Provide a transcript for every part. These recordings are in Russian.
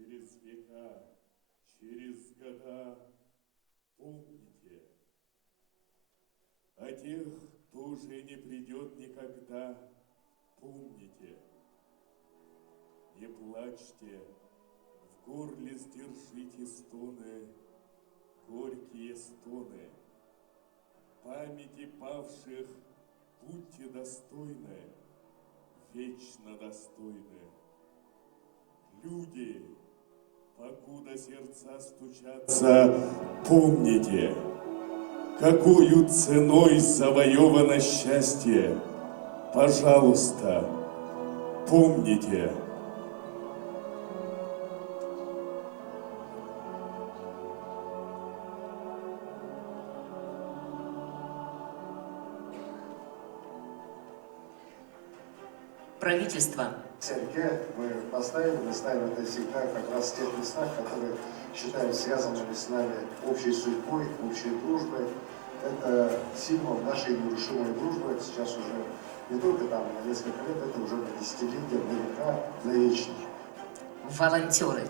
через века, через года помните о тех, кто уже не придет никогда. Помните, не плачьте, в горле сдержите стоны, горькие стоны. Памяти павших будьте достойны, вечно достойны. Люди, покуда сердца стучатся, помните, какою ценой завоевано счастье. Пожалуйста, помните. Правительство. Где мы поставили, мы ставим это всегда как раз в тех местах, которые считаем связанными с нами общей судьбой, общей дружбой. Это символ нашей нерушимой дружбы. Сейчас уже не только там на несколько лет, это уже на десятилетия, на века, на вечность. Волонтеры.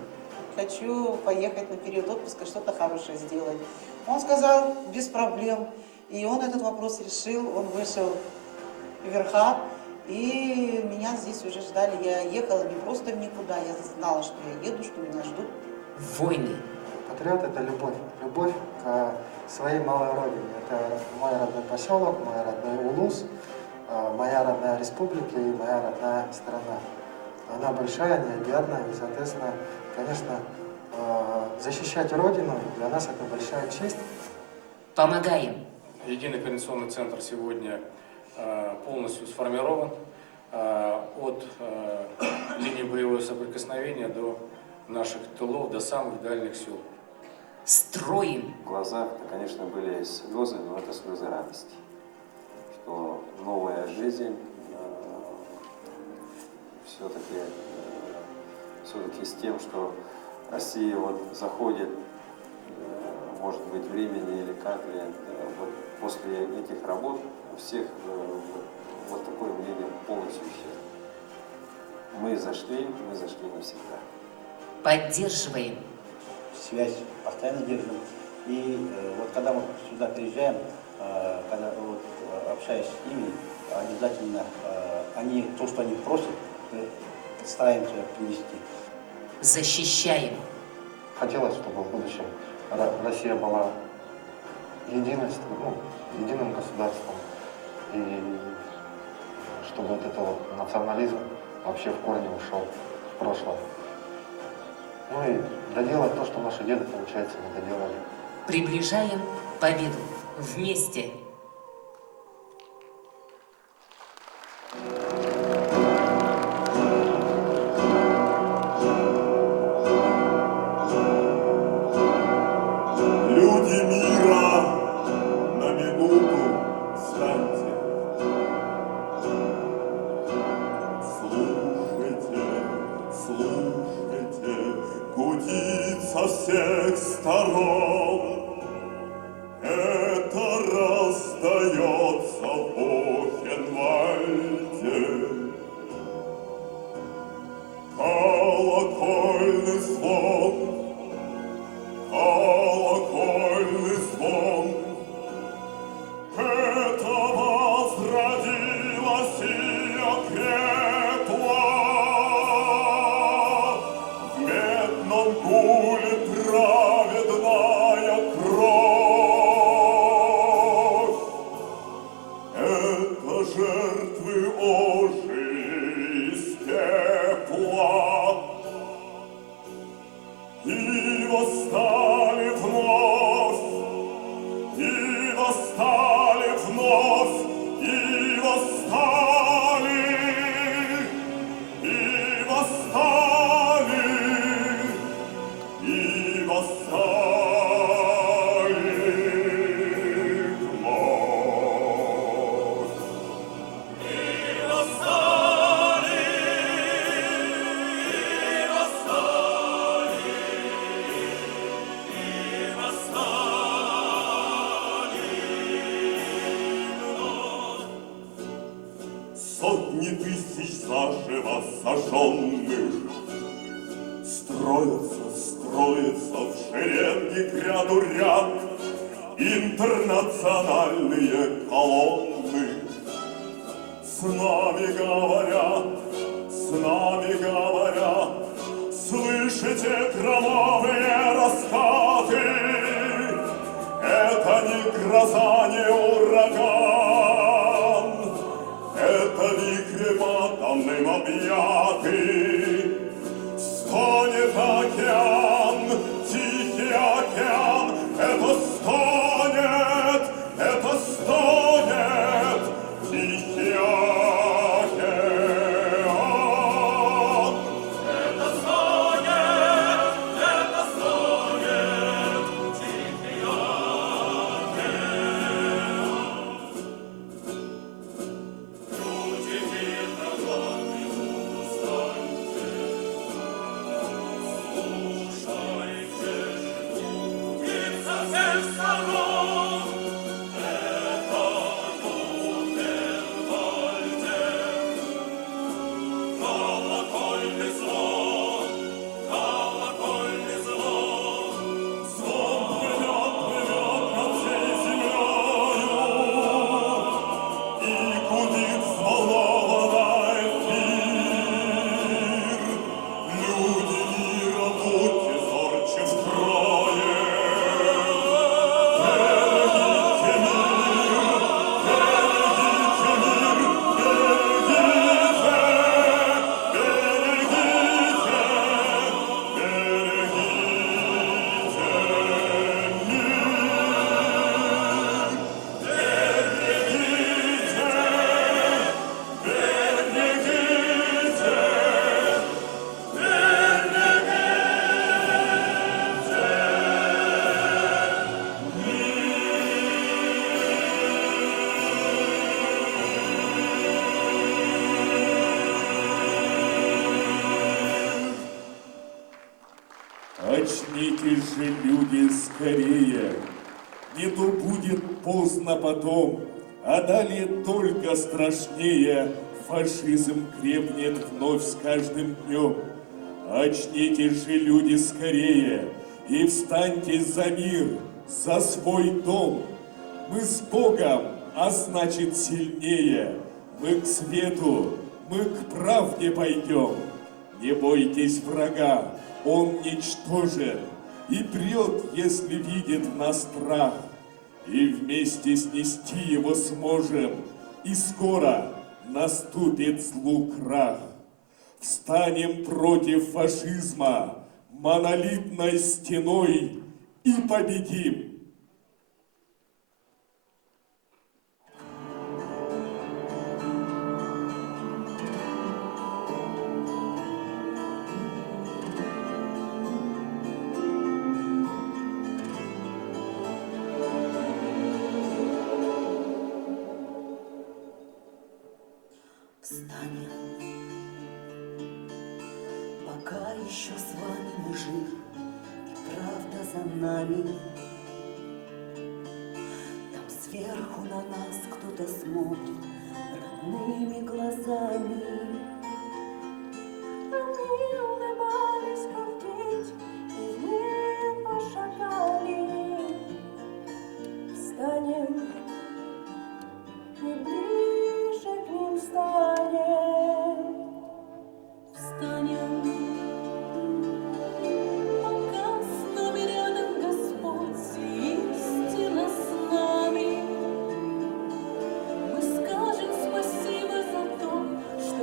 Хочу поехать на период отпуска, что-то хорошее сделать. Он сказал, без проблем. И он этот вопрос решил, он вышел в верха. И меня здесь уже ждали. Я ехала не просто в никуда, я знала, что я еду, что меня ждут. Войны. Патриот – это любовь. Любовь к своей малой родине. Это мой родной поселок, мой родной Улус, моя родная республика и моя родная страна. Она большая, необъятная, и, соответственно, конечно, защищать родину для нас это большая честь. Помогаем. Единый координационный центр сегодня полностью сформирован от линии боевого соприкосновения до наших тылов, до самых дальних сел. Строим. В глазах, конечно, были слезы, но это слезы радости, что новая жизнь все-таки с тем, что Россия вот заходит, может быть, времени или как, вот после этих работ у всех вот такое мнение полностью исчезло. Мы зашли навсегда. Поддерживаем. Связь постоянно держим. И вот когда мы сюда приезжаем, когда вот, общаясь с ними, обязательно то, что они просят, мы стараемся принести. Защищаем. Хотелось, чтобы в будущем Россия была единым государством, и чтобы вот этот вот национализм вообще в корне ушел в прошлое. Ну и доделать то, что наши деды, получается, не доделали. Приближаем победу. Вместе. Люди мира, на минуту встаньте. Слушайте, гудит со всех сторон. Это раздается в Бухенвальде. Колокольный звон. Колокольный звон, это возродилась и окрепла. В медном гуле праведная кровь. Это жертвы ожили из пепла. И восстали вновь, и восстали вновь, и восстали, и восстали, и восстали вновь. И восстали, и восстали. Сотни тысяч заживо сожженных, строятся в шеренге к ряду ряд интернациональные колонны. С нами говорят, слышите громовые раскаты? Это не гроза, не ураган, это вихрем атомным объятый. Стонет океан, тихий океан, это стонет тихий океан. Это стонет тихий океан. Люди мирно вами устаньте, слушайте, гудит со всех сторон. Это Бухенвальден, колокольный звон, звон плывет над всей землею, и гудит взволнованно эфир. Люди мира, будьте зорче строем, берегите мир, Очнитесь же, люди, скорее, не то будет поздно потом, а далее только страшнее, фашизм крепнет вновь с каждым днем. Очнитесь же, люди, скорее, и встаньте за мир, за свой дом. Мы с Богом, а значит сильнее, мы к свету, мы к правде пойдем. Не бойтесь врага, он ничтожен и прет, если видит в нас страх. И вместе снести его сможем, и скоро наступит злу крах. Встанем против фашизма монолитной стеной и победим. Встанем, пока еще с вами мы живы, и правда за нами. Там сверху на нас кто-то смотрит родными глазами. Они улыбались, как дети, и в мир пошагали. Встанем и ближе к ним станем. Встанем, пока с нами рядом Господь, и истина с нами. Мы скажем спасибо за то, что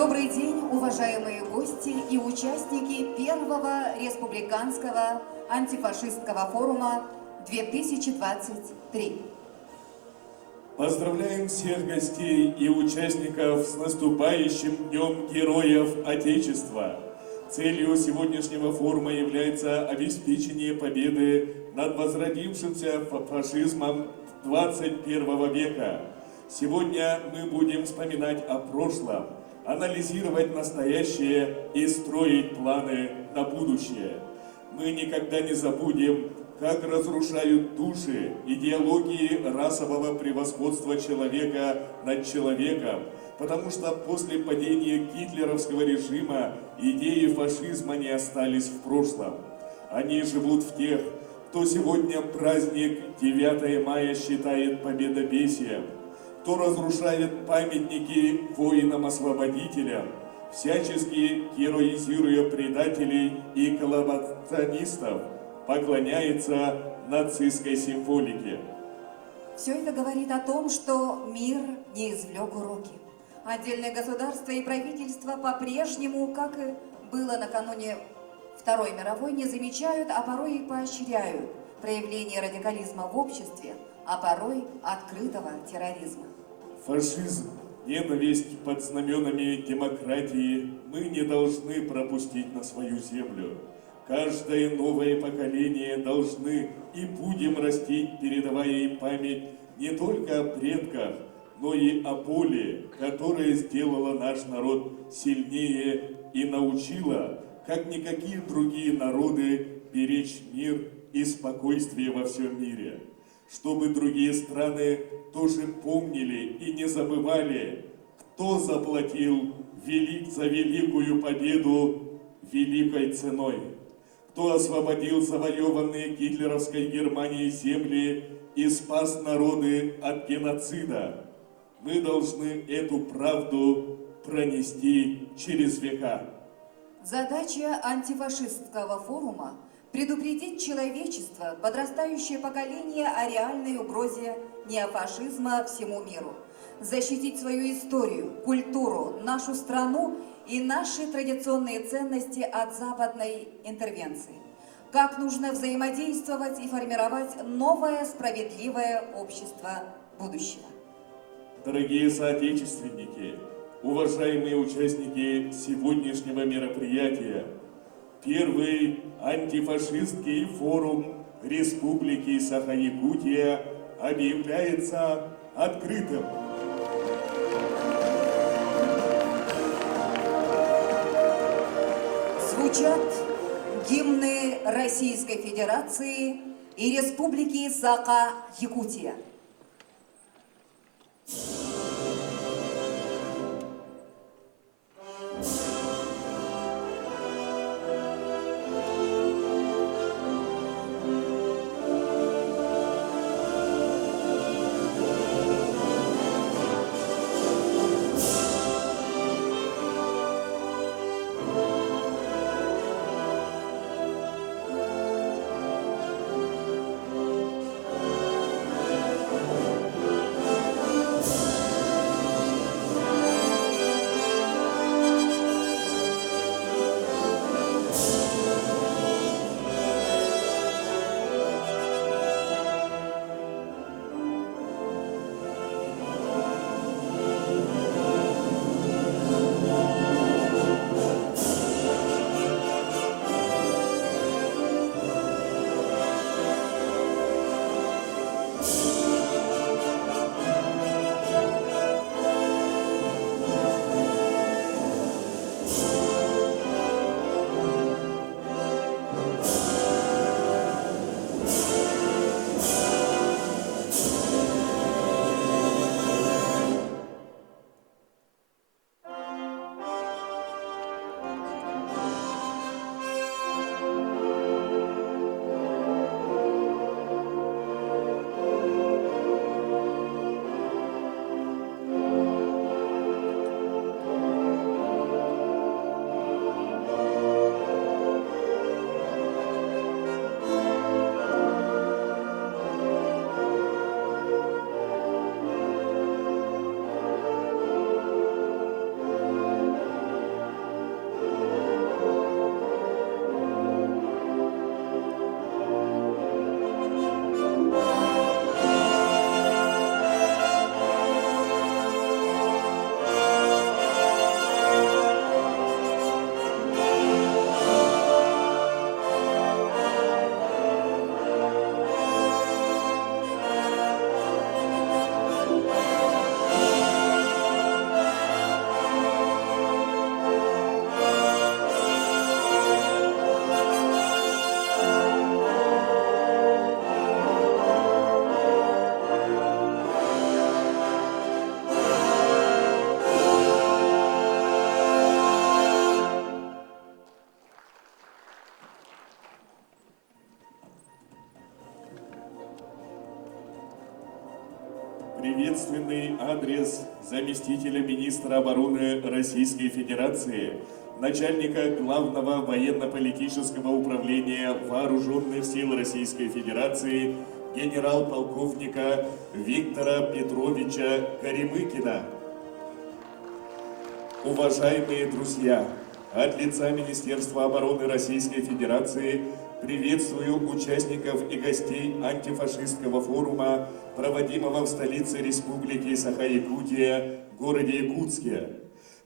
Добрый день, уважаемые гости и участники Первого республиканского антифашистского форума 2023. Поздравляем всех гостей и участников с наступающим Днем Героев Отечества! Целью сегодняшнего форума является обеспечение победы над возродившимся фашизмом 21 века. Сегодня мы будем вспоминать о прошлом, анализировать настоящее и строить планы на будущее. Мы никогда не забудем, как разрушают души идеологии расового превосходства человека над человеком, потому что после падения гитлеровского режима идеи фашизма не остались в прошлом. Они живут в тех, кто сегодня праздник 9 мая считает победобесием, кто разрушает памятники воинам-освободителям, всячески героизируя предателей и коллаборационистов, поклоняется нацистской символике. Все это говорит о том, что мир не извлек уроки. Отдельные государства и правительства по-прежнему, как и было накануне Второй мировой, не замечают, а порой и поощряют проявление радикализма в обществе, а порой открытого терроризма. Фашизм, ненависть под знаменами демократии мы не должны пропустить на свою землю. Каждое новое поколение должны и будем растить, передавая им память не только о предках, но и о боли, которая сделала наш народ сильнее и научила, как никакие другие народы, беречь мир и спокойствие во всем мире. Чтобы другие страны тоже помнили и не забывали, кто заплатил за великую победу великой ценой, кто освободил завоеванные гитлеровской Германией земли и спас народы от геноцида. Мы должны эту правду пронести через века. Задача антифашистского форума – предупредить человечество, подрастающее поколение о реальной угрозе неофашизма всему миру, защитить свою историю, культуру, нашу страну и наши традиционные ценности от западной интервенции. Как нужно взаимодействовать и формировать новое справедливое общество будущего. Дорогие соотечественники, уважаемые участники сегодняшнего мероприятия, первый антифашистский форум Республики Саха-Якутия объявляется открытым. Звучат гимны Российской Федерации и Республики Саха-Якутия. Приветственный адрес заместителя министра обороны Российской Федерации, начальника Главного военно-политического управления Вооруженных сил Российской Федерации генерал-полковника Виктора Петровича Горемыкина. Уважаемые друзья, от лица Министерства обороны Российской Федерации приветствую участников и гостей антифашистского форума, проводимого в столице Республики Саха-Якутия, городе Якутске.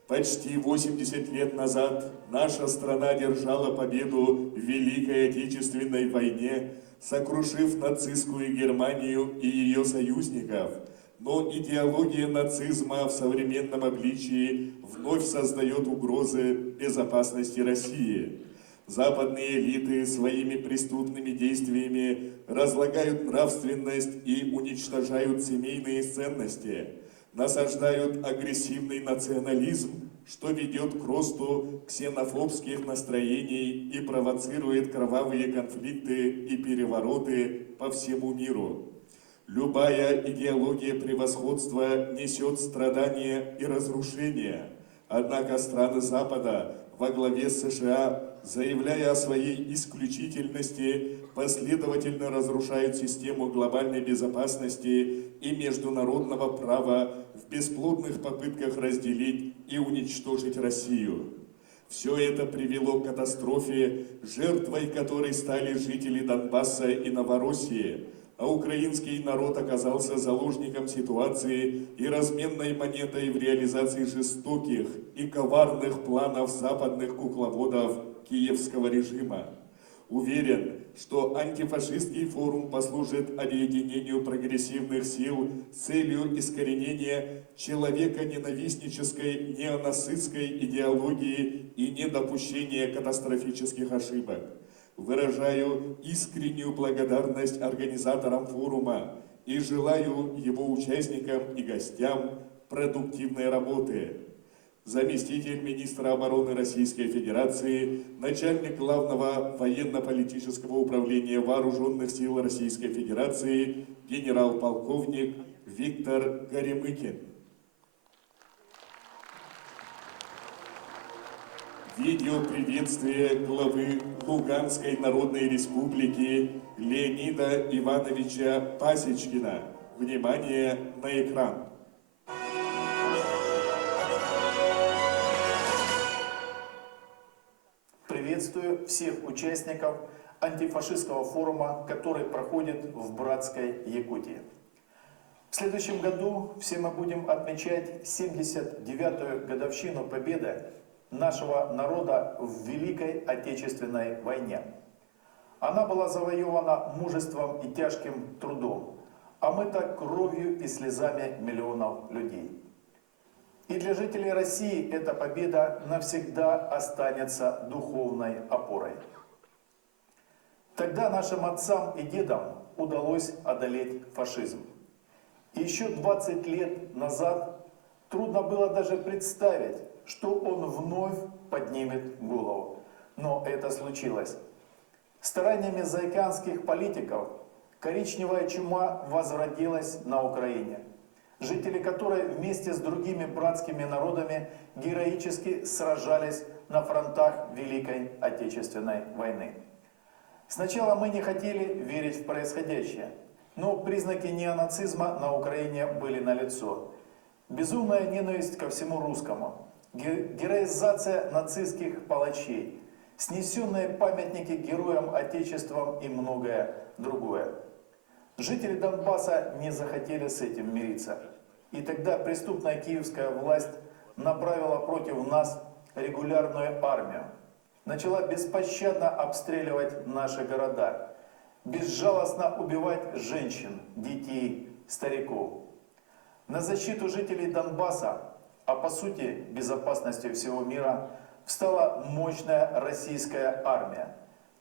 Почти 80 лет назад наша страна держала победу в Великой Отечественной войне, сокрушив нацистскую Германию и ее союзников. Но идеология нацизма в современном обличии вновь создает угрозы безопасности России. Западные элиты своими преступными действиями разлагают нравственность и уничтожают семейные ценности, насаждают агрессивный национализм, что ведет к росту ксенофобских настроений и провоцирует кровавые конфликты и перевороты по всему миру. Любая идеология превосходства несет страдания и разрушения. Однако страны Запада во главе с США, заявляя о своей исключительности, последовательно разрушают систему глобальной безопасности и международного права в бесплодных попытках разделить и уничтожить Россию. Все это привело к катастрофе, жертвой которой стали жители Донбасса и Новороссии, а украинский народ оказался заложником ситуации и разменной монетой в реализации жестоких и коварных планов западных кукловодов киевского режима. Уверен, что антифашистский форум послужит объединению прогрессивных сил с целью искоренения человеконенавистнической неонацистской идеологии и недопущения катастрофических ошибок. Выражаю искреннюю благодарность организаторам форума и желаю его участникам и гостям продуктивной работы. Заместитель министра обороны Российской Федерации, начальник Главного военно-политического управления Вооруженных сил Российской Федерации, генерал-полковник Виктор Горемыкин. Видеоприветствие главы Луганской Народной Республики Леонида Ивановича Пасечкина. Внимание на экран. Приветствую всех участников антифашистского форума, который проходит в братской Якутии. В следующем году все мы будем отмечать 79-ю годовщину победы нашего народа в Великой Отечественной войне. Она была завоевана мужеством и тяжким трудом, а мы-то кровью и слезами миллионов людей. И для жителей России эта победа навсегда останется духовной опорой. Тогда нашим отцам и дедам удалось одолеть фашизм. И еще 20 лет назад трудно было даже представить, что он вновь поднимет голову. Но это случилось. Стараниями заокеанских политиков коричневая чума возродилась на Украине, жители которой вместе с другими братскими народами героически сражались на фронтах Великой Отечественной войны. Сначала мы не хотели верить в происходящее, но признаки неонацизма на Украине были налицо. Безумная ненависть ко всему русскому, героизация нацистских палачей, снесенные памятники героям Отечества и многое другое. Жители Донбасса не захотели с этим мириться. И тогда преступная киевская власть направила против нас регулярную армию. Начала беспощадно обстреливать наши города, безжалостно убивать женщин, детей, стариков. На защиту жителей Донбасса, а по сути безопасности всего мира, встала мощная российская армия.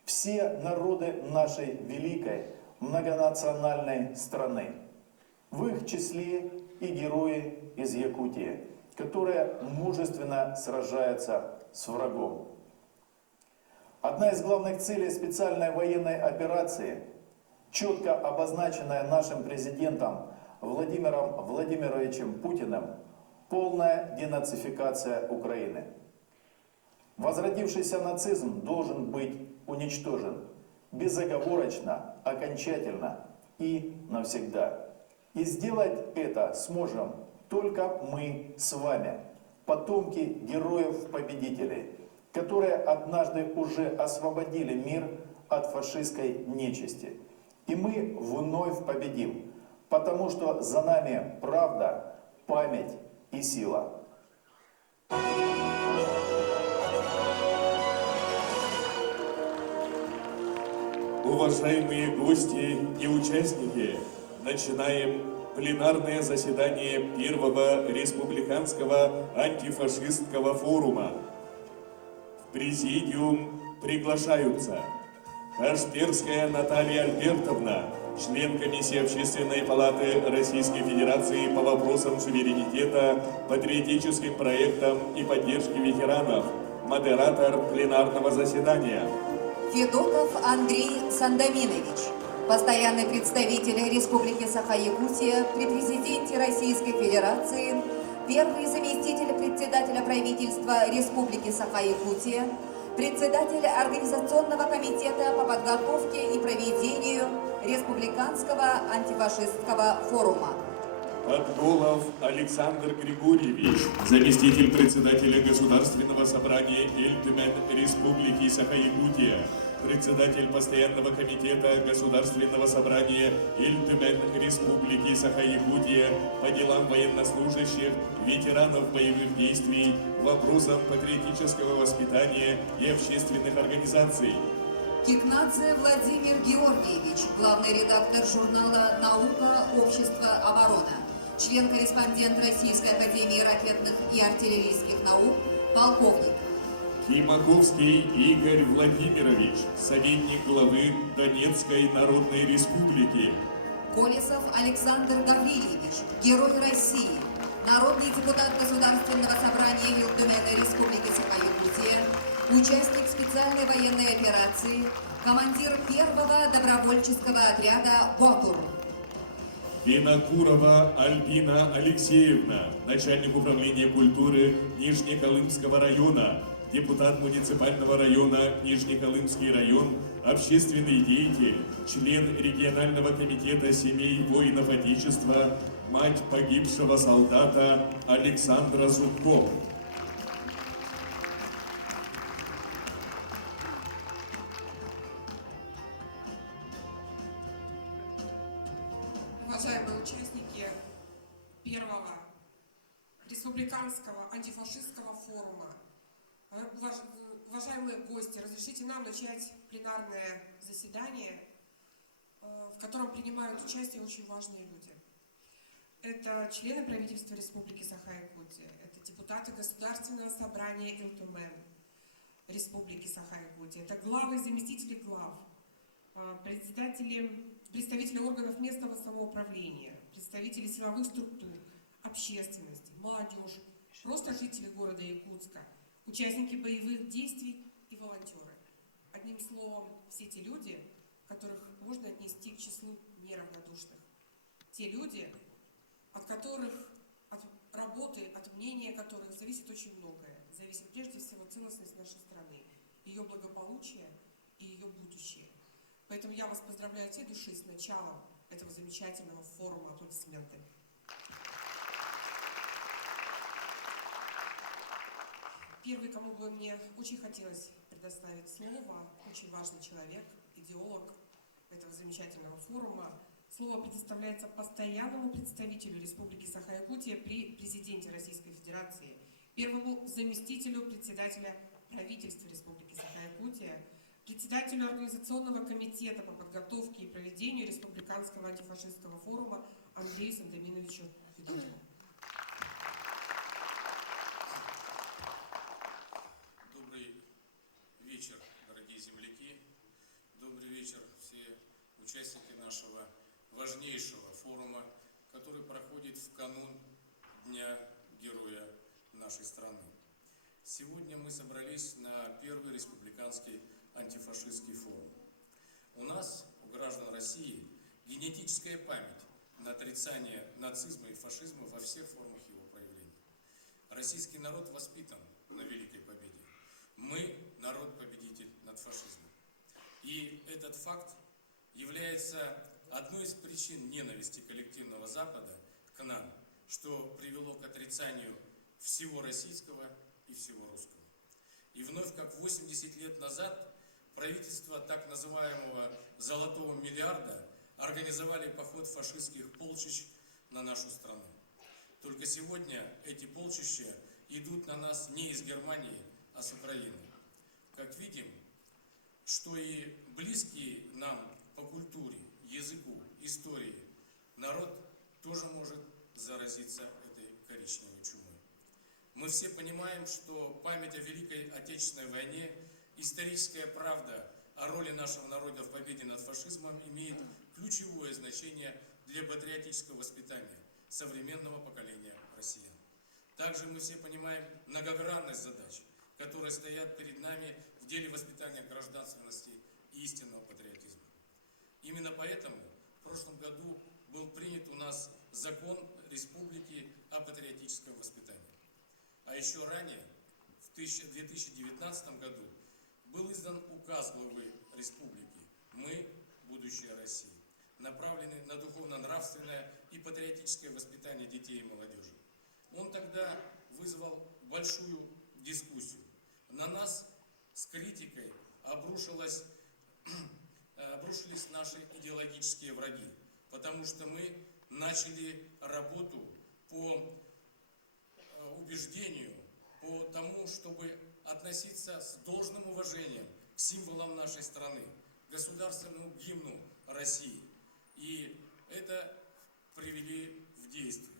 Все народы нашей великой многонациональной страны. В их числе и герои из Якутии, которые мужественно сражаются с врагом. Одна из главных целей специальной военной операции, четко обозначенная нашим президентом, Владимиром Владимировичем Путиным полная денацификация Украины. Возродившийся нацизм должен быть уничтожен безоговорочно, окончательно и навсегда. И сделать это сможем только мы с вами, потомки героев-победителей, которые однажды уже освободили мир от фашистской нечисти. И мы вновь победим, потому что за нами правда, память и сила. Уважаемые гости и участники, начинаем пленарное заседание Первого республиканского антифашистского форума. В президиум приглашаются Кашперская Наталья Альбертовна, член комиссии Общественной палаты Российской Федерации по вопросам суверенитета, патриотическим проектам и поддержке ветеранов, модератор пленарного заседания. Федотов Андрей Сандаминович, постоянный представитель Республики Саха-Якутия при президенте Российской Федерации, первый заместитель председателя правительства Республики Саха-Якутия, председатель Организационного комитета по подготовке и проведению Республиканского антифашистского форума. Подголов Александр Григорьевич, заместитель председателя Государственного собрания Эльтумен Республики Саха-Якутия, председатель Постоянного комитета Государственного собрания Эльтумен Республики Саха-Якутия по делам военнослужащих, ветеранов боевых действий, вопросам патриотического воспитания и общественных организаций. Кикнадзе Владимир Георгиевич, главный редактор журнала «Наука. Общество. Оборона», член-корреспондент Российской академии ракетных и артиллерийских наук, полковник. Кимаковский Игорь Владимирович, советник главы Донецкой Народной Республики. Колесов Александр Гаврильевич, Герой России, народный депутат Государственного собрания Эльтумена Республики Саха-Якутия, участник специальной военной операции, командир первого добровольческого отряда «Ботур». Винокурова Альбина Алексеевна, начальник управления культуры Нижнеколымского района, депутат муниципального района Нижнеколымский район, общественный деятель, член регионального комитета семей воинов Отечества, мать погибшего солдата Александра Зубко. Уважаемые участники первого республиканского антифашистского форума, уважаемые гости, разрешите нам начать пленарное заседание, в котором принимают участие очень важные люди. Это члены правительства Республики Саха-Якутия, это депутаты Государственного собрания Эльтумен Республики Саха-Якутия, это главы и заместители глав, представители органов местного самоуправления, представители силовых структур, общественности, молодежь, просто жители города Якутска, участники боевых действий и волонтеры. Одним словом, все те люди, которых можно отнести к числу неравнодушных. Те люди, от которых, от работы, от мнения которых зависит очень многое. Зависит прежде всего целостность нашей страны, ее благополучие и ее будущее. Поэтому я вас поздравляю от всей души с началом этого замечательного форума. Аплодисменты. Первый, кому бы мне очень хотелось предоставить слово, очень важный человек, идеолог этого замечательного форума. Слово предоставляется постоянному представителю Республики Саха-Якутия при президенте Российской Федерации, первому заместителю председателя правительства Республики Саха-Якутия, председателю Организационного комитета по подготовке и проведению Республиканского антифашистского форума Андрею Сандаминовичу Федотову. Добрый вечер, дорогие земляки. Добрый вечер, все участники нашего важнейшего форума, который проходит в канун Дня Героя нашей страны. Сегодня мы собрались на первый республиканский антифашистский форум. У нас, у граждан России, генетическая память на отрицание нацизма и фашизма во всех формах его проявления. Российский народ воспитан на великой победе. Мы – народ-победитель над фашизмом. И этот факт является одной из причин ненависти коллективного Запада к нам, что привело к отрицанию всего российского и всего русского. И вновь, как 80 лет назад, правительство так называемого «золотого миллиарда» организовали поход фашистских полчищ на нашу страну. Только сегодня эти полчища идут на нас не из Германии, а с Украины. Как видим, что и близкий нам по культуре, языку, истории народ тоже может заразиться этой коричневой чумой. Мы все понимаем, что память о Великой Отечественной войне, историческая правда о роли нашего народа в победе над фашизмом имеет ключевое значение для патриотического воспитания современного поколения россиян. Также мы все понимаем многогранность задач, которые стоят перед нами в деле воспитания гражданственности и истинного патриотизма. Именно поэтому в прошлом году был принят у нас закон республики о патриотическом воспитании. А еще ранее, в 2019 году, был издан указ главы республики «Мы – будущее России», направленный на духовно-нравственное и патриотическое воспитание детей и молодежи. Он тогда вызвал большую дискуссию. На нас с критикой обрушились наши идеологические враги, потому что мы начали работу по убеждению, по тому, чтобы относиться с должным уважением к символам нашей страны, государственному гимну России. И это привели в действие.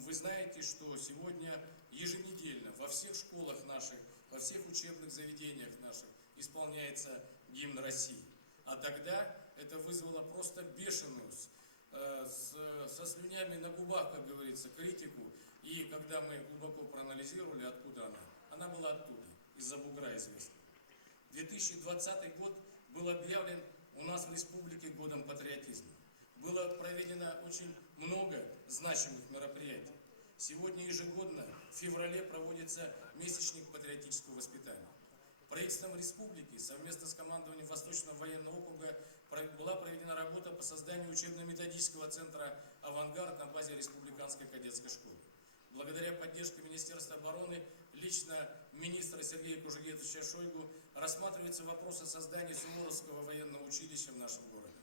Вы знаете, что сегодня еженедельно во всех школах наших, во всех учебных заведениях наших исполняется гимн России. А тогда это вызвало просто бешеную, со слюнями на губах, как говорится, критику. И когда мы глубоко проанализировали, откуда она была оттуда, из-за бугра известна. 2020 год был объявлен у нас в республике годом патриотизма. Было проведено очень много значимых мероприятий. Сегодня ежегодно в феврале проводится месячник патриотического воспитания. Правительством республики совместно с командованием Восточного военного округа была проведена работа по созданию учебно-методического центра «Авангард» на базе Республиканской кадетской школы. Благодаря поддержке Министерства обороны, лично министра Сергея Кужугетовича Шойгу, рассматриваются вопросы создания Суворовского военного училища в нашем городе.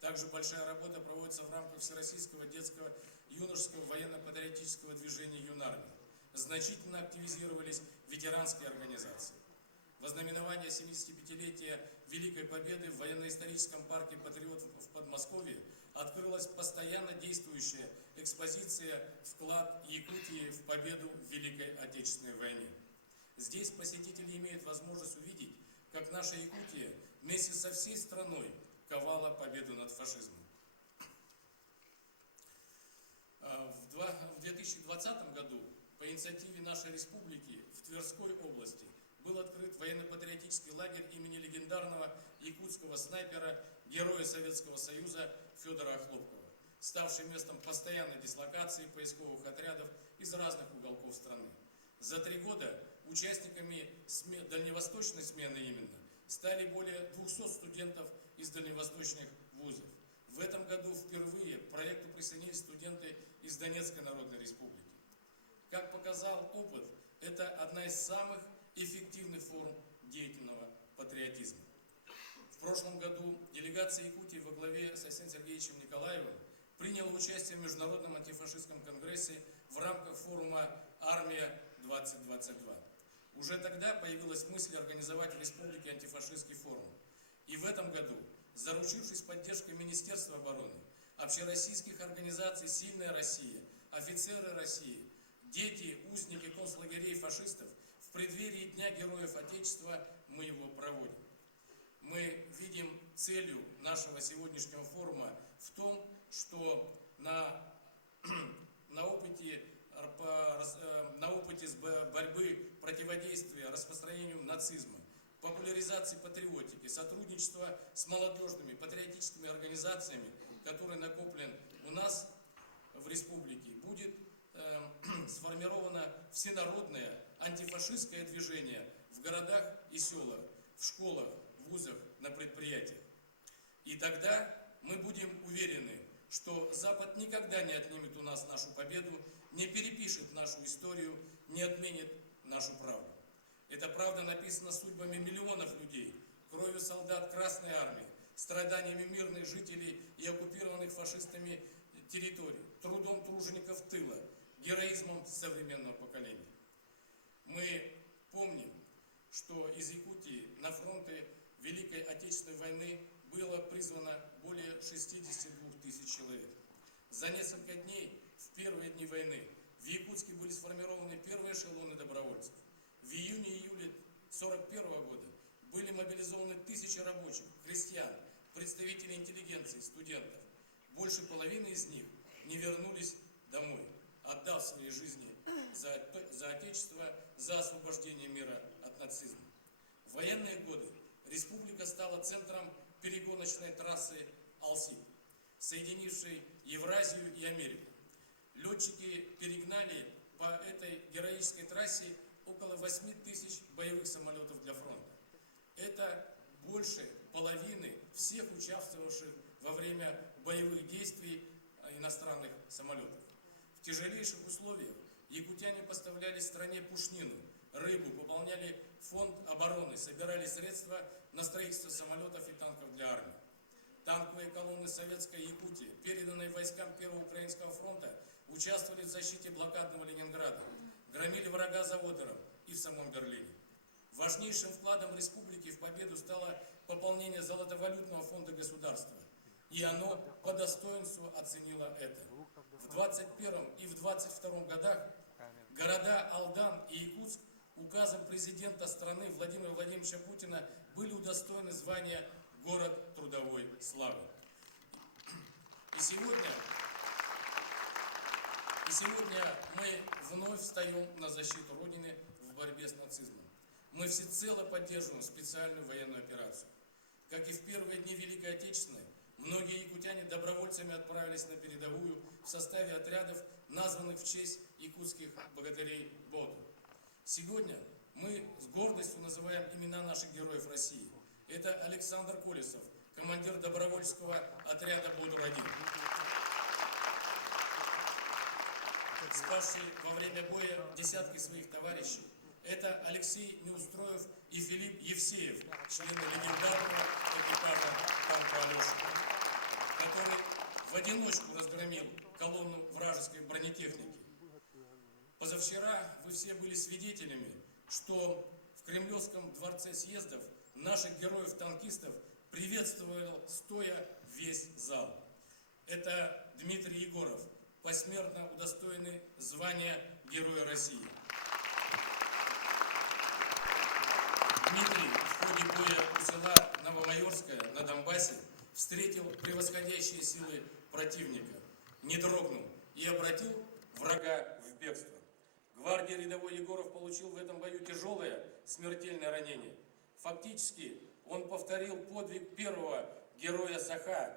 Также большая работа проводится в рамках Всероссийского детского юношеского военно-патриотического движения «Юнармия». Значительно активизировались ветеранские организации. Во знаменование 75-летия Великой Победы в военно-историческом парке «Патриот» в Подмосковье открылась постоянно действующая экспозиция «Вклад Якутии в победу в Великой Отечественной войне». Здесь посетители имеют возможность увидеть, как наша Якутия вместе со всей страной ковала победу над фашизмом. В 2020 году по инициативе нашей республики в Тверской области был открыт военно-патриотический лагерь имени легендарного якутского снайпера, героя Советского Союза Федора Хлопкова, ставший местом постоянной дислокации поисковых отрядов из разных уголков страны. За 3 года участниками дальневосточной смены именно стали более 200 студентов из дальневосточных вузов. В этом году впервые к проекту присоединились студенты из Донецкой Народной Республики. Как показал опыт, это одна из самых эффективных форм деятельного патриотизма. В прошлом году делегация Якутии во главе с Алексеем Сергеевичем Николаевым приняла участие в Международном антифашистском конгрессе в рамках форума «Армия-2022». Уже тогда появилась мысль организовать в республике антифашистский форум. И в этом году, заручившись поддержкой Министерства обороны, общероссийских организаций «Сильная Россия», «Офицеры России», дети, узники концлагерей фашистов, в преддверии Дня Героев Отечества мы его проводим. Мы видим целью нашего сегодняшнего форума в том, что на опыте борьбы, противодействия распространению нацизма, популяризации патриотики, сотрудничества с молодежными патриотическими организациями, который накоплен у нас антифашистское движение в городах и селах, в школах, вузах, на предприятиях. И тогда мы будем уверены, что Запад никогда не отнимет у нас нашу победу, не перепишет нашу историю, не отменит нашу правду. Эта правда написана судьбами миллионов людей, кровью солдат Красной Армии, страданиями мирных жителей и оккупированных фашистами территорий, трудом тружеников тыла, героизмом современного поколения. Мы помним, что из Якутии на фронты Великой Отечественной войны было призвано более 62 тысяч человек. За несколько дней, в первые дни войны, в Якутске были сформированы первые эшелоны добровольцев. В июне-июле 1941 года были мобилизованы тысячи рабочих, крестьян, представителей интеллигенции, студентов. Больше половины из них не вернулись домой, отдав свои жизни за Отечество, за освобождение мира от нацизма. В военные годы республика стала центром перегоночной трассы Алсиб, соединившей Евразию и Америку. Летчики перегнали по этой героической трассе около 8 тысяч боевых самолетов для фронта. Это больше половины всех участвовавших во время боевых действий иностранных самолетов. В тяжелейших условиях якутяне поставляли стране пушнину, рыбу, пополняли фонд обороны, собирали средства на строительство самолетов и танков для армии. Танковые колонны Советской Якутии, переданные войскам Первого Украинского фронта, участвовали в защите блокадного Ленинграда, громили врага за Одером и в самом Берлине. Важнейшим вкладом республики в победу стало пополнение золотовалютного фонда государства, и оно по достоинству оценило это. В 21 и в 22 годах города Алдан и Якутск указом президента страны Владимира Владимировича Путина были удостоены звания «Город трудовой славы». И сегодня мы вновь встаем на защиту Родины в борьбе с нацизмом. Мы всецело поддерживаем специальную военную операцию. Как и в первые дни Великой Отечественной, многие якутяне добровольцами отправились на передовую в составе отрядов, названных в честь якутских богатырей Боду. Сегодня мы с гордостью называем имена наших героев России. Это Александр Колесов, командир добровольческого отряда Боду-1, спасший во время боя десятки своих товарищей. Это Алексей Неустроев и Филипп Евсеев, члены легендарного экипажа танка Алеша, который в одиночку разгромил колонну вражеской бронетехники. Позавчера вы все были свидетелями, что в Кремлевском дворце съездов наших героев-танкистов приветствовал стоя весь зал. Это Дмитрий Егоров, посмертно удостоенный звания Героя России. Дмитрий в ходе боя у села Новомайорское на Донбассе встретил превосходящие силы противника, не дрогнул и обратил врага в бегство. Гвардии рядовой Егоров получил в этом бою тяжелое смертельное ранение. Фактически он повторил подвиг первого героя Саха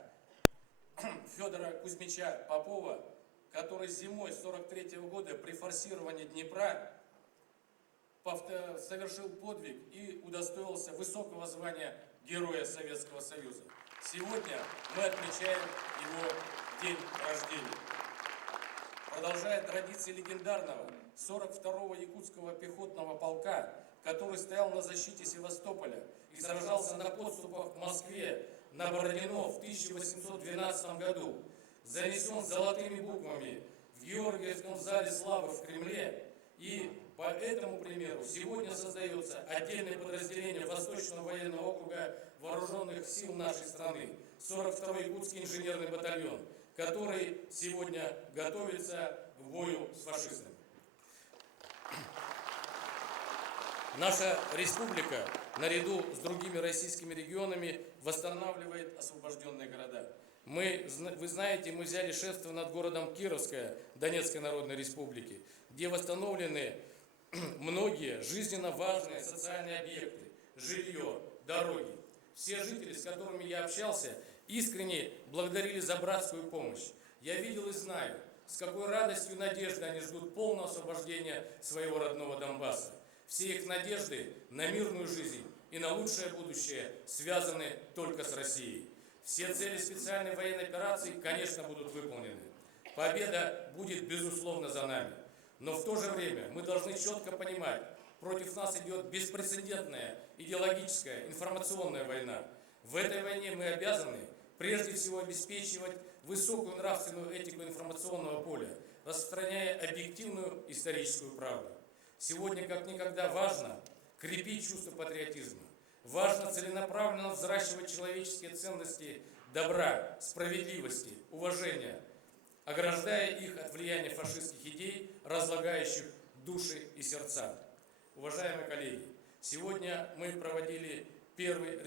Федора Кузьмича Попова, который зимой 1943 года при форсировании Днепра совершил подвиг и удостоился высокого звания Героя Советского Союза. Сегодня мы отмечаем его день рождения. Продолжая традиции легендарного 42-го якутского пехотного полка, который стоял на защите Севастополя и сражался на подступах к Москве на Бородино в 1812 году, занесен золотыми буквами в Георгиевском зале славы в Кремле, и по этому примеру сегодня создается отдельное подразделение Восточного военного округа Вооруженных сил нашей страны, 42-й Якутский инженерный батальон, который сегодня готовится к бою с фашистами. Наша республика, наряду с другими российскими регионами, восстанавливает освобожденные города. Вы знаете, мы взяли шефство над городом Кировская Донецкой Народной Республики, где восстановлены многие жизненно важные социальные объекты, жилье, дороги. Все жители, с которыми я общался, искренне благодарили за братскую помощь. Я видел и знаю, с какой радостью и надеждой они ждут полного освобождения своего родного Донбасса. Все их надежды на мирную жизнь и на лучшее будущее связаны только с Россией. Все цели специальной военной операции, конечно, будут выполнены. Победа будет, безусловно, за нами. Но в то же время мы должны четко понимать, против нас идет беспрецедентная идеологическая информационная война. В этой войне мы обязаны прежде всего обеспечивать высокую нравственную этику информационного поля, распространяя объективную историческую правду. Сегодня как никогда важно крепить чувство патриотизма. Важно целенаправленно взращивать человеческие ценности добра, справедливости, уважения, ограждая их от влияния фашистских идей, разлагающих души и сердца. Уважаемые коллеги, сегодня мы проводим первый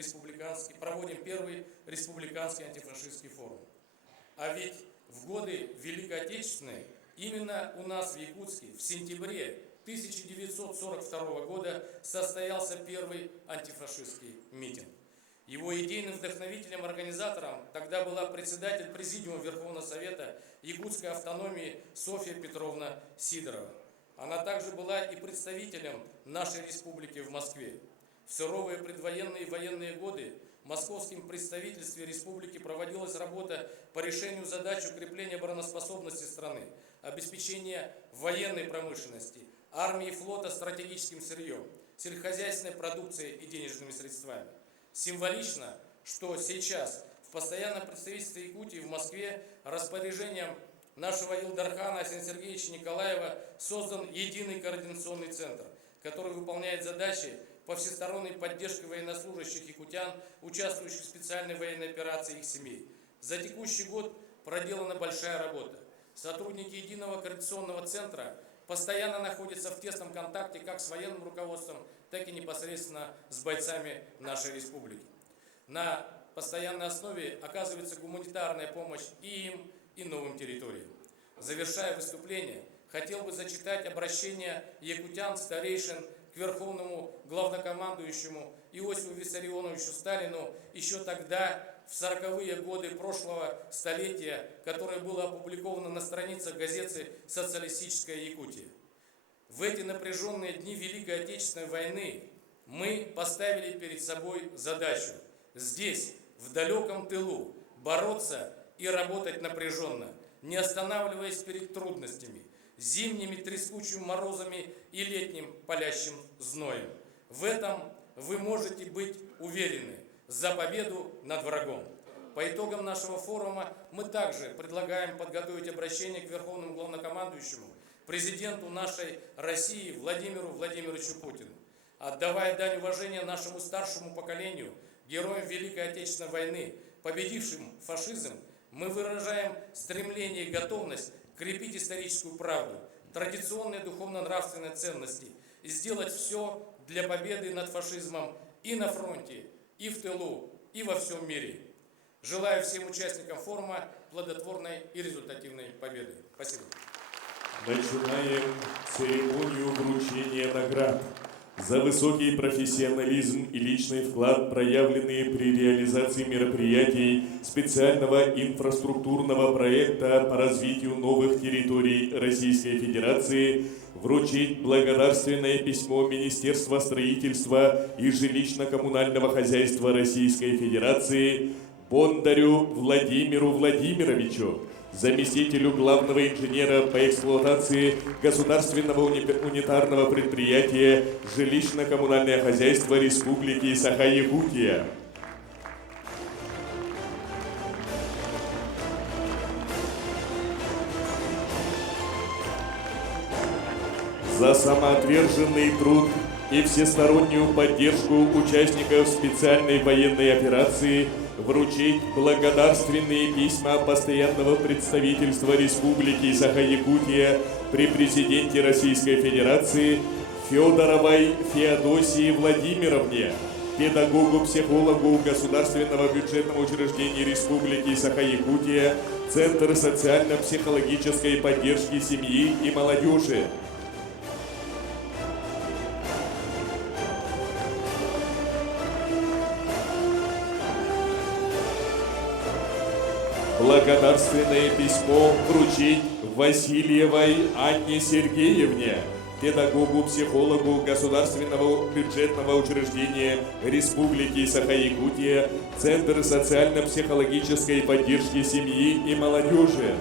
республиканский антифашистский форум. А ведь в годы Великой Отечественной именно у нас в Якутске в сентябре 1942 года состоялся первый антифашистский митинг. Его идейным вдохновителем, организатором тогда была председатель Президиума Верховного Совета Якутской автономии Софья Петровна Сидорова. Она также была и представителем нашей республики в Москве. В суровые предвоенные и военные годы в московском представительстве республики проводилась работа по решению задач укрепления обороноспособности страны, обеспечения военной промышленности, армии и флота стратегическим сырьем, сельскохозяйственной продукцией и денежными средствами. Символично, что сейчас в постоянном представительстве Якутии в Москве распоряжением нашего Илдархана Асена Сергеевича Николаева создан единый координационный центр, который выполняет задачи по всесторонней поддержке военнослужащих якутян, участвующих в специальной военной операции и их семей. За текущий год проделана большая работа. Сотрудники единого координационного центра постоянно находятся в тесном контакте как с военным руководством, так и непосредственно с бойцами нашей республики. На постоянной основе оказывается гуманитарная помощь и им, и новым территориям. Завершая выступление, хотел бы зачитать обращение якутян, старейшин к Верховному главнокомандующему Иосифу Виссарионовичу Сталину еще тогда, в 40-е годы прошлого столетия, которое было опубликовано на страницах газеты «Социалистическая Якутия». В эти напряженные дни Великой Отечественной войны мы поставили перед собой задачу здесь, в далеком тылу, бороться и работать напряженно, не останавливаясь перед трудностями, зимними трескучими морозами и летним палящим зноем. В этом вы можете быть уверены за победу над врагом. По итогам нашего форума мы также предлагаем подготовить обращение к Верховному главнокомандующему, президенту нашей России Владимиру Владимировичу Путину. Отдавая дань уважения нашему старшему поколению, героям Великой Отечественной войны, победившим фашизм, мы выражаем стремление и готовность крепить историческую правду, традиционные духовно-нравственные ценности и сделать все для победы над фашизмом и на фронте, и в тылу, и во всем мире. Желаю всем участникам форума плодотворной и результативной победы. Спасибо. Начинаем церемонию вручения наград за высокий профессионализм и личный вклад, проявленные при реализации мероприятий специального инфраструктурного проекта по развитию новых территорий Российской Федерации, вручить благодарственное письмо Министерства строительства и жилищно-коммунального хозяйства Российской Федерации Бондарю Владимиру Владимировичу, заместителю главного инженера по эксплуатации государственного унитарного предприятия «Жилищно-коммунальное хозяйство Республики Саха-Якутия». За самоотверженный труд и всестороннюю поддержку участников специальной военной операции вручить благодарственные письма постоянного представительства Республики Саха-Якутия при президенте Российской Федерации Федоровой Феодосии Владимировне, педагогу-психологу Государственного бюджетного учреждения Республики Саха-Якутия, Центр социально-психологической поддержки семьи и молодежи. Благодарственное письмо вручить Васильевой Анне Сергеевне, педагогу, психологу Государственного бюджетного учреждения Республики Саха-Якутия, Центр социально-психологической поддержки семьи и молодежи.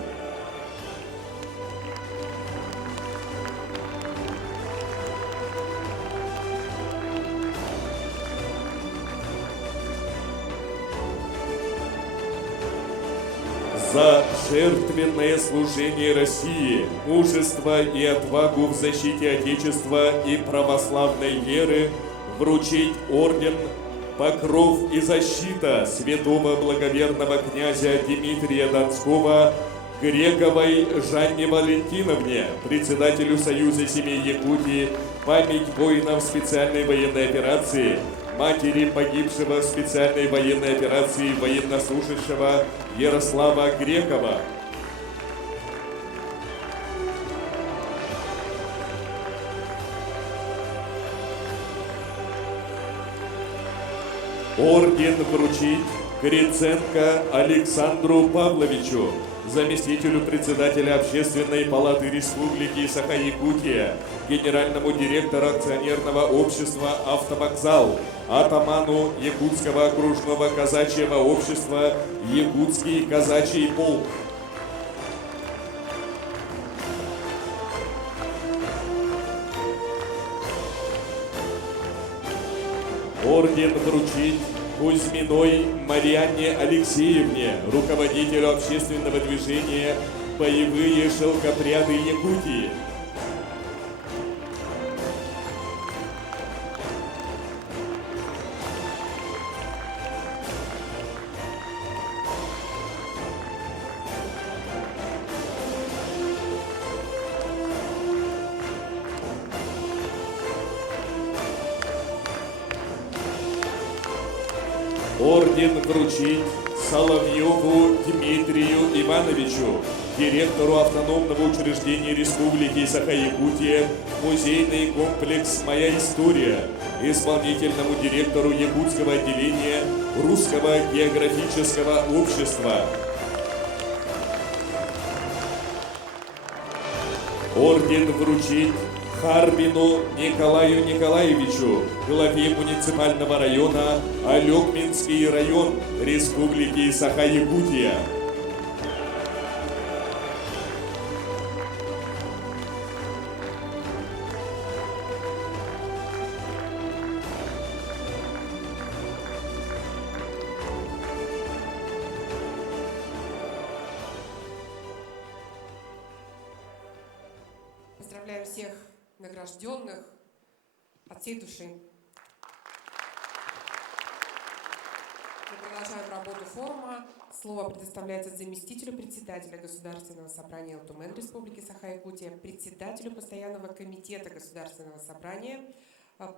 За жертвенное служение России, мужество и отвагу в защите Отечества и православной веры вручить орден «Покров и защита» святого благоверного князя Дмитрия Донского Грековой Жанне Валентиновне, председателю Союза семей Якутии, память воинов специальной военной операции, матери погибшего в специальной военной операции военнослужащего Ярослава Грекова. Орден вручить Гриценко Александру Павловичу, заместителю председателя Общественной палаты Республики Саха-Якутия, генеральному директору акционерного общества «Автовокзал», атаману Якутского окружного казачьего общества «Якутский казачий полк». Орден вручить Кузьминой Марьяне Алексеевне, руководителю общественного движения «Боевые шелкопряды Якутии». Орден вручить Соловьеву Дмитрию Ивановичу, директору автономного учреждения Республики Саха-Якутия, музейный комплекс «Моя история», исполнительному директору Якутского отделения Русского географического общества. Орден вручить Харбину Николаю Николаевичу, главе муниципального района Алекминский район Республики Саха-Якутия. Поздравляем всех награжденных от всей души. Мы продолжаем работу форума. Слово предоставляется заместителю председателя Государственного собрания ЛТУМЭН Республики Саха-Якутия, председателю постоянного комитета Государственного собрания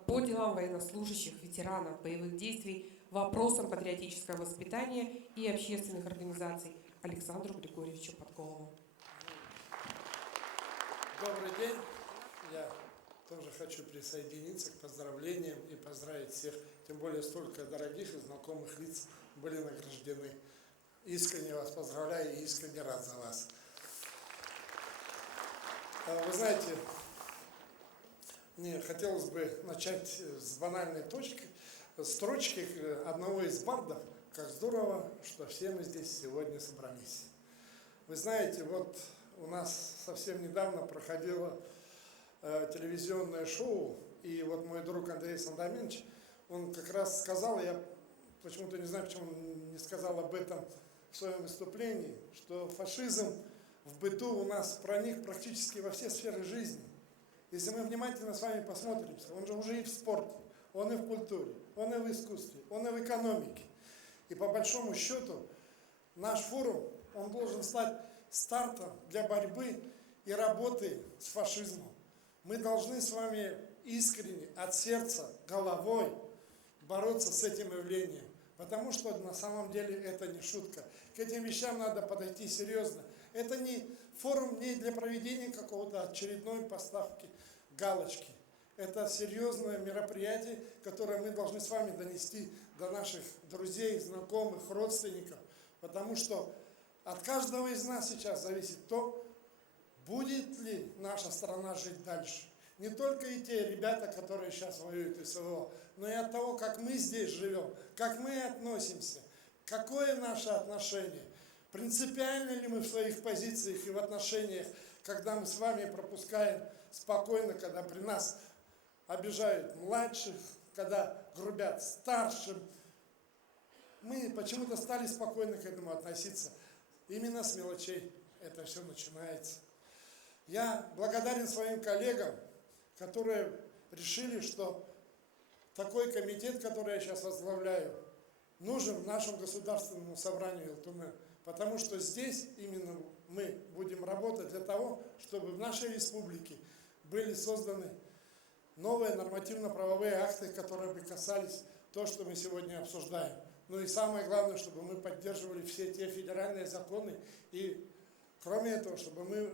по делам военнослужащих, ветеранов боевых действий, вопросам патриотического воспитания и общественных организаций Александру Григорьевичу Подголову. Добрый день. Я тоже хочу присоединиться к поздравлениям и поздравить всех, тем более столько дорогих и знакомых лиц были награждены. Искренне вас поздравляю и искренне рад за вас. Вы знаете, мне хотелось бы начать с банальной строчки одного из бардов. Как здорово, что все мы здесь сегодня собрались. Вы знаете, вот у нас совсем недавно проходило телевизионное шоу, и вот мой друг Андрей Сандоминович, он как раз сказал, я почему-то не знаю, почему он не сказал об этом в своем выступлении, что фашизм в быту у нас проник практически во все сферы жизни. Если мы внимательно с вами посмотримся, он же уже и в спорте, он и в культуре, он и в искусстве, он и в экономике. И по большому счету наш форум, он должен стать стартом для борьбы и работы с фашизмом. Мы должны с вами искренне, от сердца, головой бороться с этим явлением. Потому что на самом деле это не шутка. К этим вещам надо подойти серьезно. Это не форум не для проведения какого-то очередной поставки галочки. Это серьезное мероприятие, которое мы должны с вами донести до наших друзей, знакомых, родственников. Потому что от каждого из нас сейчас зависит то, будет ли наша страна жить дальше. Не только и те ребята, которые сейчас воюют в СВО, но и от того, как мы здесь живем, как мы относимся, какое наше отношение, принципиально ли мы в своих позициях и в отношениях, когда мы с вами пропускаем спокойно, когда при нас обижают младших, когда грубят старшим. Мы почему-то стали спокойно к этому относиться. Именно с мелочей это все начинается. Я благодарен своим коллегам, которые решили, что такой комитет, который я сейчас возглавляю, нужен нашему государственному собранию ЛТУН, потому что здесь именно мы будем работать для того, чтобы в нашей республике были созданы новые нормативно-правовые акты, которые бы касались того, что мы сегодня обсуждаем. Ну и самое главное, чтобы мы поддерживали все те федеральные законы и, кроме этого, чтобы мы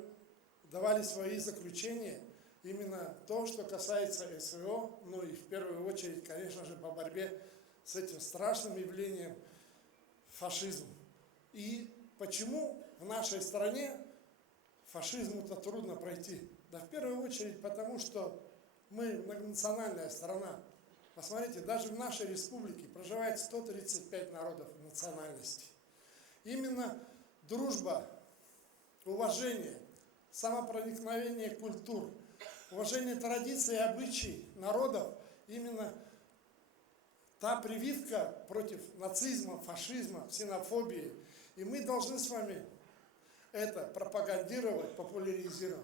давали свои заключения именно то, что касается СВО, ну и в первую очередь, конечно же, по борьбе с этим страшным явлением фашизм. И почему в нашей стране фашизму-то трудно пройти? Да в первую очередь потому, что мы многонациональная страна. Посмотрите, даже в нашей республике проживает 135 народов и национальностей. Именно дружба, уважение, самопроникновение культур, уважение традиций и обычаев народов, именно та прививка против нацизма, фашизма, ксенофобии. И мы должны с вами это пропагандировать, популяризировать.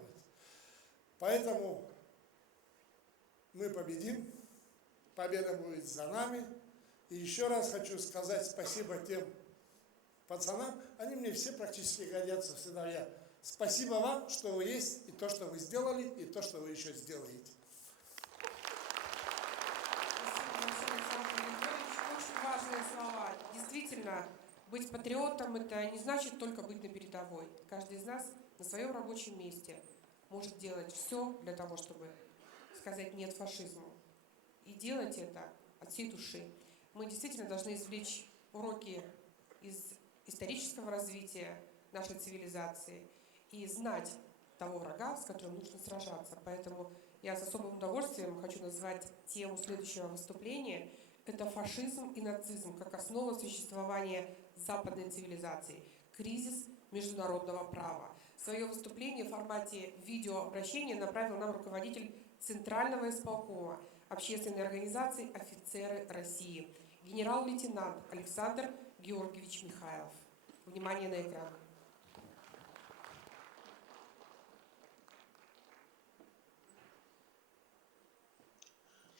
Поэтому мы победим, победа будет за нами. И еще раз хочу сказать спасибо тем пацанам, они мне все практически годятся в сыновья. Спасибо вам, что вы есть, и то, что вы сделали, и то, что вы еще сделаете. Очень важные слова. Действительно, быть патриотом – это не значит только быть на передовой. Каждый из нас на своем рабочем месте может делать все для того, чтобы сказать «нет» фашизму. И делать это от всей души. Мы действительно должны извлечь уроки из исторического развития нашей цивилизации и знать того врага, с которым нужно сражаться. Поэтому я с особым удовольствием хочу назвать тему следующего выступления. Это фашизм и нацизм как основа существования западной цивилизации. Кризис международного права. Свое выступление в формате видеообращения направил нам руководитель Центрального исполкома общественной организации «Офицеры России», генерал-лейтенант Александр Георгиевич Михайлов. Внимание на экран.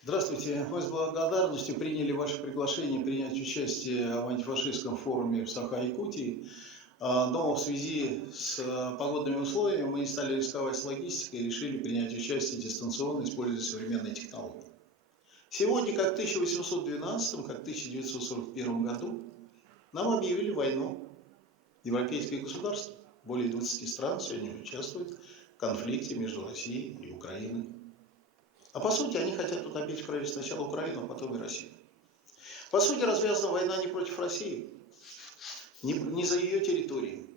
Здравствуйте. Мы с благодарностью приняли ваше приглашение принять участие в антифашистском форуме в Саха-Якутии. Но в связи с погодными условиями мы не стали рисковать с логистикой и решили принять участие дистанционно, используя современные технологии. Сегодня, как в 1812, как в 1941 году, нам объявили войну. Европейские государства, более 20 стран сегодня участвуют в конфликте между Россией и Украиной. А по сути, они хотят утопить в крови сначала Украину, а потом и Россию. По сути, развязана война не против России, не за ее территорией.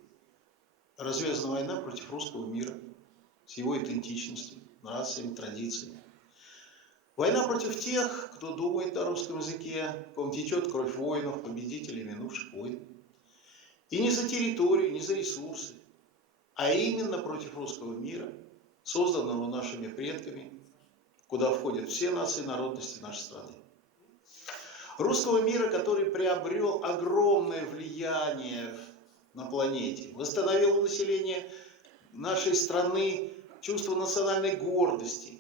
Развязана война против русского мира с его идентичностью, нациями, традициями. Война против тех, кто думает на русском языке, в ком течет кровь воинов, победителей минувших войн. И не за территорию, не за ресурсы, а именно против русского мира, созданного нашими предками, куда входят все нации и народности нашей страны. Русского мира, который приобрел огромное влияние на планете, восстановил у населения нашей страны чувство национальной гордости,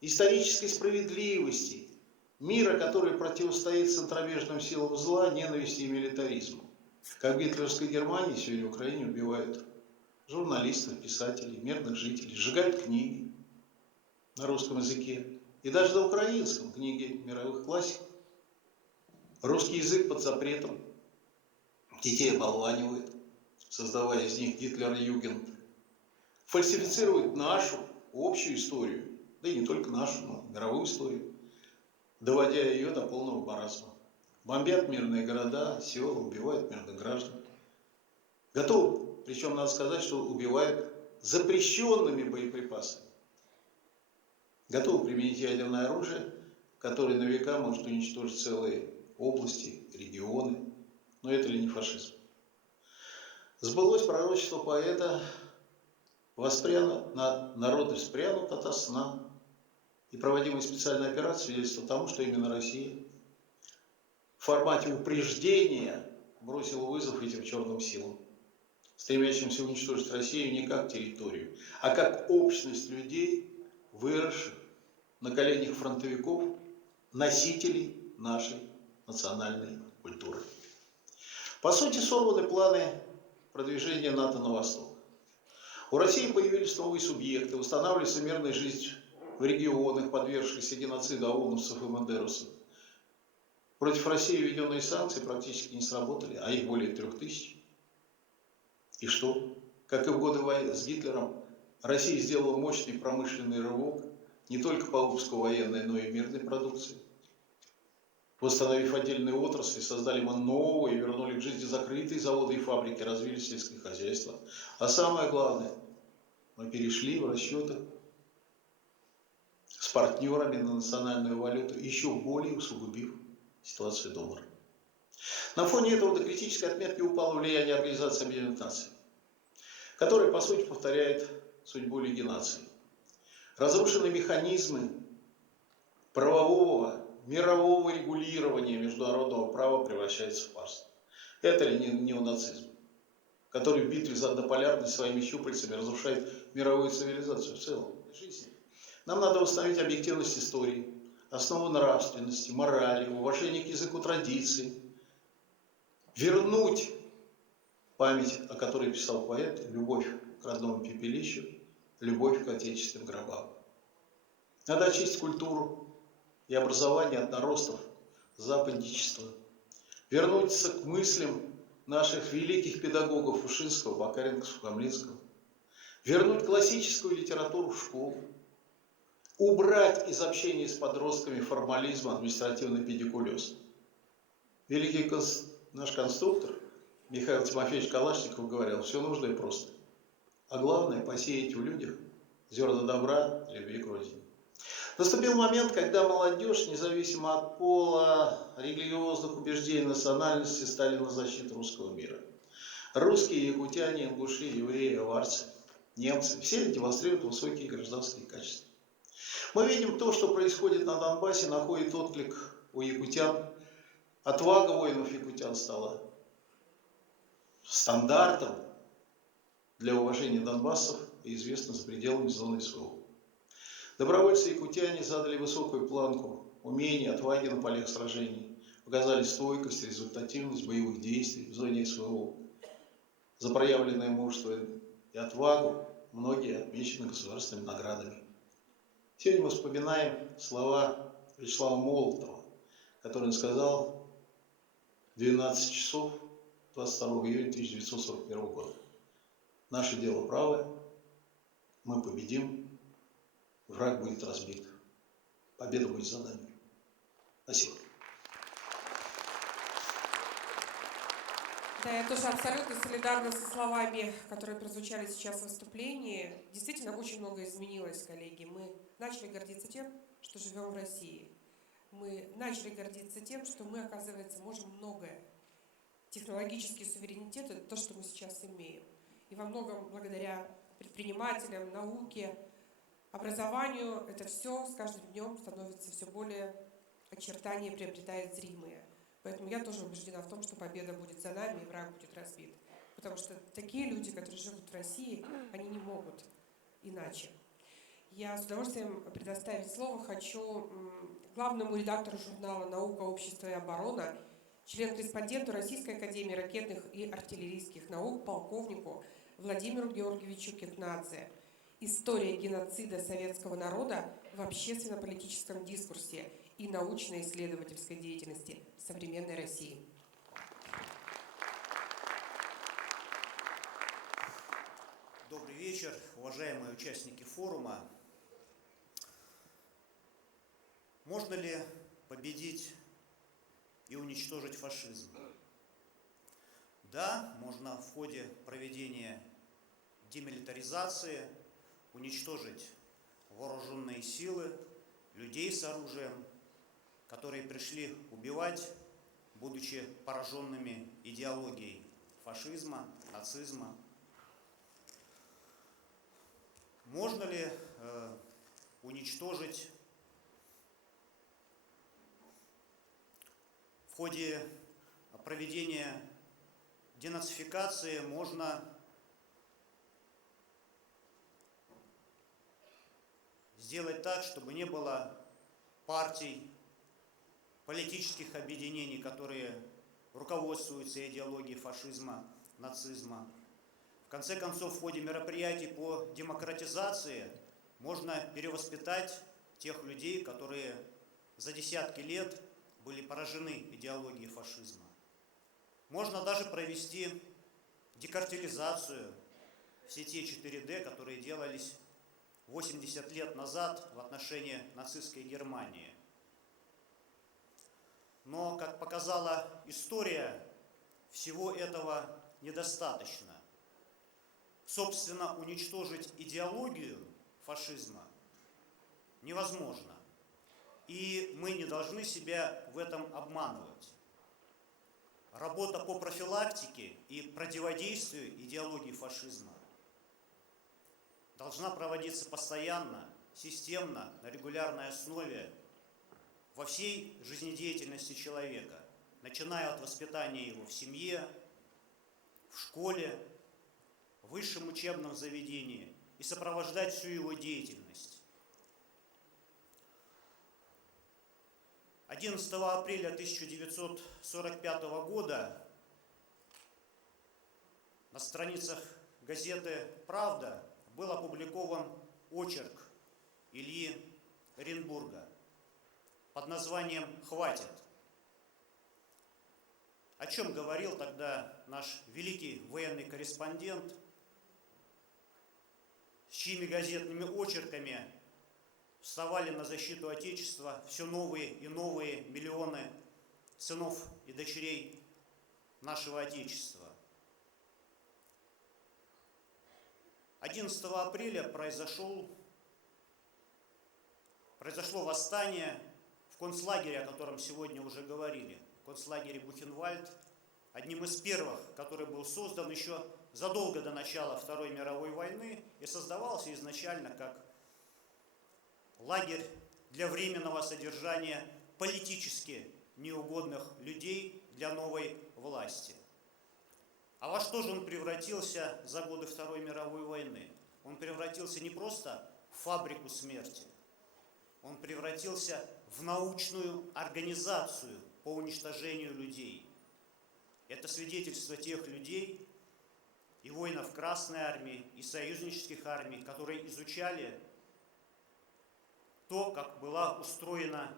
исторической справедливости, мира, который противостоит центробежным силам зла, ненависти и милитаризму. Как в гитлеровской Германии сегодня в Украине убивают журналистов, писателей, мирных жителей, сжигают книги на русском языке и даже на украинском книги мировых классиков. Русский язык под запретом, детей оболванивают, создавая из них Гитлер-Югенд, фальсифицируют нашу общую историю, да и не только нашу, но и мировую историю, доводя ее до полного маразма. Бомбят мирные города, села, убивают мирных граждан. Готовы, причем надо сказать, что убивают запрещенными боеприпасами. готовы применить ядерное оружие, которое на века может уничтожить целые области, регионы. Но это ли не фашизм? Сбылось пророчество поэта: народы воспрянут ото сна. И проводимая специальная операция свидетельствует о том, что именно Россия в формате упреждения бросила вызов этим черным силам, стремящимся уничтожить Россию не как территорию, а как общность людей, выросших на коленях фронтовиков, носителей нашей национальной культуры. По сути, сорваны планы продвижения НАТО на восток. У России появились новые субъекты, устанавливается мирная жизнь в регионах, подвергшихся геноциду ОУНовцев и бандеровцев. Против России введенные санкции практически не сработали, а их более 3000. И что? Как и в годы войны с Гитлером, Россия сделала мощный промышленный рывок не только по выпуску военной, но и мирной продукции. Восстановив отдельные отрасли, создали мы новые, вернули к жизни закрытые заводы и фабрики, развили сельское хозяйство. А самое главное, мы перешли в расчетах с партнерами на национальную валюту, еще более усугубив ситуацию доллара. На фоне этого до критической отметки упало влияние Организации Объединенных Наций, которая, по сути, повторяет судьбу Лиги Наций. Разрушены механизмы правового, мирового регулирования международного права превращается в фарс. Это ли не неонацизм, который в битве за однополярность своими щупальцами разрушает мировую цивилизацию в целом? Нам надо восстановить объективность истории, основу нравственности, морали, уважение к языку традиций, вернуть память, о которой писал поэт, любовь к родному пепелищу, любовь к отечественным гробам. Надо очистить культуру и образование от наростов западничества, вернуться к мыслям наших великих педагогов Ушинского, Бакаренко, Сухомлинского, вернуть классическую литературу в школу, убрать из общения с подростками формализм, административный педикулез. Великий наш конструктор Михаил Тимофеевич Калашников говорил: все нужно и просто. А главное — посеять в людях зерна добра, любви к родине. Наступил момент, когда молодежь, независимо от пола, религиозных убеждений, национальности, стали на защиту русского мира. Русские, якутяне, ингуши, евреи, аварцы, немцы — все демонстрируют высокие гражданские качества. Мы видим, то, что происходит на Донбассе, находит отклик у якутян. Отвага воинов якутян стала стандартом для уважения донбассов и известно за пределами зоны СВО. Добровольцы якутяне задали высокую планку умений, отваги на полях сражений, показали стойкость, результативность боевых действий в зоне СВО. За проявленное мужество и отвагу многие отмечены государственными наградами. Сегодня мы вспоминаем слова Вячеслава Молотова, который он сказал в 12 часов 22 июня 1941 года. Наше дело правое, мы победим, враг будет разбит, победа будет за нами. Спасибо. Да, я тоже абсолютно солидарна со словами, которые прозвучали сейчас в выступлении. Действительно, очень много изменилось, коллеги. Мы начали гордиться тем, что живем в России. Мы начали гордиться тем, что мы, оказывается, можем многое. Технологический суверенитет – это то, что мы сейчас имеем. И во многом благодаря предпринимателям, науке, образованию это все с каждым днем становится все более очертания приобретает зримые. Поэтому я тоже убеждена в том, что победа будет за нами и враг будет разбит. Потому что такие люди, которые живут в России, они не могут иначе. Я с удовольствием предоставить слово хочу главному редактору журнала «Наука, общество и оборона», член-корреспонденту Российской академии ракетных и артиллерийских наук, полковнику Владимиру Георгиевичу Кетнадзе. История геноцида советского народа в общественно-политическом дискурсе и научно-исследовательской деятельности современной России. Добрый вечер, уважаемые участники форума. Можно ли победить и уничтожить фашизм? Да, можно в ходе проведения демилитаризации уничтожить вооруженные силы, людей с оружием, которые пришли убивать, будучи пораженными идеологией фашизма, нацизма. Можно ли уничтожить в ходе проведения денацификации, можно сделать так, чтобы не было партий, политических объединений, которые руководствуются идеологией фашизма, нацизма. В конце концов, в ходе мероприятий по демократизации можно перевоспитать тех людей, которые за десятки лет были поражены идеологией фашизма. Можно даже провести декартилизацию, все те 4D, которые делались 80 лет назад в отношении нацистской Германии. Но, как показала история, всего этого недостаточно. Собственно, уничтожить идеологию фашизма невозможно. И мы не должны себя в этом обманывать. Работа по профилактике и противодействию идеологии фашизма должна проводиться постоянно, системно, на регулярной основе во всей жизнедеятельности человека, начиная от воспитания его в семье, в школе, в высшем учебном заведении и сопровождать всю его деятельность. 11 апреля 1945 года на страницах газеты «Правда» был опубликован очерк Ильи Эренбурга под названием «Хватит». О чем говорил тогда наш великий военный корреспондент, с чьими газетными очерками вставали на защиту Отечества все новые и новые миллионы сынов и дочерей нашего Отечества. 11 апреля произошло восстание в концлагере, о котором сегодня уже говорили, в концлагере Бухенвальд, одним из первых, который был создан еще задолго до начала Второй мировой войны и создавался изначально как лагерь для временного содержания политически неугодных людей для новой власти. А во что же он превратился за годы Второй мировой войны? Он превратился не просто в фабрику смерти, он превратился в научную организацию по уничтожению людей. Это свидетельство тех людей и воинов Красной армии, и союзнических армий, которые изучали то, как была устроена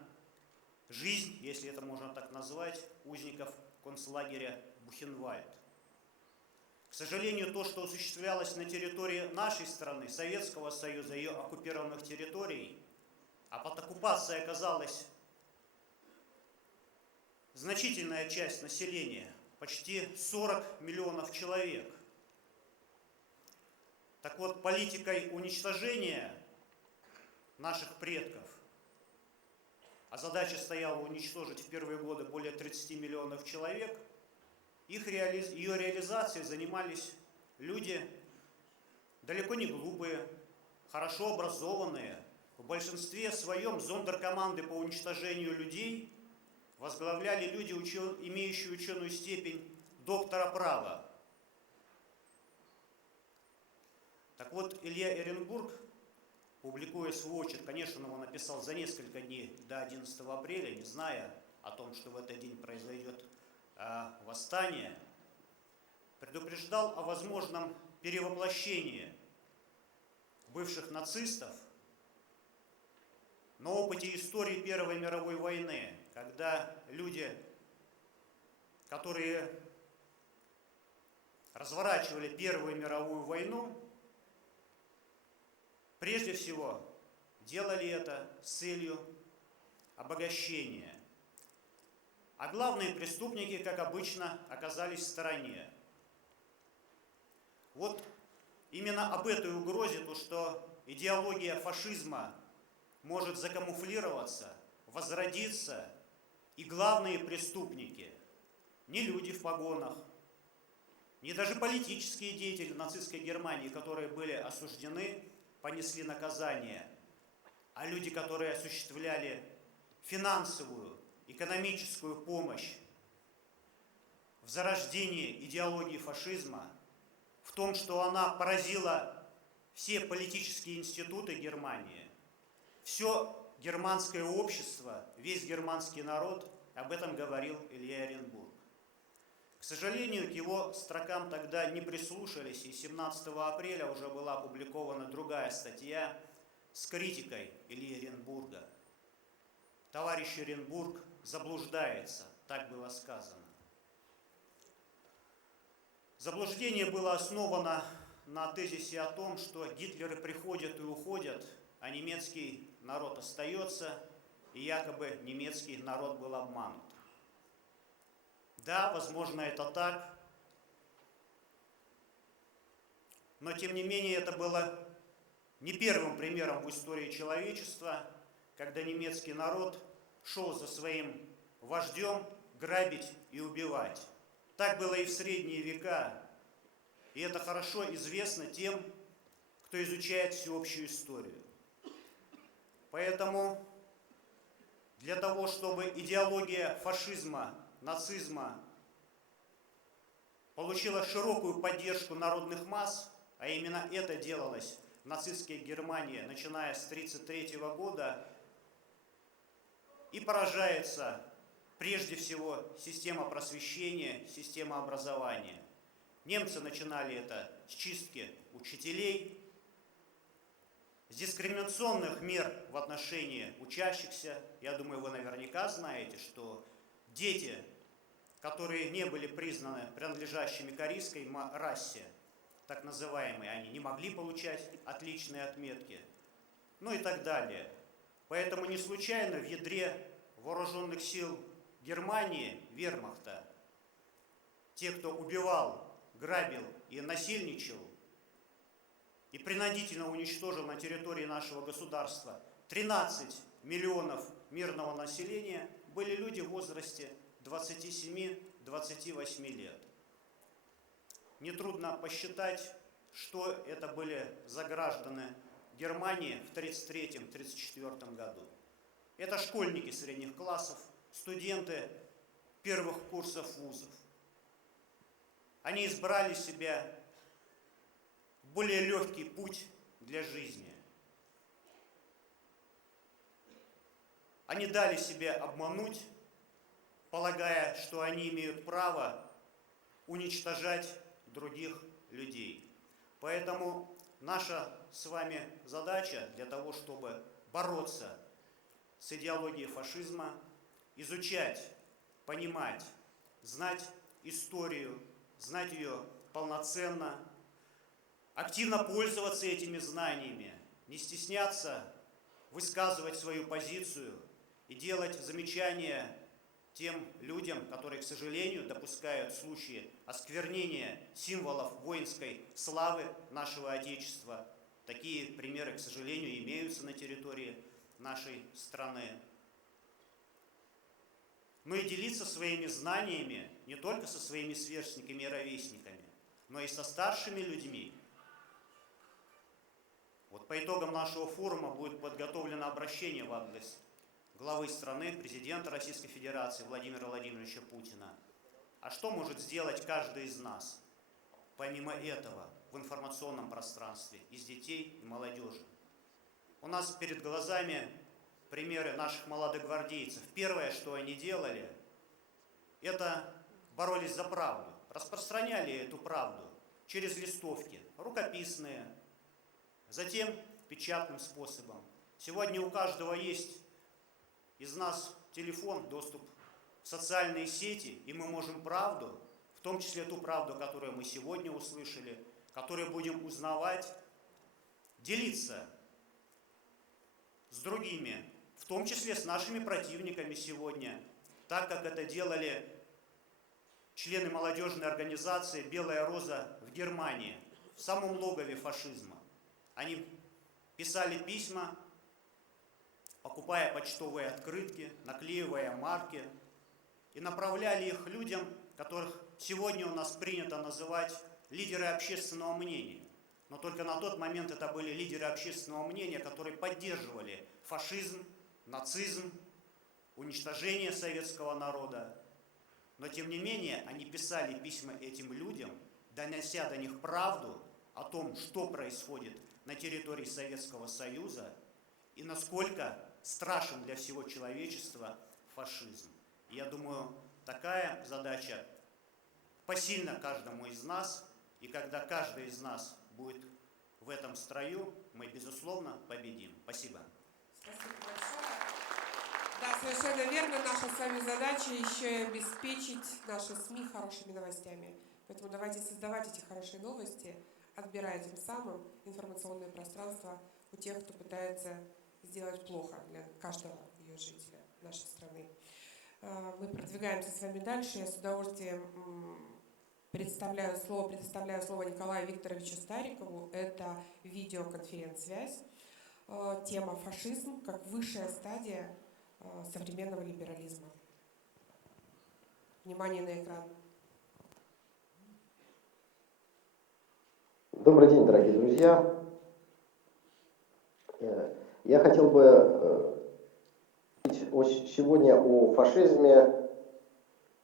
жизнь, если это можно так назвать, узников концлагеря Бухенвальд. К сожалению, то, что осуществлялось на территории нашей страны, Советского Союза, ее оккупированных территорий, а под оккупацией оказалась значительная часть населения, почти 40 миллионов человек. Так вот, политикой уничтожения наших предков, а задача стояла уничтожить в первые годы более 30 миллионов человек, ее реализацией занимались люди далеко не глупые, хорошо образованные. В большинстве своем зондеркоманды по уничтожению людей возглавляли люди, имеющие ученую степень доктора права. Так вот, Илья Эренбург, публикуя свой очерк, конечно, он его написал за несколько дней до 11 апреля, не зная о том, что в этот день произойдет восстание, предупреждал о возможном перевоплощении бывших нацистов на опыте истории Первой мировой войны, когда люди, которые разворачивали Первую мировую войну, прежде всего делали это с целью обогащения. А главные преступники, как обычно, оказались в стороне. Вот именно об этой угрозе, то, что идеология фашизма может закамуфлироваться, возродиться, и главные преступники не люди в погонах, не даже политические деятели нацистской Германии, которые были осуждены, понесли наказание, а люди, которые осуществляли финансовую, экономическую помощь в зарождении идеологии фашизма, в том, что она поразила все политические институты Германии, все германское общество, весь германский народ, об этом говорил Илья Эренбург. К сожалению, к его строкам тогда не прислушались, и 17 апреля уже была опубликована другая статья с критикой Ильи Эренбурга. Товарищ Эренбург заблуждается, так было сказано. Заблуждение было основано на тезисе о том, что Гитлеры приходят и уходят, а немецкий народ остается, и якобы немецкий народ был обманут. Да, возможно, это так, но тем не менее это было не первым примером в истории человечества, когда немецкий народ шел за своим вождем грабить и убивать. Так было и в средние века, и это хорошо известно тем, кто изучает всеобщую историю. Поэтому для того, чтобы идеология фашизма, нацизма получила широкую поддержку народных масс, а именно это делалось в нацистской Германии, начиная с 1933 года, и поражается прежде всего система просвещения, система образования. Немцы начинали это с чистки учителей, с дискриминационных мер в отношении учащихся. Я думаю, вы наверняка знаете, что дети, которые не были признаны принадлежащими к арийской расе, так называемые, они не могли получать отличные отметки, ну и так далее. Поэтому не случайно в ядре вооруженных сил Германии, вермахта, те, кто убивал, грабил и насильничал, и принудительно уничтожил на территории нашего государства 13 миллионов мирного населения, были люди в возрасте 27-28 лет. Нетрудно посчитать, что это были за граждане Германии в 1933-1934 году. Это школьники средних классов, студенты первых курсов вузов. Они избрали себе более легкий путь для жизни. Они дали себя обмануть, полагая, что они имеют право уничтожать других людей. Поэтому наша с вами задача для того, чтобы бороться с идеологией фашизма, изучать, понимать, знать историю, знать ее полноценно, активно пользоваться этими знаниями, не стесняться высказывать свою позицию и делать замечания тем людям, которые, к сожалению, допускают случаи осквернения символов воинской славы нашего Отечества. Такие примеры, к сожалению, имеются на территории нашей страны. Но и делиться своими знаниями не только со своими сверстниками и ровесниками, но и со старшими людьми. Вот по итогам нашего форума будет подготовлено обращение в адрес главы страны, президента Российской Федерации Владимира Владимировича Путина. А что может сделать каждый из нас, помимо этого, в информационном пространстве, из детей и молодежи? У нас перед глазами примеры наших молодогвардейцев. Первое, что они делали, это боролись за правду, распространяли эту правду через листовки, рукописные, затем печатным способом. Сегодня у каждого есть из нас телефон, доступ в социальные сети, и мы можем правду, в том числе ту правду, которую мы сегодня услышали, которую будем узнавать, делиться с другими, в том числе с нашими противниками сегодня, так как это делали члены молодежной организации «Белая роза» в Германии, в самом логове фашизма. Они писали письма, покупая почтовые открытки, наклеивая марки и направляли их людям, которых сегодня у нас принято называть лидеры общественного мнения. Но только на тот момент это были лидеры общественного мнения, которые поддерживали фашизм, нацизм, уничтожение советского народа. Но тем не менее они писали письма этим людям, донося до них правду о том, что происходит на территории Советского Союза и насколько страшен для всего человечества фашизм. И я думаю, такая задача посильна каждому из нас, и когда каждый из нас будет в этом строю, мы, безусловно, победим. Спасибо. Спасибо большое. Да, совершенно верно. Наша с вами задача еще и обеспечить наши СМИ хорошими новостями. Поэтому давайте создавать эти хорошие новости, отбирая тем самым информационное пространство у тех, кто пытается сделать плохо для каждого ее жителя нашей страны. Мы продвигаемся с вами дальше. Я с удовольствием предоставляю слово Николаю Викторовичу Старикову. Это видеоконференц-связь. Тема «Фашизм как высшая стадия современного либерализма». Внимание на экран. Добрый день, дорогие друзья. Я хотел бы сегодня о фашизме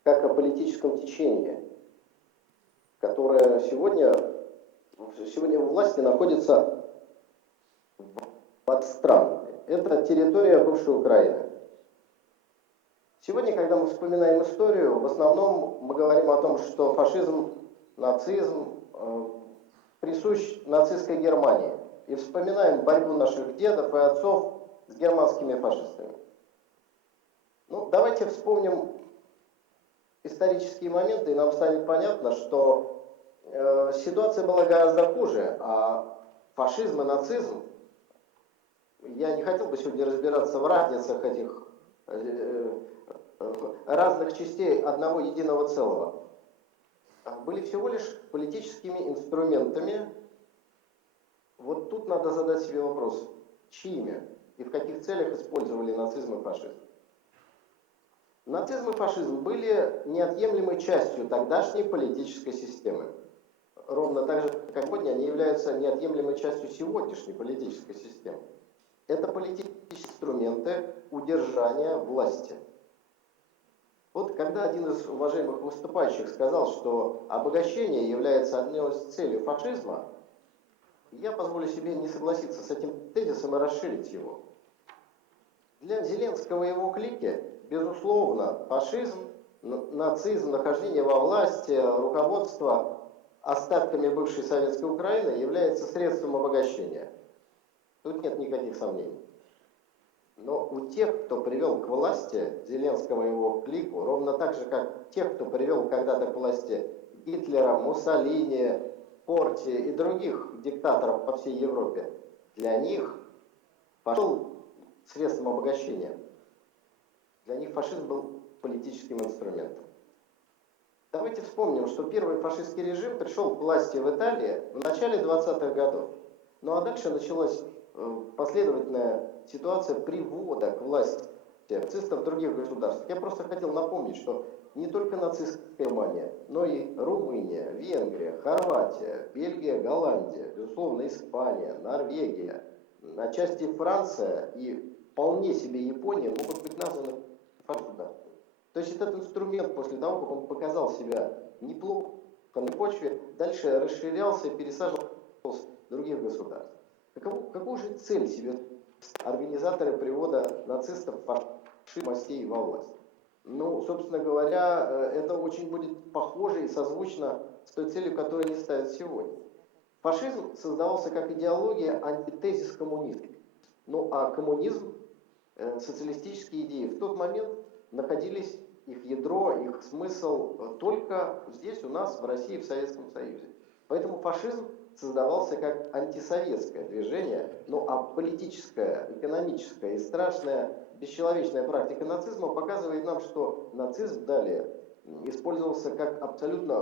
как о политическом течении, которое сегодня у власти находится под стран. Это территория бывшей Украины. Сегодня, когда мы вспоминаем историю, в основном мы говорим о том, что фашизм, нацизм присущ нацистской Германии. И вспоминаем борьбу наших дедов и отцов с германскими фашистами. Ну, давайте вспомним исторические моменты, и нам станет понятно, что ситуация была гораздо хуже, а фашизм и нацизм, я не хотел бы сегодня разбираться в разницах этих разных частей одного единого целого, были всего лишь политическими инструментами. Вот тут надо задать себе вопрос, чьими и в каких целях использовали нацизм и фашизм. Нацизм и фашизм были неотъемлемой частью тогдашней политической системы. Ровно так же, как сегодня они являются неотъемлемой частью сегодняшней политической системы. Это политические инструменты удержания власти. Вот когда один из уважаемых выступающих сказал, что обогащение является одной из целей фашизма, я позволю себе не согласиться с этим тезисом и расширить его. Для Зеленского и его клики, безусловно, фашизм, нацизм, нахождение во власти, руководство остатками бывшей советской Украины является средством обогащения. Тут нет никаких сомнений. Но у тех, кто привел к власти Зеленского и его клику, ровно так же, как тех, кто привел когда-то к власти Гитлера, Муссолини, Порти и других диктаторов по всей Европе, для них пошел средством обогащения. Для них фашизм был политическим инструментом. Давайте вспомним, что первый фашистский режим пришел к власти в Италии в начале 20-х годов. Ну а дальше началась последовательная ситуация привода к власти нацистов в других государствах. Я просто хотел напомнить, что не только нацистская Германия, но и Румыния, Венгрия, Хорватия, Бельгия, Голландия, безусловно, Испания, Норвегия, отчасти Франция и вполне себе Япония могут быть названы фашистами. То есть этот инструмент после того, как он показал себя неплохо на почве, дальше расширялся и пересаживался в других государств. Какую же цель себе организаторы привода нацистов, фашистов, мастей во власть? Ну, собственно говоря, это очень будет похоже и созвучно с той целью, которую они ставят сегодня. Фашизм создавался как идеология, антитезис коммунизма. Ну, а коммунизм, социалистические идеи в тот момент находились, их ядро, их смысл только здесь, у нас, в России, в Советском Союзе. Поэтому фашизм создавался как антисоветское движение, ну а политическая, экономическая и страшная, бесчеловечная практика нацизма показывает нам, что нацизм далее использовался как абсолютно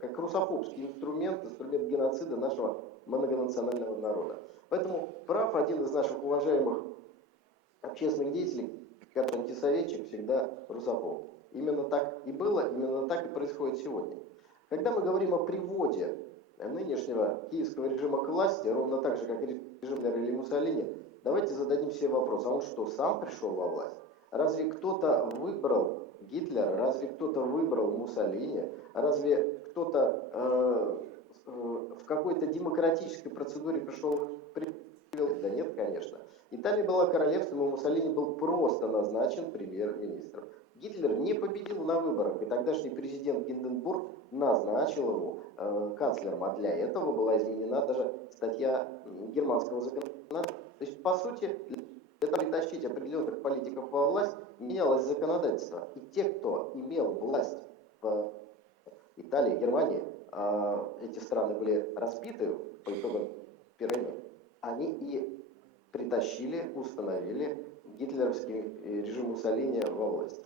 как русофобский инструмент геноцида нашего многонационального народа. Поэтому прав один из наших уважаемых общественных деятелей, как антисоветчик, всегда русофоб. Именно так и было, именно так и происходит сегодня. Когда мы говорим о приводе нынешнего киевского режима к власти, ровно так же, как и режим Гитлера или Муссолини, давайте зададим себе вопрос, а он что, сам пришел во власть? Разве кто-то выбрал Гитлера, разве кто-то выбрал Муссолини, разве кто-то в какой-то демократической процедуре привел? Да нет, конечно. Италия была королевством, и Муссолини был просто назначен премьер-министром. Гитлер не победил на выборах, и тогдашний президент Гинденбург назначил его канцлером, а для этого была изменена даже статья германского законодательства. То есть, по сути, для того, чтобы притащить определенных политиков во власть, менялось законодательство. И те, кто имел власть в Италии, Германии, эти страны были разбиты по итогам Первой войны, они и притащили, установили гитлеровский режим Муссолини во власть.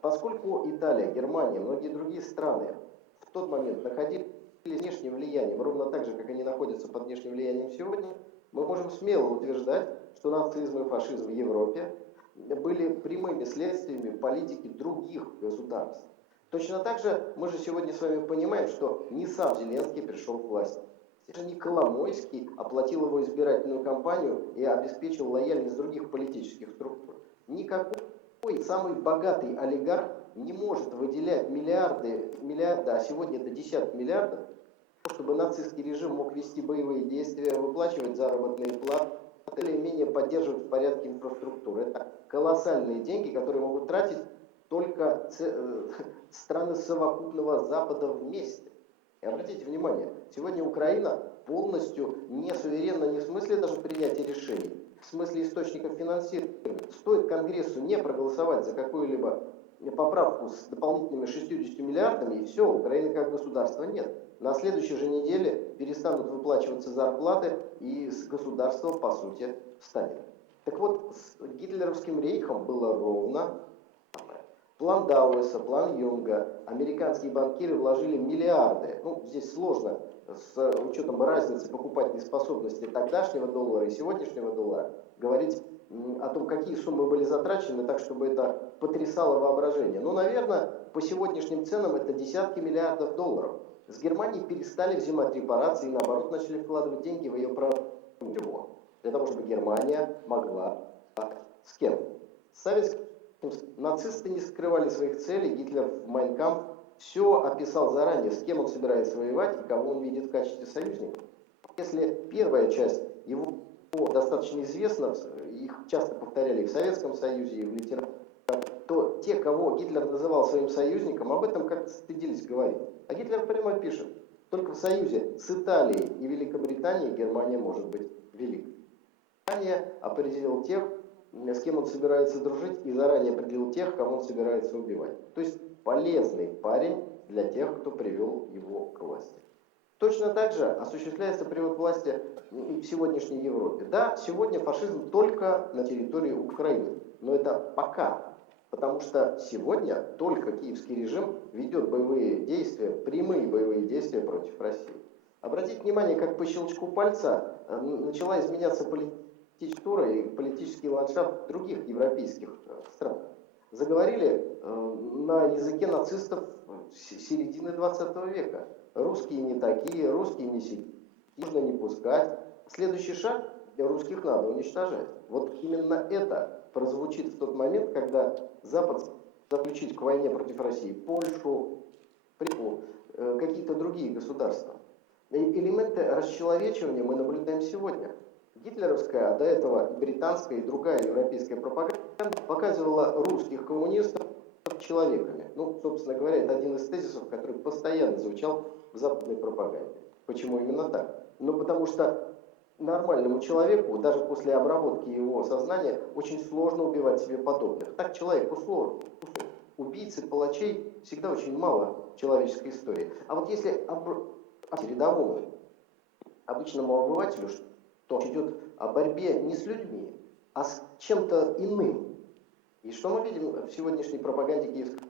Поскольку Италия, Германия, многие другие страны в тот момент находились под внешним влиянием, ровно так же, как они находятся под внешним влиянием сегодня, мы можем смело утверждать, что нацизм и фашизм в Европе были прямыми следствиями политики других государств. Точно так же мы же сегодня с вами понимаем, что не сам Зеленский пришел к власти. Даже не Коломойский оплатил его избирательную кампанию и обеспечил лояльность других политических структур. Никакой самый богатый олигарх не может выделять миллиарды, а сегодня это десятки миллиардов, чтобы нацистский режим мог вести боевые действия, выплачивать заработные платы или менее поддерживать в порядке инфраструктуру. Это колоссальные деньги, которые могут тратить только страны совокупного Запада вместе. И обратите внимание, сегодня Украина полностью не суверенна не в смысле даже принятия решений, в смысле источников финансирования. Стоит Конгрессу не проголосовать за какую-либо поправку с дополнительными 60 миллиардами, и все, Украины как государства нет. На следующей же неделе перестанут выплачиваться зарплаты, и государство, по сути, встанет. Так вот, с гитлеровским рейхом было ровно план Дауэса, план Юнга. Американские банкиры вложили миллиарды. Ну, здесь сложно с учетом разницы покупательной способности тогдашнего доллара и сегодняшнего доллара говорить о том, какие суммы были затрачены, так, чтобы это потрясало воображение. Ну, наверное, по сегодняшним ценам это десятки миллиардов долларов. С Германии перестали взимать репарации и, наоборот, начали вкладывать деньги в ее право. Для того, чтобы Германия могла... С кем? С советским. Нацисты не скрывали своих целей, Гитлер в «Майн кампф» все описал заранее, с кем он собирается воевать и кого он видит в качестве союзника. Если первая часть его достаточно известна, их часто повторяли и в Советском Союзе, и в литературе, то те, кого Гитлер называл своим союзником, об этом как-то стыдились говорить. А Гитлер прямо пишет, только в союзе с Италией и Великобританией Германия может быть великой. Германия определил тех, с кем он собирается дружить, и заранее определил тех, кого он собирается убивать. То есть полезный парень для тех, кто привел его к власти. Точно так же осуществляется привод к власти в сегодняшней Европе. Да, сегодня фашизм только на территории Украины, но это пока. Потому что сегодня только киевский режим ведет боевые действия, прямые боевые действия против России. Обратите внимание, как по щелчку пальца начала изменяться политическая и политический ландшафт других европейских стран. Заговорили на языке нацистов середины 20 века. Русские не такие, русские не сидят, нужно не пускать. Следующий шаг – русских надо уничтожать. Вот именно это прозвучит в тот момент, когда Запад заключит к войне против России Польшу, какие-то другие государства. Элементы расчеловечивания мы наблюдаем сегодня. Гитлеровская, а до этого и британская, и другая европейская пропаганда показывала русских коммунистов человеками. Ну, собственно говоря, это один из тезисов, который постоянно звучал в западной пропаганде. Почему именно так? Ну, потому что нормальному человеку, даже после обработки его сознания, очень сложно убивать себе подобных. Так человеку сложно. Убийцы, палачей всегда очень мало в человеческой истории. А вот если рядовому, обычному обывателю, что идет о борьбе не с людьми, а с чем-то иным, И что мы видим в сегодняшней пропаганде киевской?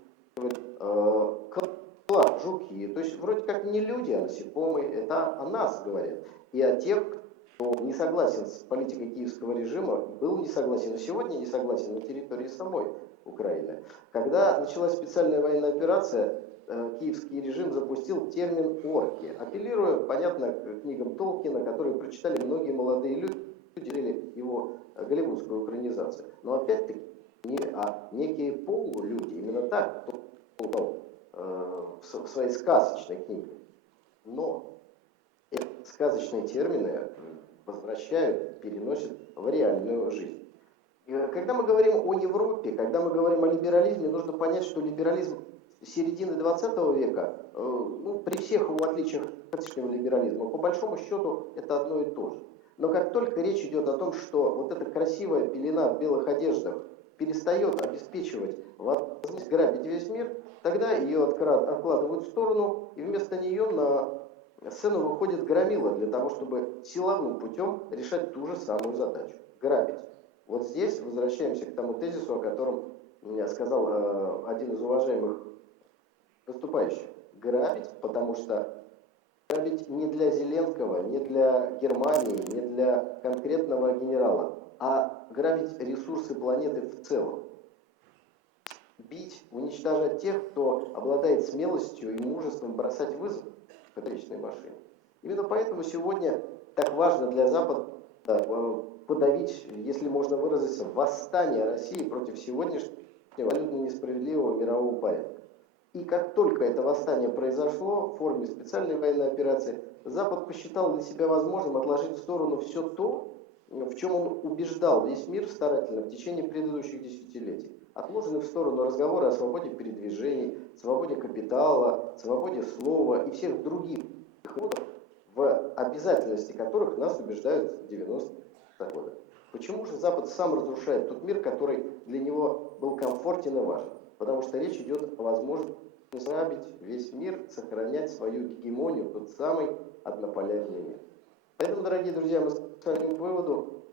Клад, жуки, то есть вроде как не люди, а насекомые, это о нас говорят. И о тех, кто не согласен с политикой киевского режима, был не согласен, и сегодня не согласен на территории самой Украины. Когда началась специальная военная операция, киевский режим запустил термин «орки», апеллируя, понятно, к книгам Толкина, которые прочитали многие молодые люди, его голливудскую экранизацию. Но опять-таки, некие полулюди, именно так, кто в своей сказочной книге. Но эти сказочные термины возвращают, переносят в реальную жизнь. И когда мы говорим о Европе, когда мы говорим о либерализме, нужно понять, что либерализм середины 20 века, при всех его отличиях от нынешнего либерализма, по большому счету это одно и то же. Но как только речь идет о том, что вот эта красивая пелена в белых одеждах перестает обеспечивать возможность грабить весь мир, тогда ее откладывают в сторону, и вместо нее на сцену выходит громила для того, чтобы силовым путем решать ту же самую задачу – грабить. Вот здесь возвращаемся к тому тезису, о котором сказал один из уважаемых выступающих. Грабить, потому что грабить не для Зеленского, не для Германии, не для конкретного генерала, а грабить ресурсы планеты в целом. Бить, уничтожать тех, кто обладает смелостью и мужеством бросать вызов встречной машине. Именно поэтому сегодня так важно для Запада подавить, если можно выразиться, восстание России против сегодняшнего абсолютно несправедливого мирового порядка. И как только это восстание произошло в форме специальной военной операции, Запад посчитал для себя возможным отложить в сторону все то, в чем он убеждал весь мир старательно в течение предыдущих десятилетий. Отложены в сторону разговоры о свободе передвижений, свободе капитала, свободе слова и всех других ходов, в обязательности которых нас убеждают в 90-е годы. Почему же Запад сам разрушает тот мир, который для него был комфортен и важен? Потому что речь идет о возможности грабить весь мир, сохранять свою гегемонию, тот самый однополярный мир. Поэтому, дорогие друзья, мы с вами к выводу,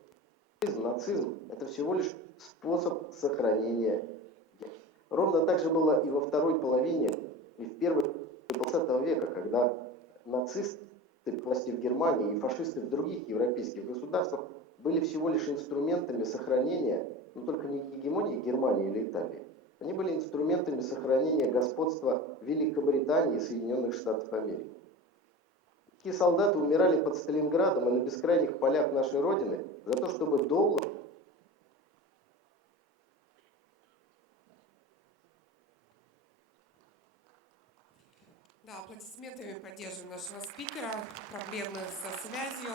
нацизм – это всего лишь способ сохранения. Ровно так же было и во второй половине, и в первой половине 20 века, когда нацисты власти в Германии и фашисты в других европейских государствах были всего лишь инструментами сохранения, но только не гегемонии Германии или Италии. Они были инструментами сохранения господства Великобритании и Соединенных Штатов Америки. Такие солдаты умирали под Сталинградом и на бескрайних полях нашей Родины за то, чтобы доллар Да, аплодисментами поддерживаем нашего спикера. Проблемы со связью.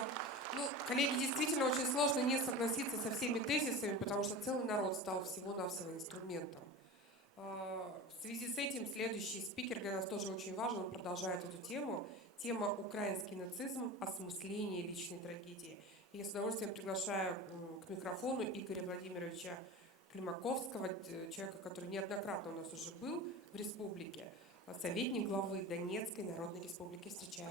Коллеги, действительно очень сложно не согласиться со всеми тезисами, потому что целый народ стал всего-навсего инструментом. В связи с этим следующий спикер для нас тоже очень важен, он продолжает эту тему. Тема «Украинский нацизм. Осмысление личной трагедии». И я с удовольствием приглашаю к микрофону Игоря Владимировича Климаковского, человека, который неоднократно у нас уже был в республике, советник главы Донецкой Народной Республики. Встречаем.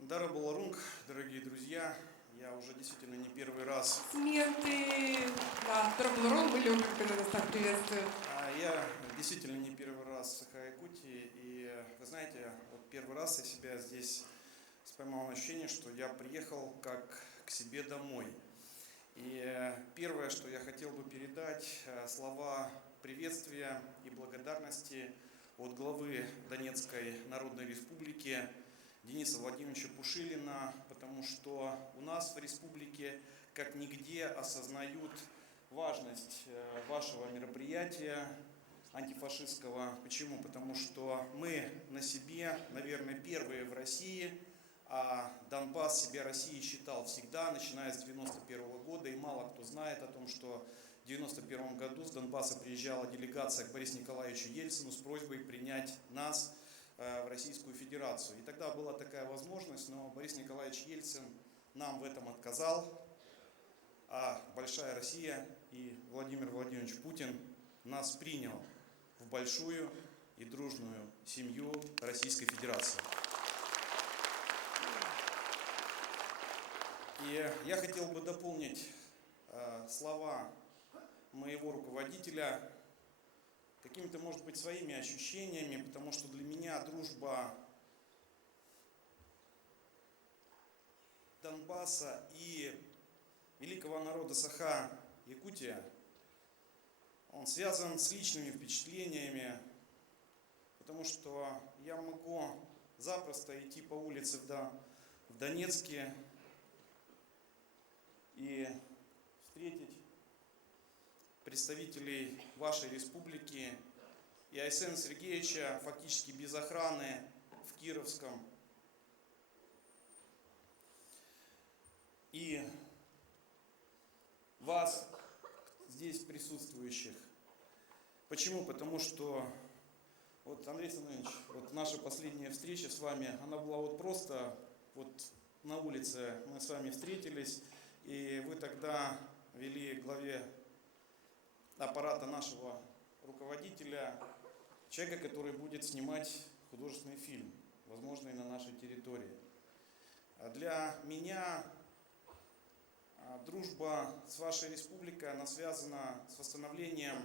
Дара Баларунг, дорогие друзья, я уже действительно не первый раз... Сменты! Да, Дара Баларунг, мы любим, когда нас так приветствуют. Я действительно не первый раз в Саха-Якутии, и вы знаете, вот первый раз я себя здесь поймал ощущение, что я приехал как к себе домой. И первое, что я хотел бы передать, слова приветствия и благодарности от главы Донецкой Народной Республики Дениса Владимировича Пушилина, потому что у нас в республике как нигде осознают важность вашего мероприятия антифашистского. Почему? Потому что мы на себе, наверное, первые в России, а Донбасс себя Россией считал всегда, начиная с 1991 года, и мало кто знает о том, что в 1991 году с Донбасса приезжала делегация к Борису Николаевичу Ельцину с просьбой принять нас в Российскую Федерацию. И тогда была такая возможность, но Борис Николаевич Ельцин нам в этом отказал, а большая Россия и Владимир Владимирович Путин нас принял в большую и дружную семью Российской Федерации. И я хотел бы дополнить слова моего руководителя какими-то, может быть, своими ощущениями, потому что для меня дружба Донбасса и великого народа Саха-Якутия, он связан с личными впечатлениями, потому что я могу запросто идти по улице в Донецке и встретить представителей вашей республики и Айсена Сергеевича фактически без охраны в Кировском. И вас, здесь присутствующих. Почему? Потому что, вот, Андрей Станович, вот наша последняя встреча с вами, она была вот просто, вот на улице мы с вами встретились, и вы тогда вели главе аппарата нашего руководителя, человека, который будет снимать художественный фильм, возможно, и на нашей территории. Для меня дружба с вашей республикой, она связана с восстановлением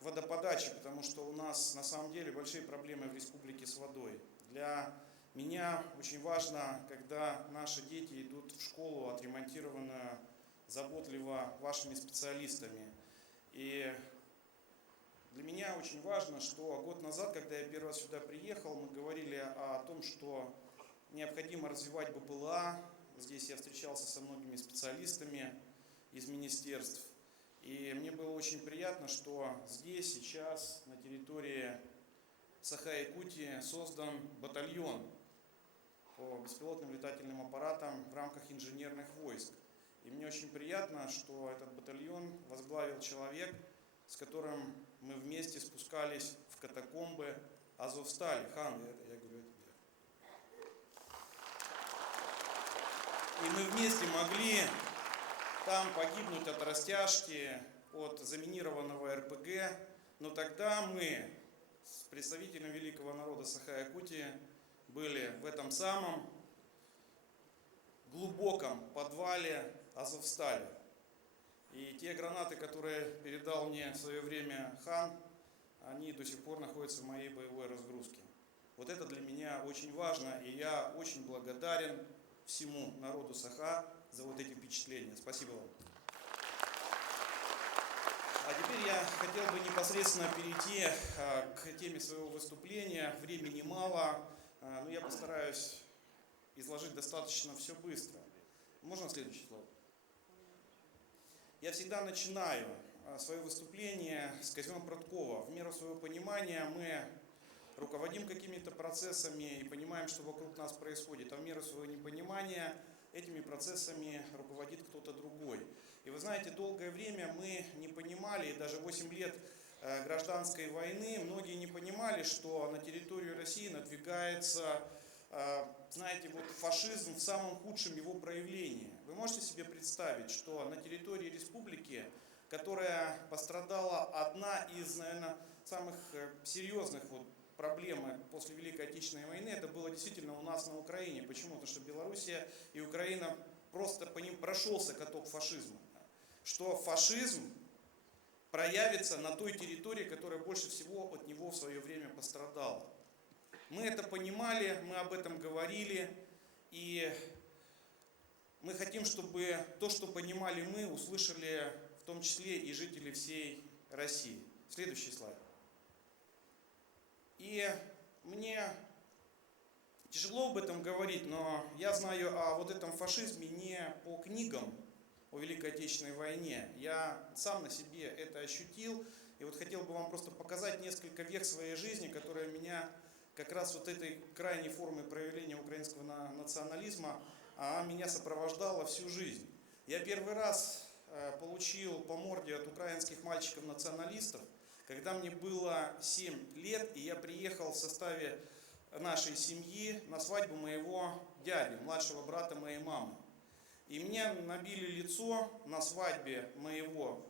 водоподачи, потому что у нас на самом деле большие проблемы в республике с водой. Для меня очень важно, когда наши дети идут в школу, отремонтированную заботливо вашими специалистами. И для меня очень важно, что год назад, когда я первый раз сюда приехал, мы говорили о том, что необходимо развивать БПЛА. Здесь я встречался со многими специалистами из министерств. И мне было очень приятно, что здесь сейчас, на территории Саха-Якутии, создан батальон по беспилотным летательным аппаратам в рамках инженерных войск. И мне очень приятно, что этот батальон возглавил человек, с которым мы вместе спускались в катакомбы Азовстали. Хан, я говорю тебе. И мы вместе могли там погибнуть от растяжки, от заминированного РПГ. Но тогда мы с представителем великого народа Саха-Якутии были в этом самом глубоком подвале Азовстали. И те гранаты, которые передал мне в свое время хан, они до сих пор находятся в моей боевой разгрузке. Вот это для меня очень важно, и я очень благодарен всему народу Саха за вот эти впечатления. Спасибо вам. А теперь я хотел бы непосредственно перейти к теме своего выступления. Времени мало, но я постараюсь изложить достаточно все быстро. Можно следующий слайд? Я всегда начинаю свое выступление с Казима Проткова. В меру своего понимания мы руководим какими-то процессами и понимаем, что вокруг нас происходит, а в меру своего непонимания этими процессами руководит кто-то другой. И вы знаете, долгое время мы не понимали, и даже 8 лет гражданской войны, многие не понимали, что на территорию России надвигается, знаете, вот фашизм в самом худшем его проявлении. Вы можете себе представить, что на территории республики, которая пострадала, одна из, наверное, самых серьезных вот проблем после Великой Отечественной войны, это было действительно у нас на Украине. Почему? Потому что Белоруссия и Украина просто по ним прошелся каток фашизма. Что фашизм проявится на той территории, которая больше всего от него в свое время пострадала. Мы это понимали, мы об этом говорили, и мы хотим, чтобы то, что понимали мы, услышали в том числе и жители всей России. Следующий слайд. И мне тяжело об этом говорить, но я знаю о вот этом фашизме не по книгам о Великой Отечественной войне. Я сам на себе это ощутил, и вот хотел бы вам просто показать несколько вех своей жизни, которые меня как раз вот этой крайней формой проявления украинского национализма, она меня сопровождала всю жизнь. Я первый раз получил по морде от украинских мальчиков-националистов, когда мне было 7 лет, и я приехал в составе нашей семьи на свадьбу моего дяди, младшего брата моей мамы. И мне набили лицо на свадьбе моего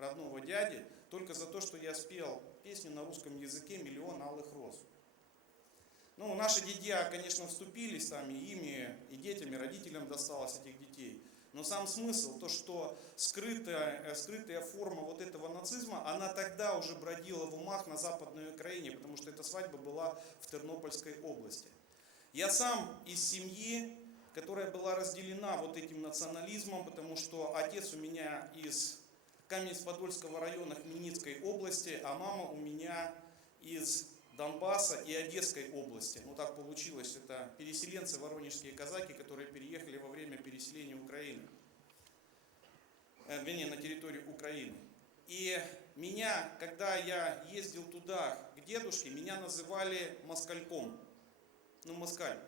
родного дяди только за то, что я спел песню на русском языке «Миллион алых роз». Ну, наши дядья, конечно, вступились сами, ими и детям, и родителям досталось этих детей. Но сам смысл, то, что скрытая форма вот этого нацизма, она тогда уже бродила в умах на Западной Украине, потому что эта свадьба была в Тернопольской области. Я сам из семьи, которая была разделена вот этим национализмом, потому что отец у меня из Каменец-Подольского района Хмельницкой области, а мама у меня из Донбасса и Одесской области. Ну так получилось, это переселенцы, воронежские казаки, которые переехали во время переселения Украины, вернее, на территорию Украины. И меня, когда я ездил туда к дедушке, меня называли москальком. Ну, москаль.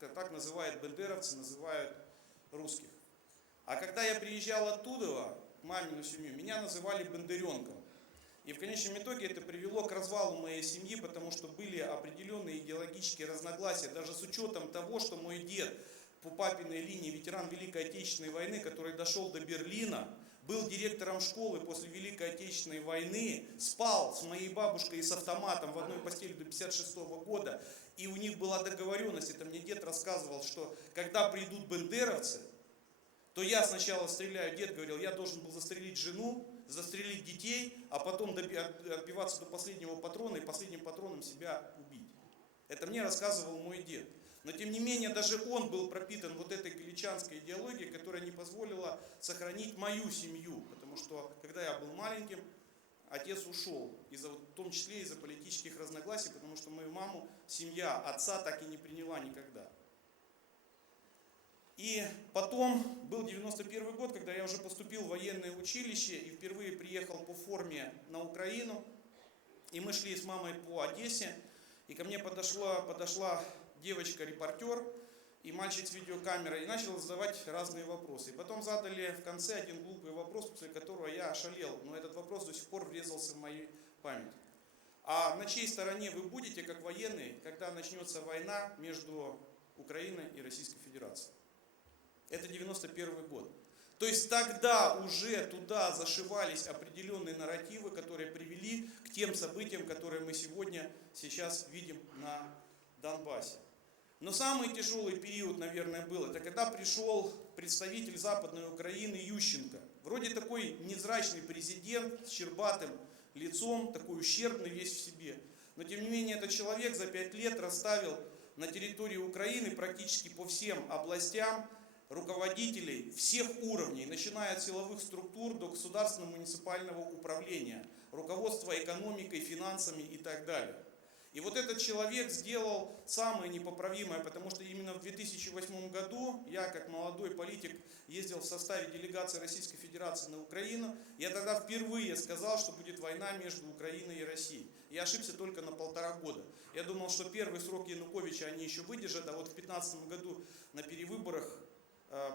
Это так называют бендеровцы, называют русских. А когда я приезжал оттуда, в мамину семью, меня называли бендеренком. И в конечном итоге это привело к развалу моей семьи, потому что были определенные идеологические разногласия, даже с учетом того, что мой дед по папиной линии, ветеран Великой Отечественной войны, который дошел до Берлина, был директором школы после Великой Отечественной войны, спал с моей бабушкой и с автоматом в одной постели до 1956 года, и у них была договоренность, это мне дед рассказывал, что когда придут бендеровцы, то я сначала стреляю, дед говорил, я должен был застрелить жену, застрелить детей, а потом отбиваться до последнего патрона и последним патроном себя убить. Это мне рассказывал мой дед. Но тем не менее, даже он был пропитан вот этой галичанской идеологией, которая не позволила сохранить мою семью. Потому что, когда я был маленьким, отец ушел, в том числе из-за политических разногласий, потому что мою маму семья отца так и не приняла никогда. И потом был 91 год, когда я уже поступил в военное училище и впервые приехал по форме на Украину. И мы шли с мамой по Одессе, и ко мне подошла девочка-репортер и мальчик с видеокамерой и начал задавать разные вопросы. И потом задали в конце один глупый вопрос, после которого я ошалел, но этот вопрос до сих пор врезался в мою память. А на чьей стороне вы будете, как военные, когда начнется война между Украиной и Российской Федерацией? Это 91 год. То есть тогда уже туда зашивались определенные нарративы, которые привели к тем событиям, которые мы сейчас видим на Донбассе. Но самый тяжелый период, наверное, был, это когда пришел представитель Западной Украины Ющенко. Вроде такой невзрачный президент с щербатым лицом, такой ущербный весь в себе. Но тем не менее этот человек за 5 лет расставил на территории Украины практически по всем областям руководителей всех уровней, начиная от силовых структур до государственного муниципального управления, руководства экономикой, финансами и так далее. И вот этот человек сделал самое непоправимое, потому что именно в 2008 году я, как молодой политик, ездил в составе делегации Российской Федерации на Украину. Я тогда впервые сказал, что будет война между Украиной и Россией. Я ошибся только на 1,5 года. Я думал, что первый срок Януковича они еще выдержат, а вот в 2015 году на перевыборах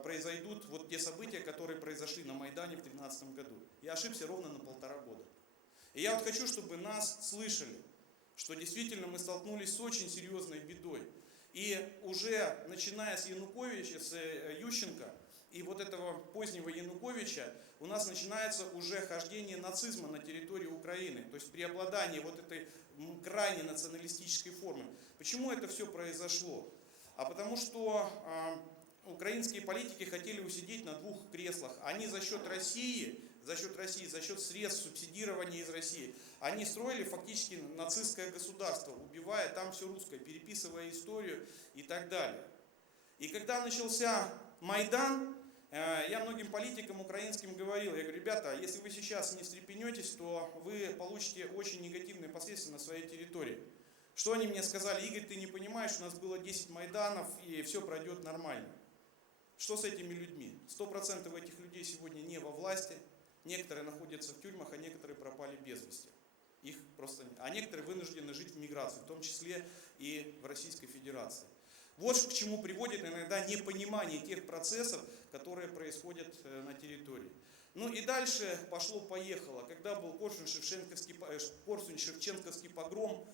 произойдут вот те события, которые произошли на Майдане в 2013 году. Я ошибся ровно на 1,5 года. И я вот хочу, чтобы нас слышали, что действительно мы столкнулись с очень серьезной бедой. И уже начиная с Януковича, с Ющенко и вот этого позднего Януковича, у нас начинается уже хождение нацизма на территории Украины. То есть преобладание вот этой крайне националистической формы. Почему это все произошло? А потому что украинские политики хотели усидеть на 2 креслах. Они за счет России, за счет средств субсидирования из России, они строили фактически нацистское государство, убивая там все русское, переписывая историю и так далее. И когда начался Майдан, я многим политикам украинским говорил, я говорю, ребята, если вы сейчас не встрепенетесь, то вы получите очень негативные последствия на своей территории. Что они мне сказали? Игорь, ты не понимаешь, у нас было 10 Майданов и все пройдет нормально. Что с этими людьми? 100% этих людей сегодня не во власти, некоторые находятся в тюрьмах, а некоторые пропали без вести. Их просто нет. А некоторые вынуждены жить в миграции, в том числе и в Российской Федерации. Вот к чему приводит иногда непонимание тех процессов, которые происходят на территории. Ну и дальше пошло-поехало. Когда был Корсунь-Шевченковский погром,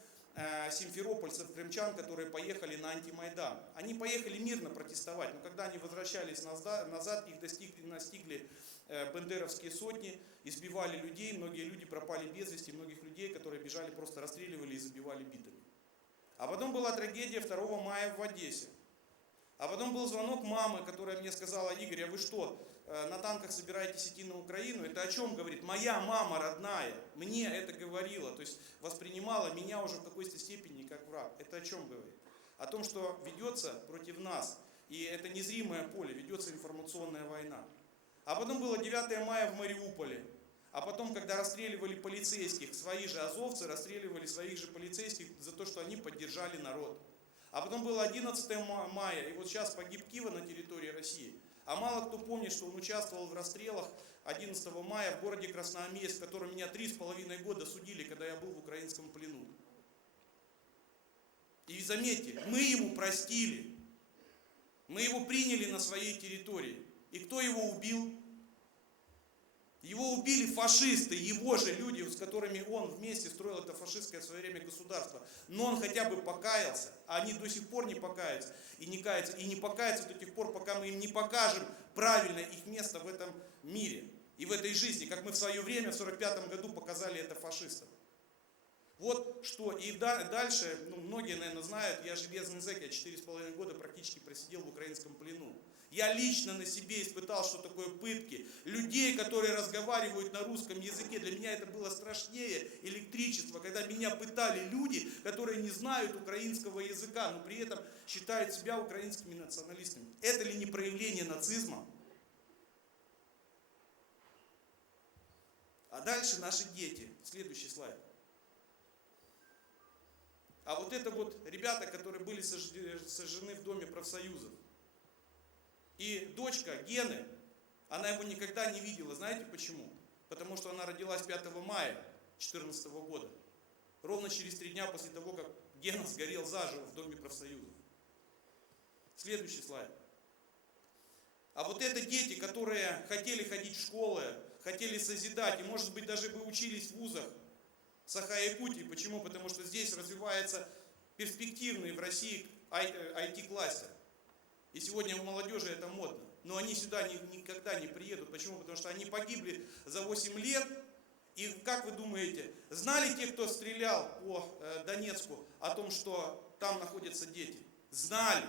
симферопольцев, крымчан, которые поехали на антимайдан. Они поехали мирно протестовать, но когда они возвращались назад, их настигли бендеровские сотни, избивали людей, многие люди пропали без вести, многих людей, которые бежали, просто расстреливали и забивали битами. А потом была трагедия 2 мая в Одессе. А потом был звонок мамы, которая мне сказала: Игорь, а вы что, на танках собираетесь идти на Украину? Это о чем говорит? Моя мама родная мне это говорила, то есть воспринимала меня уже в какой-то степени как враг. Это о чем говорит? О том, что ведется против нас, и это незримое поле, ведется информационная война. А потом было 9 мая в Мариуполе. А потом, когда расстреливали полицейских, свои же азовцы расстреливали своих же полицейских за то, что они поддержали народ. А потом было 11 мая, и вот сейчас погиб Кива на территории России. А мало кто помнит, что он участвовал в расстрелах 11 мая в городе Красноармейск, в котором меня 3,5 года судили, когда я был в украинском плену. И заметьте, мы ему простили. Мы его приняли на своей территории. И кто его убил? Его убили фашисты, его же люди, с которыми он вместе строил это фашистское в свое время государство. Но он хотя бы покаялся, а они до сих пор не покаются и не каются. И не покаются до тех пор, пока мы им не покажем правильно их место в этом мире и в этой жизни, как мы в свое время, в 1945 году, показали это фашистам. Вот что. И дальше, многие, наверное, знают, я железный зэк, я 4,5 года практически просидел в украинском плену. Я лично на себе испытал, что такое пытки. Людей, которые разговаривают на русском языке. Для меня это было страшнее электричества, когда меня пытали люди, которые не знают украинского языка, но при этом считают себя украинскими националистами. Это ли не проявление нацизма? А дальше наши дети. Следующий слайд. А вот это вот ребята, которые были сожжены в Доме профсоюзов. И дочка Гены, она его никогда не видела. Знаете почему? Потому что она родилась 5 мая 2014 года. Ровно через 3 дня после того, как Гена сгорел заживо в Доме профсоюзов. Следующий слайд. А вот это дети, которые хотели ходить в школы, хотели созидать, и, может быть, даже бы учились в вузах Саха-Якутии. Почему? Потому что здесь развивается перспективный в России IT-кластер. И сегодня у молодежи это модно. Но они сюда никогда не приедут. Почему? Потому что они погибли за 8 лет. И как вы думаете, знали те, кто стрелял по Донецку, о том, что там находятся дети? Знали.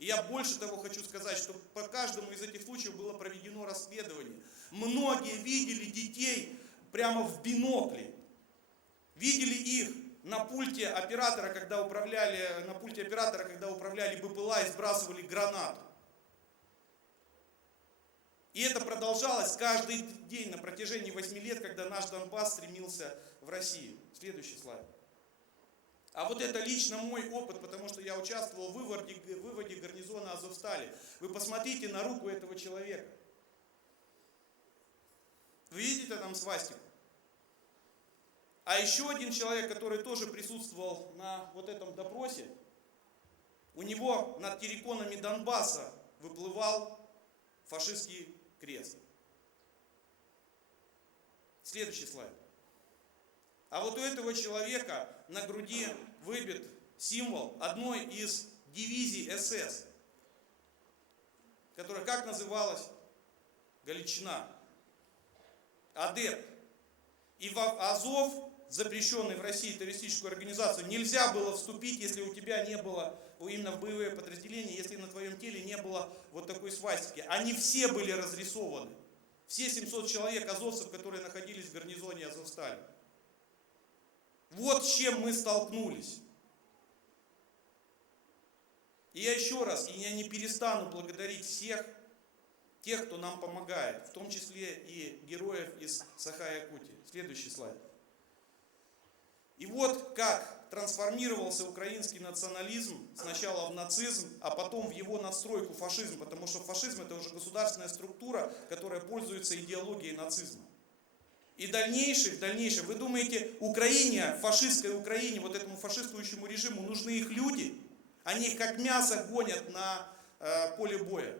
И я больше того хочу сказать, что по каждому из этих случаев было проведено расследование. Многие видели детей прямо в бинокле. Видели их на пульте оператора, когда управляли БПЛА и сбрасывали гранату. И это продолжалось каждый день на протяжении 8 лет, когда наш Донбасс стремился в Россию. Следующий слайд. А вот это лично мой опыт, потому что я участвовал в выводе гарнизона Азовстали. Вы посмотрите на руку этого человека. Вы видите там свастику? А еще один человек, который тоже присутствовал на вот этом допросе, у него над терриконами Донбасса выплывал фашистский крест. Следующий слайд. А вот у этого человека на груди выбит символ одной из дивизий СС, которая как называлась? Галичина. Адепт. И в Азов, запрещенный в России террористическую организацию, нельзя было вступить, если у тебя не было, именно в боевые подразделения, если на твоем теле не было вот такой свастики. Они все были разрисованы. Все 700 человек азовцев, которые находились в гарнизоне Азовстали. Вот с чем мы столкнулись. И я еще раз, и я не перестану благодарить всех тех, кто нам помогает, в том числе и героев из Саха-Якутии. Следующий слайд. И вот как трансформировался украинский национализм сначала в нацизм, а потом в его надстройку фашизм, потому что фашизм это уже государственная структура, которая пользуется идеологией нацизма. И в дальнейшем, вы думаете, Украине, фашистской Украине, вот этому фашистующему режиму нужны их люди? Они их как мясо гонят на поле боя.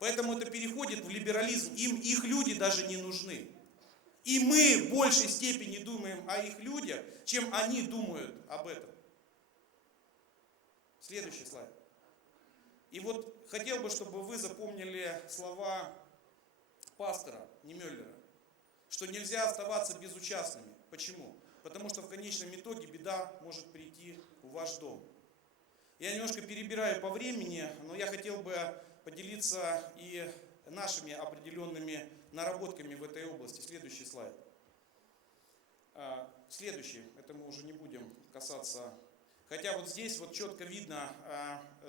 Поэтому это переходит в либерализм. Им их люди даже не нужны. И мы в большей степени думаем о их людях, чем они думают об этом. Следующий слайд. И вот хотел бы, чтобы вы запомнили слова пастора Немеллера, что нельзя оставаться безучастными. Почему? Потому что в конечном итоге беда может прийти в ваш дом. Я немножко перебираю по времени, но я хотел бы поделиться и нашими определенными наработками в этой области. Следующий слайд. Следующий, это мы уже не будем касаться. Хотя вот здесь вот четко видно,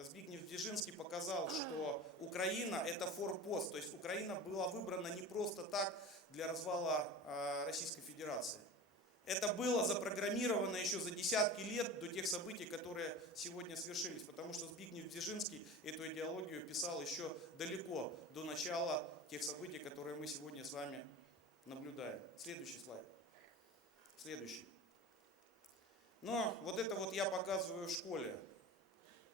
Збигнев Бжезинский показал, что Украина это форпост, то есть Украина была выбрана не просто так для развала Российской Федерации. Это было запрограммировано еще за десятки лет до тех событий, которые сегодня свершились, потому что Збигнев Бжезинский эту идеологию писал еще далеко до начала тех событий, которые мы сегодня с вами наблюдаем. Следующий слайд. Следующий. Но вот это вот я показываю в школе,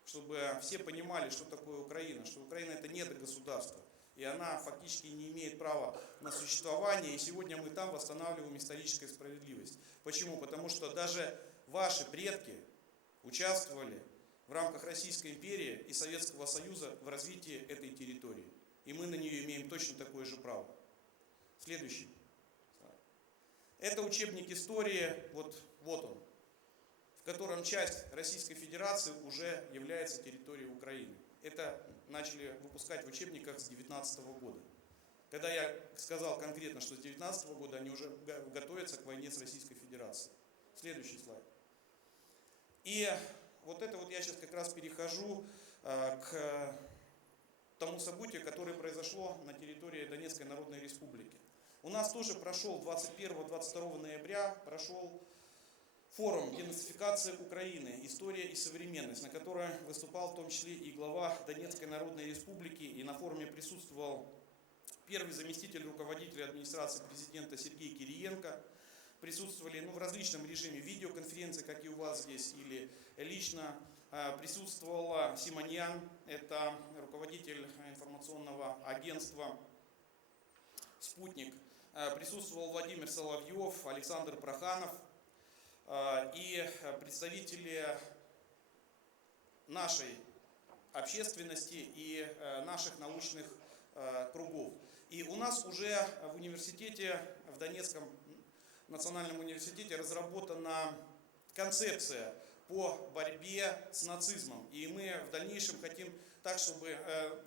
чтобы все понимали, что такое Украина, что Украина это недогосударство, и она фактически не имеет права на существование, и сегодня мы там восстанавливаем историческую справедливость. Почему? Потому что даже ваши предки участвовали в рамках Российской империи и Советского Союза в развитии этой территории, и мы на нее имеем точно такое же право. Следующий. Это учебник истории, вот он, в котором часть Российской Федерации уже является территорией Украины. Это начали выпускать в учебниках с 19 года. Когда я сказал конкретно, что с 19 года они уже готовятся к войне с Российской Федерацией. Следующий слайд. И вот это вот я сейчас как раз перехожу к тому событию, которое произошло на территории Донецкой Народной Республики. У нас тоже прошел 21-22 ноября прошел форум «Денацификация Украины. История и современность», на котором выступал в том числе и глава Донецкой Народной Республики, и на форуме присутствовал первый заместитель руководителя администрации президента Сергей Кириенко. Присутствовали в различном режиме видеоконференции, как и у вас здесь, или лично. Присутствовала Симоньян, это руководитель информационного агентства «Спутник». Присутствовал Владимир Соловьев, Александр Проханов и представители нашей общественности и наших научных кругов. И у нас уже в университете, в Донецком национальном университете разработана концепция по борьбе с нацизмом. И мы в дальнейшем хотим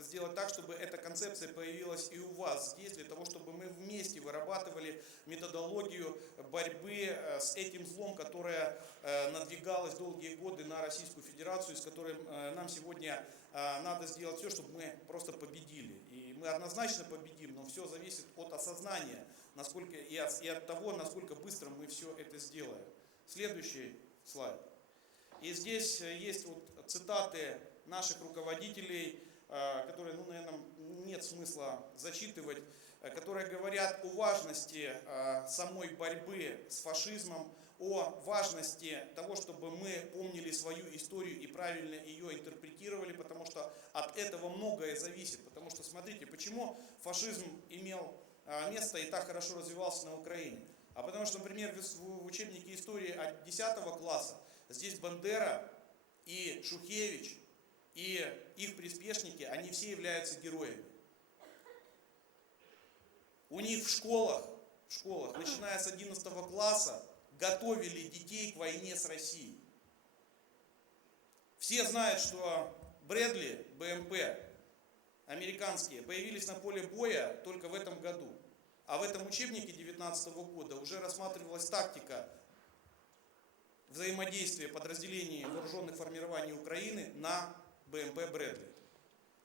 сделать так, чтобы эта концепция появилась и у вас здесь, для того, чтобы мы вместе вырабатывали методологию борьбы с этим злом, которое надвигалось долгие годы на Российскую Федерацию, с которым нам сегодня надо сделать все, чтобы мы просто победили. И мы однозначно победим, но все зависит от осознания, насколько и от того, насколько быстро мы все это сделаем. Следующий слайд. И здесь есть вот цитаты наших руководителей, которые, наверное, нет смысла зачитывать, которые говорят о важности самой борьбы с фашизмом, о важности того, чтобы мы помнили свою историю и правильно ее интерпретировали, потому что от этого многое зависит. Потому что, смотрите, почему фашизм имел место и так хорошо развивался на Украине? А потому что, например, в учебнике истории от 10 класса здесь Бандера и Шухевич, и их приспешники, они все являются героями. У них в школах, начиная с 11 класса, готовили детей к войне с Россией. Все знают, что Брэдли, БМП, американские, появились на поле боя только в этом году. А в этом учебнике 2019 года уже рассматривалась тактика взаимодействия подразделений вооруженных формирований Украины на БМП Брэдли.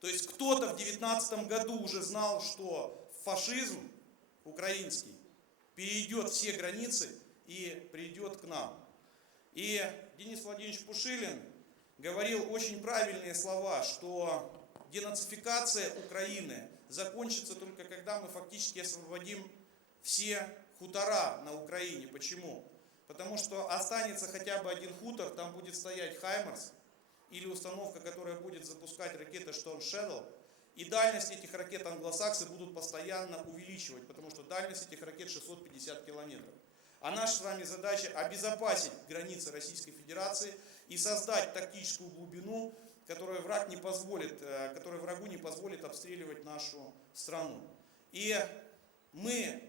То есть кто-то в 2019 году уже знал, что фашизм украинский перейдет все границы и придет к нам. И Денис Владимирович Пушилин говорил очень правильные слова, что денацификация Украины закончится только когда мы фактически освободим все хутора на Украине. Почему? Потому что останется хотя бы один хутор, там будет стоять Хаймерс или установка, которая будет запускать ракеты Storm Shadow, и дальность этих ракет англосаксы будут постоянно увеличивать, потому что дальность этих ракет 650 километров. А наша с вами задача обезопасить границы Российской Федерации и создать тактическую глубину, которая которая врагу не позволит обстреливать нашу страну. И мы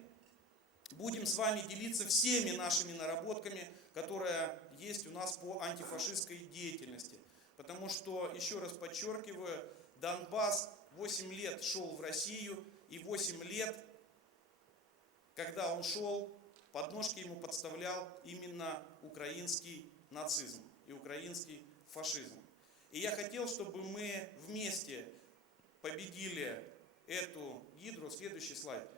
будем с вами делиться всеми нашими наработками, которые есть у нас по антифашистской деятельности. Потому что, еще раз подчеркиваю, Донбасс 8 лет шел в Россию, и 8 лет, когда он шел, подножки ему подставлял именно украинский нацизм и украинский фашизм. И я хотел, чтобы мы вместе победили эту гидру. Следующий слайд.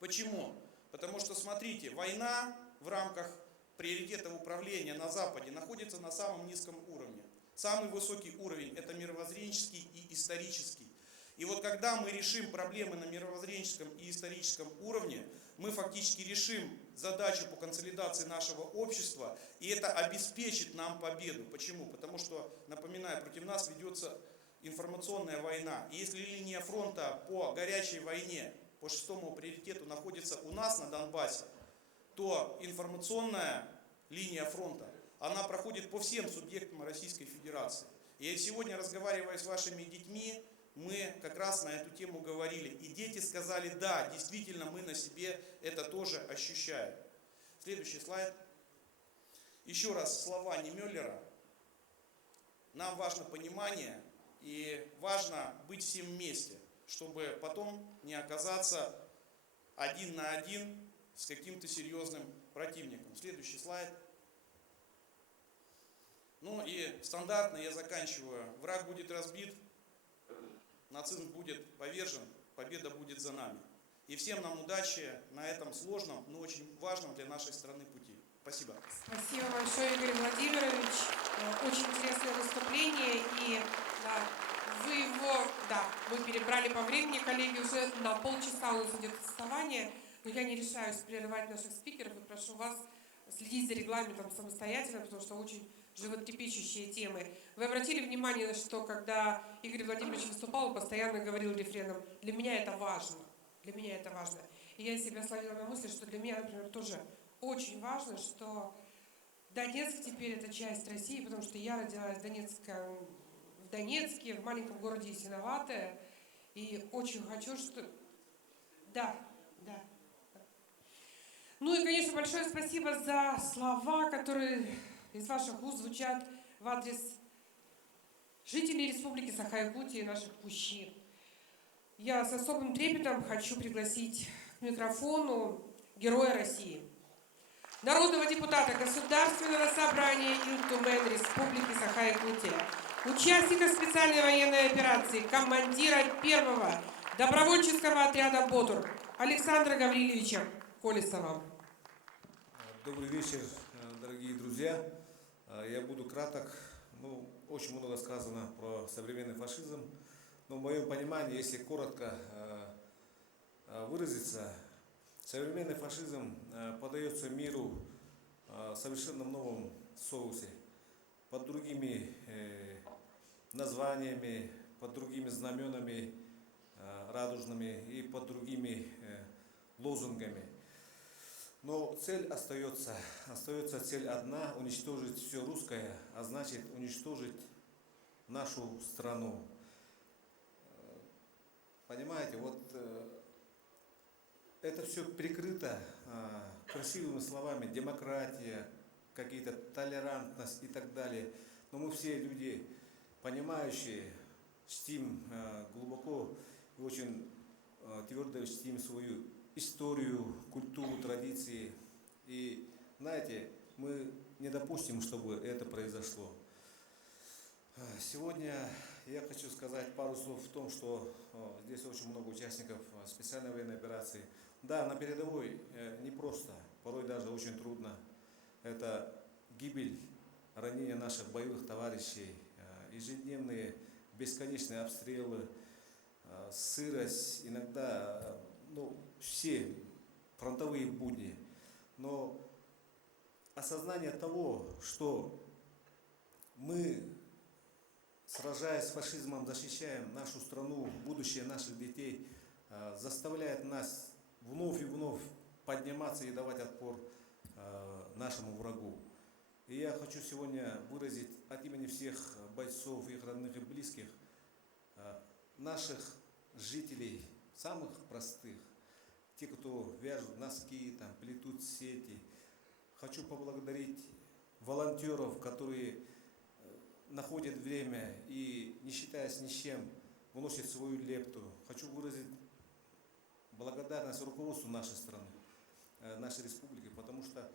Почему? Потому что, смотрите, война в рамках приоритетов управления на Западе находится на самом низком уровне. Самый высокий уровень – это мировоззренческий и исторический. И вот когда мы решим проблемы на мировоззренческом и историческом уровне, мы фактически решим задачу по консолидации нашего общества, и это обеспечит нам победу. Почему? Потому что, напоминаю, против нас ведется информационная война. И если линия фронта по горячей войне, по 6-му приоритету находится у нас на Донбассе, то информационная линия фронта, она проходит по всем субъектам Российской Федерации. И сегодня, разговаривая с вашими детьми, мы как раз на эту тему говорили. И дети сказали, да, действительно, мы на себе это тоже ощущаем. Следующий слайд. Еще раз слова Немеллера. Нам важно понимание и важно быть всем вместе, чтобы потом не оказаться один на один с каким-то серьезным противником. Следующий слайд. Ну и стандартно я заканчиваю. Враг будет разбит, нацизм будет повержен, победа будет за нами. И всем нам удачи на этом сложном, но очень важном для нашей страны пути. Спасибо. Спасибо большое, Игорь Владимирович. Очень интересное выступление. И мы перебрали по времени, коллеги, уже на полчаса у нас идет отставание. Но я не решаюсь прерывать наших спикеров и прошу вас следить за регламентом самостоятельно, потому что очень животрепещущие темы. Вы обратили внимание, что когда Игорь Владимирович выступал, он постоянно говорил рефреном: «Для меня это важно, для меня это важно». И я себя словила на мысли, что для меня, например, тоже очень важно, что Донецк теперь это часть России, потому что я родилась в Донецке, в маленьком городе Ясиноватое, и очень хочу, что... Да. Ну и, конечно, большое спасибо за слова, которые из ваших уст звучат в адрес жителей Республики Саха-Якутия и наших мужчин. Я с особым трепетом хочу пригласить к микрофону Героя России, народного депутата Государственного собрания Илтумен Республики Саха-Якутия, участника специальной военной операции, командира 1-го добровольческого отряда «Ботур» Александра Гавриловича Колесова. Добрый вечер, дорогие друзья. Я буду краток. Очень много сказано про современный фашизм. Но в моем понимании, если коротко выразиться, современный фашизм подается миру в совершенно новом соусе, под другими названиями, под другими знаменами радужными и под другими лозунгами. Но цель остается цель одна – уничтожить все русское, а значит уничтожить нашу страну. Понимаете, вот это все прикрыто красивыми словами: демократия, какие-то толерантность и так далее. Но мы все люди понимающие, чтим глубоко и очень твердо чтим свою историю, культуру, традиции. И, знаете, мы не допустим, чтобы это произошло. Сегодня я хочу сказать пару слов в том, что здесь очень много участников специальной военной операции. Да, на передовой непросто, порой даже очень трудно. Это гибель, ранение наших боевых товарищей, ежедневные бесконечные обстрелы, сырость, иногда, все фронтовые будни. Но осознание того, что мы, сражаясь с фашизмом, защищаем нашу страну, будущее наших детей, заставляет нас вновь и вновь подниматься и давать отпор нашему врагу. И я хочу сегодня выразить от имени всех бойцов, их родных и близких, наших жителей, самых простых, те, кто вяжут носки, там, плетут сети. Хочу поблагодарить волонтеров, которые находят время и, не считаясь ни с чем, вносят свою лепту. Хочу выразить благодарность руководству нашей страны, нашей республики, потому что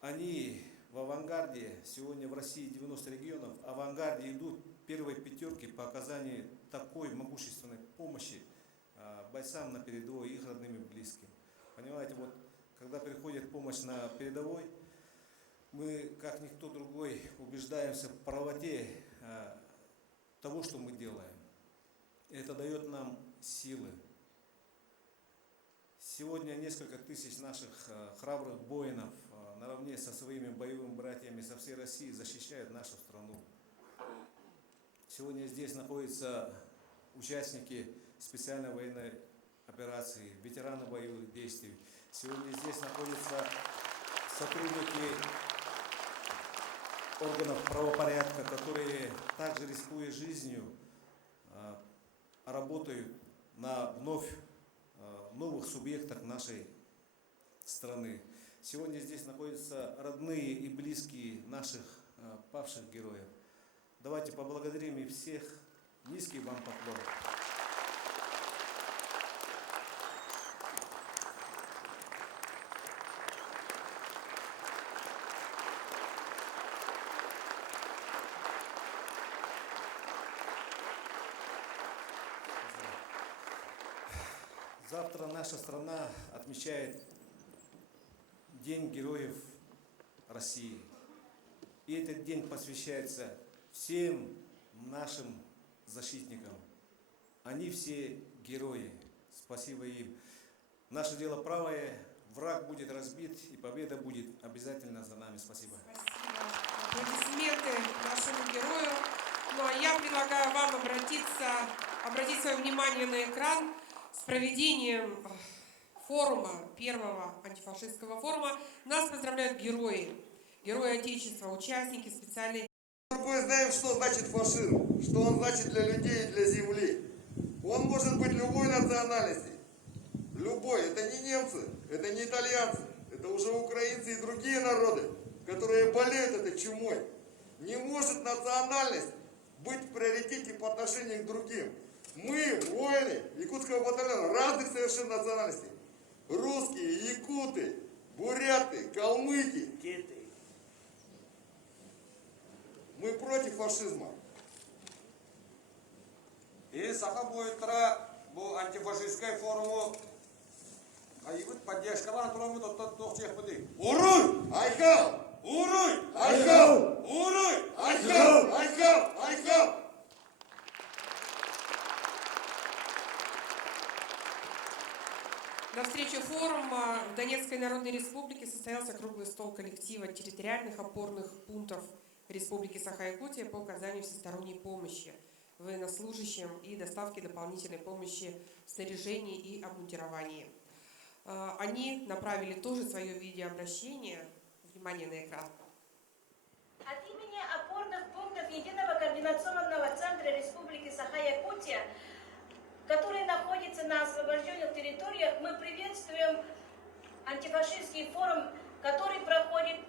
они в авангарде, сегодня в России 90 регионов, в авангарде идут первые пятерки по оказанию такой могущественной помощи бойцам на передовой, их родным и близким. Понимаете, вот когда приходит помощь на передовой, мы, как никто другой, убеждаемся в правоте того, что мы делаем. Это дает нам силы. Сегодня несколько тысяч наших храбрых воинов наравне со своими боевыми братьями со всей России защищают нашу страну. Сегодня здесь находятся участники специальной военной операции, ветераны боевых действий. Сегодня здесь находятся сотрудники органов правопорядка, которые также, рискуя жизнью, работают на вновь новых субъектах нашей страны. Сегодня здесь находятся родные и близкие наших павших героев. Давайте поблагодарим их всех. Низкий вам поклон. Завтра наша страна отмечает День Героев России. И этот день посвящается всем нашим защитникам. Они все герои. Спасибо им. Наше дело правое. Враг будет разбит, и победа будет обязательно за нами. Спасибо. Аплодисменты нашему герою. Ну а я предлагаю вам обратить свое внимание на экран. С проведением форума, первого антифашистского форума, нас поздравляют герои Отечества, участники специальной... Мы знаем, что значит фашизм, что он значит для людей и для земли. Он может быть любой национальности. Любой. Это не немцы, это не итальянцы, это уже украинцы и другие народы, которые болеют этой чумой. Не может национальность быть в приоритете по отношению к другим. Мы, воины якутского батальона, разных совершенно национальностей. Русские, якуты, буряты, калмыки. Мы против фашизма. И саха бойытра бұл антифашистская форуму айбыт поддержкалан турамы тот тех быды. Уруй! Айхал! Уруй! Айхал! Уруй! Айхал! Айхал! Айхал! На встрече форума в Донецкой Народной Республике состоялся круглый стол коллектива территориальных опорных пунктов Республики Саха-Якутия по оказанию всесторонней помощи военнослужащим и доставке дополнительной помощи в снаряжении и обмундировании. Они направили тоже свое видеообращение. Внимание на экран. От имени опорных пунктов Единого координационного центра Республики Саха-Якутия, который находится на освобожденных территориях, мы приветствуем антифашистский форум, который проходит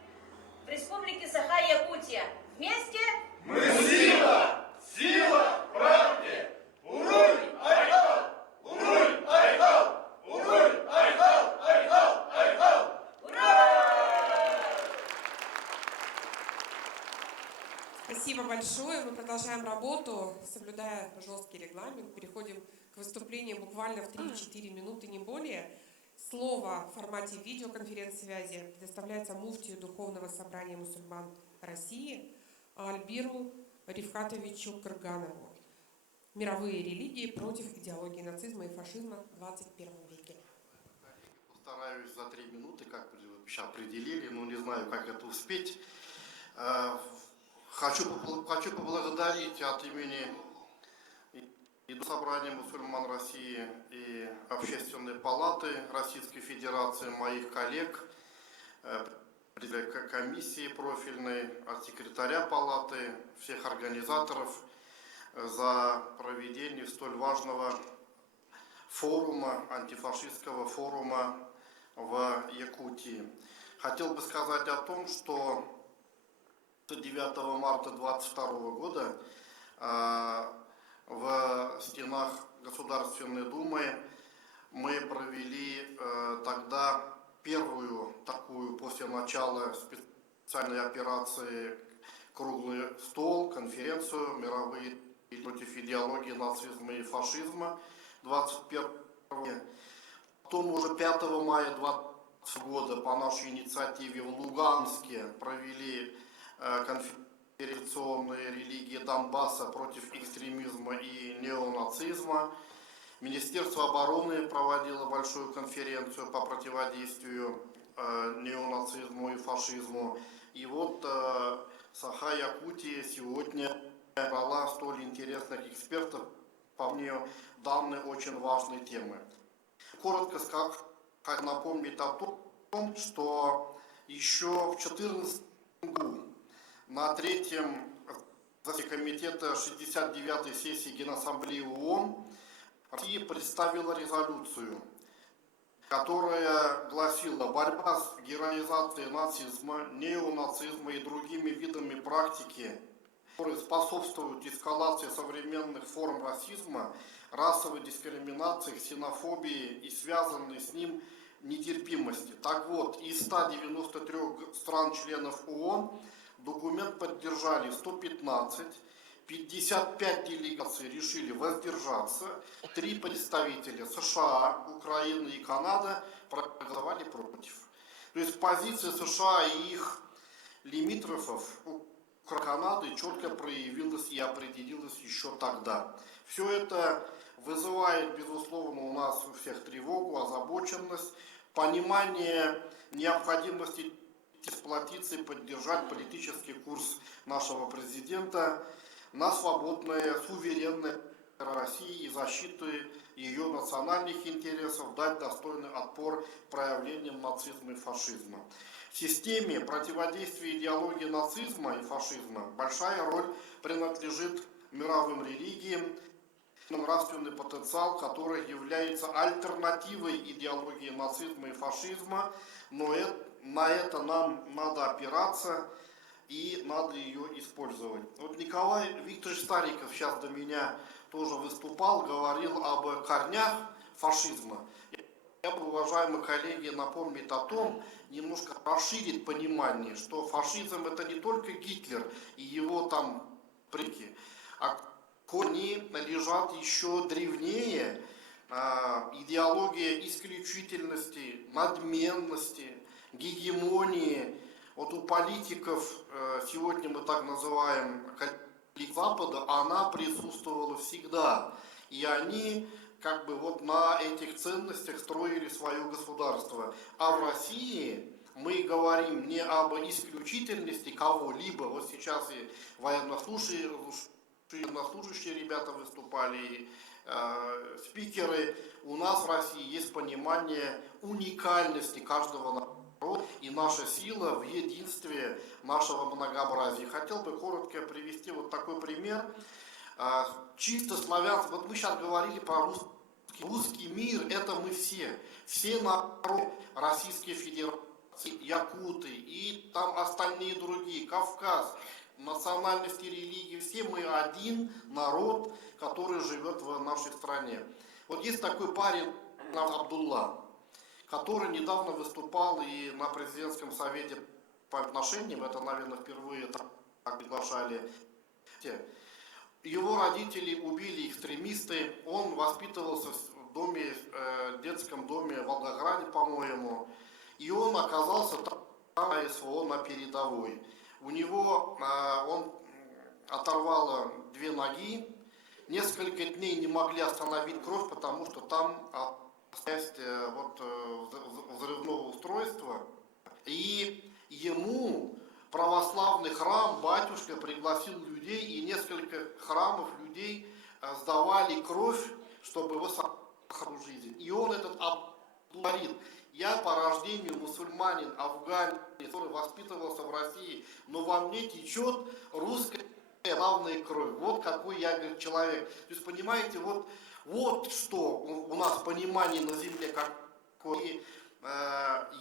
в Республике Саха-Якутия. Вместе мы сила! Сила правде! Уруй! Айхал! Уруй! Айхал! Уруй! Айхал! Айхал! Айхал! Спасибо большое. Мы продолжаем работу, соблюдая жесткий регламент. Переходим к выступлениям буквально в 3-4 минуты, не более. Слово в формате видеоконференц-связи предоставляется муфтию Духовного собрания мусульман России Альбиру Рифхатовичу Кырганову. Мировые религии против идеологии нацизма и фашизма в 21 веке. Постараюсь за 3 минуты, как определили, но не знаю, как это успеть. Хочу поблагодарить от имени Собрания мусульман России и Общественной палаты Российской Федерации, моих коллег, комиссии профильной, от секретаря палаты, всех организаторов за проведение столь важного форума, антифашистского форума в Якутии. Хотел бы сказать о том, что 9 марта 2022 года в стенах Государственной Думы мы провели тогда первую такую после начала специальной операции «Круглый стол», конференцию «Мировые против идеологии нацизма и фашизма» 21 года. Потом уже 5 мая 2020 года по нашей инициативе в Луганске провели конференционные религии Донбасса против экстремизма и неонацизма. Министерство обороны проводило большую конференцию по противодействию неонацизму и фашизму. И вот Саха-Якутия сегодня брала столь интересных экспертов по мнению данной очень важной темы. Коротко как напомнить о том, что еще в 2014 году на третьем заседании комитета 69-й сессии Генассамблеи ООН Россия представила резолюцию, которая гласила: борьба с героизацией нацизма, неонацизма и другими видами практики, которые способствуют эскалации современных форм расизма, расовой дискриминации, ксенофобии и связанной с ним нетерпимости. Так вот, из 193 стран-членов ООН документ поддержали 115, 55 делегаций решили воздержаться, 3 представителя США, Украины и Канады проголосовали против. То есть позиция США и их лимитрофов у Канады четко проявилась и определилась еще тогда. Все это вызывает, безусловно, у нас у всех тревогу, озабоченность, понимание необходимости сплотиться и поддержать политический курс нашего президента на свободное, суверенное России и защиты ее национальных интересов, дать достойный отпор проявлениям нацизма и фашизма. В системе противодействия идеологии нацизма и фашизма большая роль принадлежит мировым религиям, нравственный потенциал, который является альтернативой идеологии нацизма и фашизма, но на это нам надо опираться и надо ее использовать. Вот Николай Викторович Стариков сейчас до меня тоже выступал, говорил об корнях фашизма. Я бы, уважаемые коллеги, напомнить о том, немножко расширить понимание, что фашизм это не только Гитлер и его там предки, а корни лежат еще древнее, идеология исключительности, надменности, гегемонии. Вот у политиков, сегодня мы так называем Запада, она присутствовала всегда. И они как бы вот на этих ценностях строили свое государство. А в России мы говорим не об исключительности кого-либо. Вот сейчас и военнослужащие ребята выступали, и спикеры. У нас в России есть понимание уникальности каждого народа и наша сила в единстве нашего многообразия. Хотел бы коротко привести вот такой пример. Чисто славянский. Вот мы сейчас говорили про русский. Русский мир – это мы все народы Российской Федерации, якуты и там остальные другие, Кавказ, национальности, религии, все мы один народ, который живет в нашей стране. Вот есть такой парень Абдулла, который недавно выступал и на президентском совете по отношениям, это, наверное, впервые так приглашали. Его родители убили экстремисты, он воспитывался в доме, детском доме в Волгограде, по-моему, и он оказался там на СВО на передовой. У него он оторвало 2 ноги, несколько дней не могли остановить кровь, потому что там часть взрывного устройства, и ему православный храм, батюшка пригласил людей, и несколько храмов людей сдавали кровь, чтобы его сохранить жизнь. И он этот говорит: я по рождению мусульманин. мусульманин, афганец, который воспитывался в России, но во мне течет русская славная кровь. Вот какой я, говорит, человек. То есть, понимаете, вот что у нас понимание на земле, какое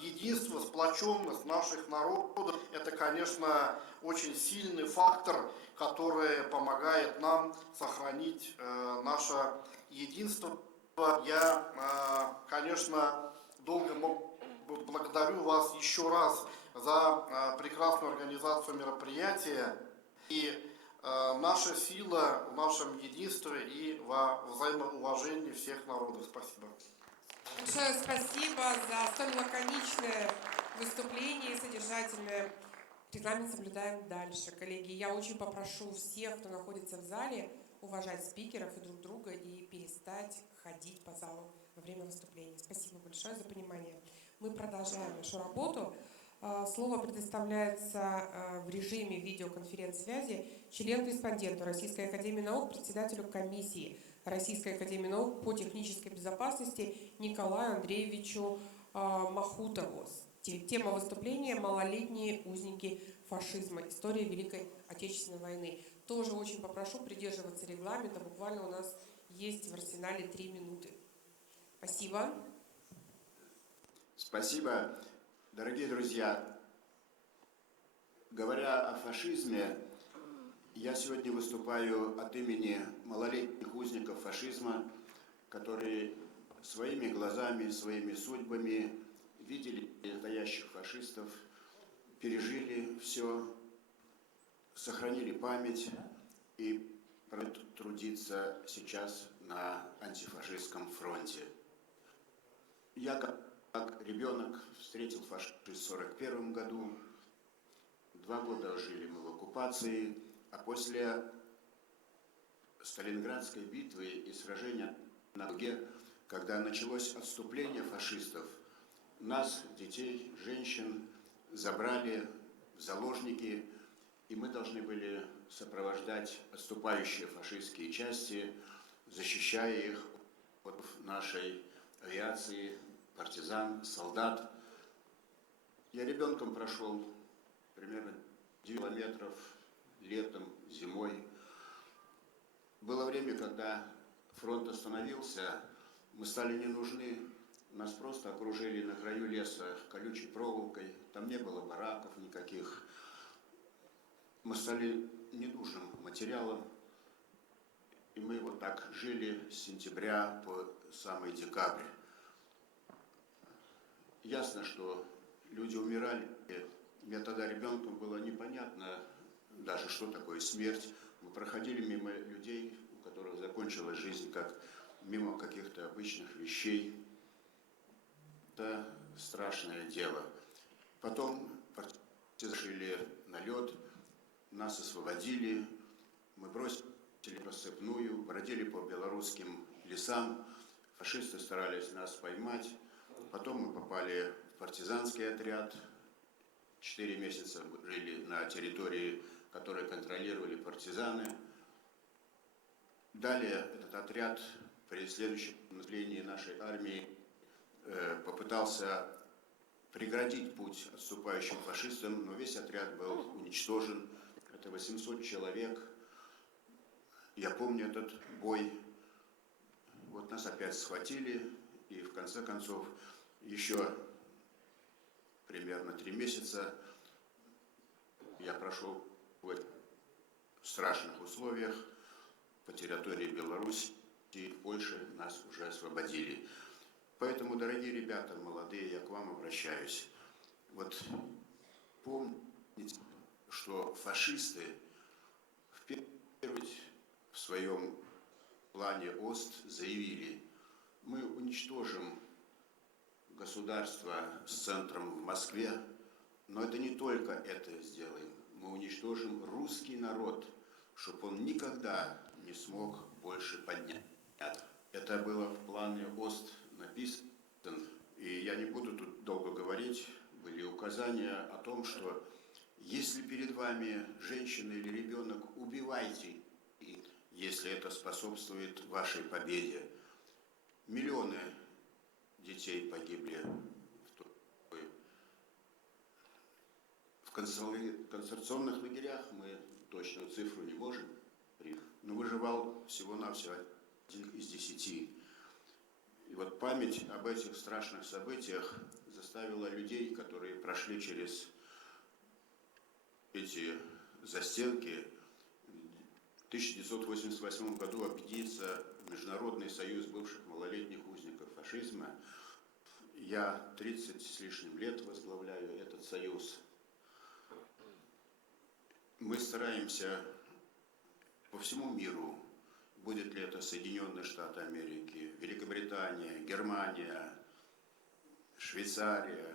единство, сплоченность наших народов, это, конечно, очень сильный фактор, который помогает нам сохранить наше единство. Я, конечно, благодарю вас еще раз за прекрасную организацию мероприятия. И наша сила в нашем единстве и во взаимоуважении всех народов. Спасибо. Большое спасибо за столь лаконичное выступление и содержательное. Регламент соблюдаем дальше. Коллеги, я очень попрошу всех, кто находится в зале, уважать спикеров и друг друга и перестать ходить по залу во время выступления. Спасибо большое за понимание. Мы продолжаем нашу работу. Слово предоставляется в режиме видеоконференц-связи члену-корреспонденту Российской академии наук, председателю комиссии Российской академии наук по технической безопасности Николаю Андреевичу Махутову. Тема выступления «Малолетние узники фашизма. История Великой Отечественной войны». Тоже очень попрошу придерживаться регламента. Буквально у нас есть в арсенале 3 минуты. Спасибо. Спасибо. Дорогие друзья, говоря о фашизме, я сегодня выступаю от имени малолетних узников фашизма, которые своими глазами, своими судьбами видели настоящих фашистов, пережили все, сохранили память и трудиться сейчас на антифашистском фронте. Я как ребенок встретил фашизм в 1941 году. 2 года жили мы в оккупации, а после Сталинградской битвы и сражения на Волге, когда началось отступление фашистов, нас, детей, женщин, забрали в заложники, и мы должны были сопровождать отступающие фашистские части, защищая их от нашей авиации, партизан, солдат. Я ребенком прошел примерно 9 километров летом, зимой. Было время, когда фронт остановился, мы стали не нужны, нас просто окружили на краю леса колючей проволокой, там не было бараков никаких. Мы стали ненужным материалом, и мы вот так жили с сентября по самый декабрь. Ясно, что люди умирали. Мне тогда ребенком было непонятно даже, что такое смерть. Мы проходили мимо людей, у которых закончилась жизнь, как мимо каких-то обычных вещей. Это страшное дело. Потом совершили налет, нас освободили, мы бросили рассыпную, бродили по белорусским лесам. Фашисты старались нас поймать. Потом мы попали в партизанский отряд. 4 месяца жили на территории, которую контролировали партизаны. Далее этот отряд при следующем наступлении нашей армии попытался преградить путь отступающим фашистам, но весь отряд был уничтожен. Это 800 человек. Я помню этот бой. Вот нас опять схватили, и в конце концов еще примерно 3 месяца я прошел в страшных условиях по территории Беларуси, и в Польше нас уже освободили. Поэтому, дорогие ребята, молодые, я к вам обращаюсь. Вот помните, что фашисты в первую очередь в своем плане ОСТ заявили: мы уничтожим государство с центром в Москве, но это не только это сделаем. Мы уничтожим русский народ, чтобы он никогда не смог больше поднять. Это было в плане ОСТ написано, и я не буду тут долго говорить. Были указания о том, что если перед вами женщина или ребенок, убивайте, если это способствует вашей победе. Миллионы детей погибли в той концентрационных лагерях мы точную цифру не можем, но выживал всего-навсего 1 из 10. И вот память об этих страшных событиях заставила людей, которые прошли через эти застенки, в 1988 году объединиться в Международный союз бывших малолетних узников фашизма. Я 30 с лишним лет возглавляю этот союз. Мы стараемся по всему миру, будет ли это Соединенные Штаты Америки, Великобритания, Германия, Швейцария,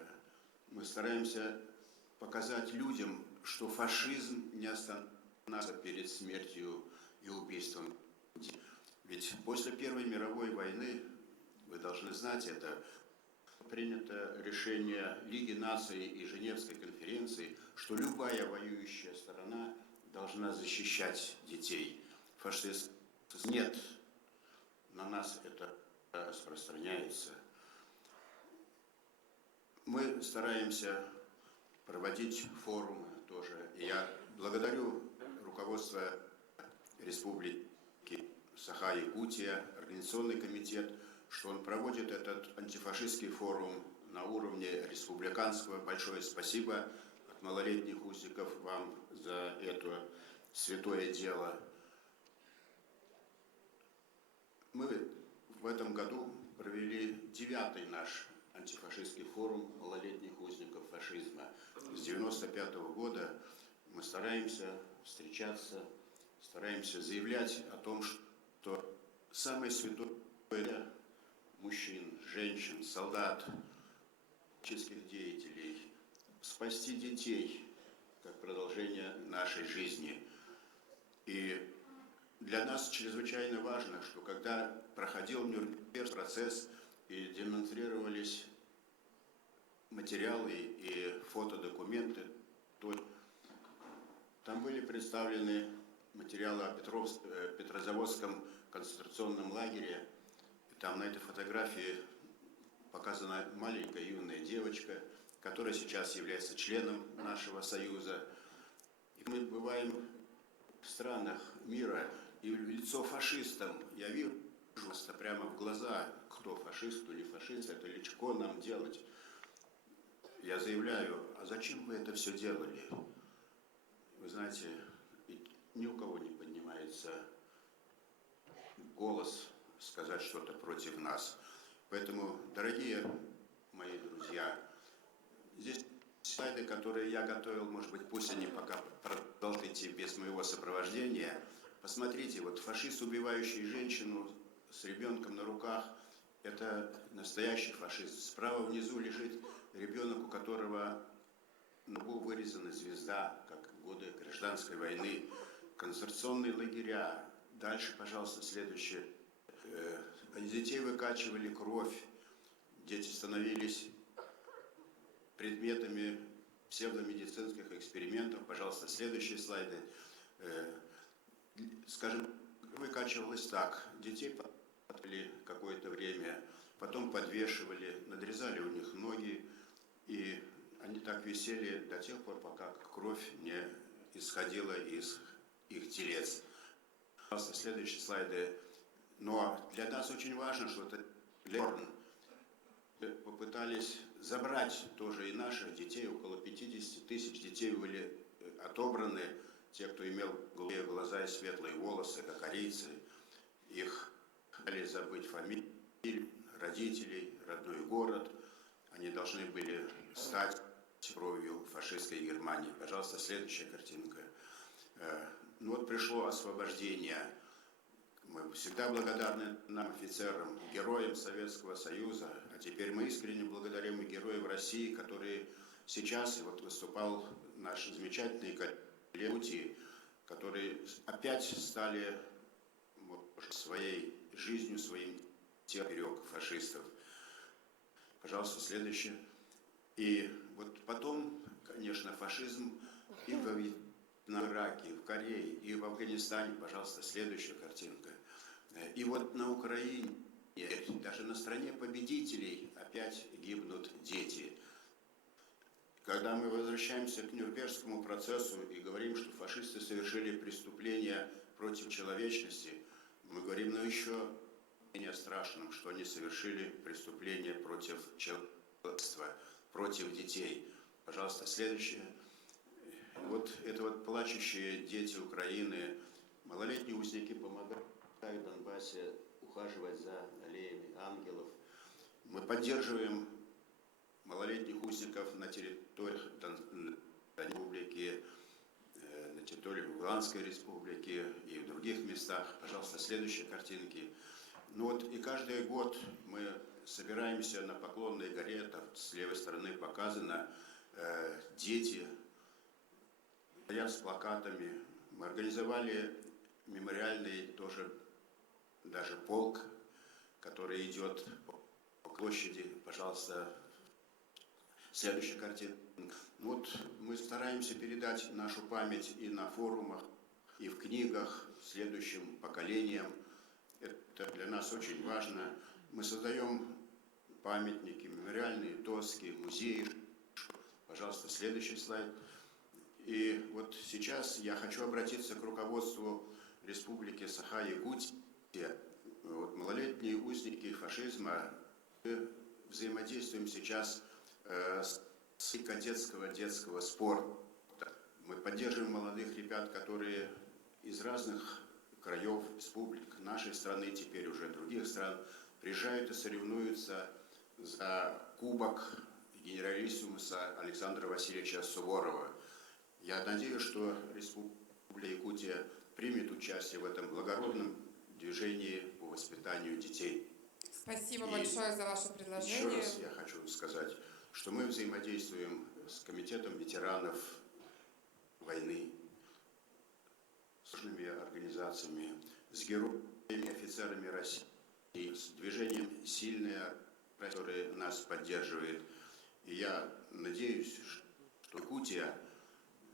мы стараемся показать людям, что фашизм не остановится перед смертью и убийством. Ведь после Первой мировой войны, вы должны знать это, принято решение Лиги наций и Женевской конференции, что любая воюющая сторона должна защищать детей. Фашизм нет, на нас это распространяется. Мы стараемся проводить форумы тоже. И я благодарю руководство Республики Саха-Якутия, Организационный комитет, что он проводит этот антифашистский форум на уровне республиканского. Большое спасибо от малолетних узников вам за это святое дело. Мы в этом году провели 9-й наш антифашистский форум малолетних узников фашизма. С 1995 года мы стараемся встречаться, стараемся заявлять о том, что самое святое для мужчин, женщин, солдат, политических деятелей, спасти детей, как продолжение нашей жизни. И для нас чрезвычайно важно, что когда проходил Нюрнбергский процесс и демонстрировались материалы и фотодокументы, то там были представлены материалы о Петрозаводском концентрационном лагере. И там на этой фотографии показана маленькая юная девочка, которая сейчас является членом нашего союза. И мы бываем в странах мира, и в лицо фашистам я вижу прямо в глаза, кто фашист, кто не фашист, это легко нам делать. Я заявляю, а зачем вы это все делали? Вы знаете, ни у кого не поднимается голос сказать что-то против нас. Поэтому, дорогие мои друзья, здесь слайды, которые я готовил, может быть, пусть они пока продолжат идти без моего сопровождения. Посмотрите, вот фашист, убивающий женщину с ребенком на руках, это настоящий фашист. Справа внизу лежит ребенок, у которого на лбу вырезана звезда, как в годы гражданской войны. Концентрационные лагеря. Дальше, пожалуйста, следующее. Из детей выкачивали кровь. Дети становились предметами псевдомедицинских экспериментов. Пожалуйста, следующие слайды. Скажем, выкачивалось так. Детей подвели какое-то время, потом подвешивали, надрезали у них ноги, и они так висели до тех пор, пока кровь не исходила из их телец. Пожалуйста, следующие слайды. Но для нас очень важно, что это попытались забрать тоже и наших детей. Около 50 тысяч детей были отобраны. Те, кто имел голубые глаза и светлые волосы, как арийцы. Их хотели забыть фамилии, родителей, родной город. Они должны были стать кровью фашистской Германии. Пожалуйста, следующая картинка. Ну вот пришло освобождение. Мы всегда благодарны нам, офицерам, героям Советского Союза. А теперь мы искренне благодарим и героев России, которые сейчас, вот выступал наш замечательный коллега, которые опять стали своей жизнью, своим телом вперед фашистов. Пожалуйста, следующее. И вот потом, конечно, фашизм и в Ираке, и в Корее, и в Афганистане. Пожалуйста, следующая картинка. И вот на Украине, даже на стране победителей опять гибнут дети. Когда мы возвращаемся к Нюрнбергскому процессу и говорим, что фашисты совершили преступления против человечности, мы говорим, но еще менее страшным, что они совершили преступления против человечества, против детей. Пожалуйста, следующее. Вот это вот плачущие дети Украины, малолетние узники помогают в Донбассе ухаживать за аллеями ангелов. Мы поддерживаем малолетних узников на территориях республики, на территории Луганской республики и в других местах. Пожалуйста, следующие картинки. Ну вот и каждый год мы собираемся на Поклонной горе, там с левой стороны показано, дети стоят с плакатами. Мы организовали мемориальный тоже даже полк, который идет по площади. Пожалуйста, следующая картина. Вот мы стараемся передать нашу память и на форумах, и в книгах следующим поколениям. Это для нас очень важно. Мы создаем памятники, мемориальные доски, музеи. Пожалуйста, следующий слайд. И вот сейчас я хочу обратиться к руководству Республики Саха-Якутия. Вот, малолетние узники фашизма. Мы взаимодействуем сейчас с кадетского детского спорта. Мы поддерживаем молодых ребят, которые из разных краев, республик, нашей страны, теперь уже других стран, приезжают и соревнуются за кубок генералиссимуса Александра Васильевича Суворова. Я надеюсь, что Республика Якутия примет участие в этом благородном движении по воспитанию детей. Спасибо большое за ваше предложение. Еще раз я хочу сказать, что мы взаимодействуем с Комитетом ветеранов войны, с сложными организациями, с героями, офицерами России, с движением «Сильная», которое нас поддерживает. И я надеюсь, что Якутия,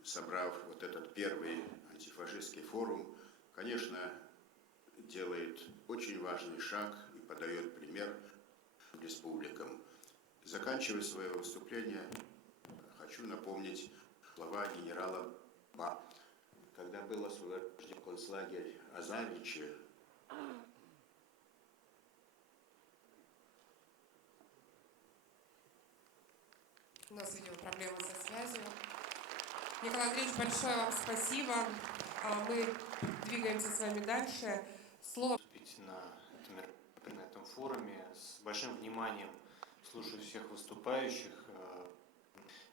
собрав вот этот первый антифашистский форум, конечно, делает очень важный шаг и подает пример республикам. Заканчивая свое выступление, хочу напомнить слова генерала Ба. Когда был освобожден концлагерь Азаричи, у нас, видимо, проблемы со связью. Николай Андреевич, большое вам спасибо. Мы двигаемся с вами дальше. Слово на этом форуме с большим вниманием слушаю всех выступающих.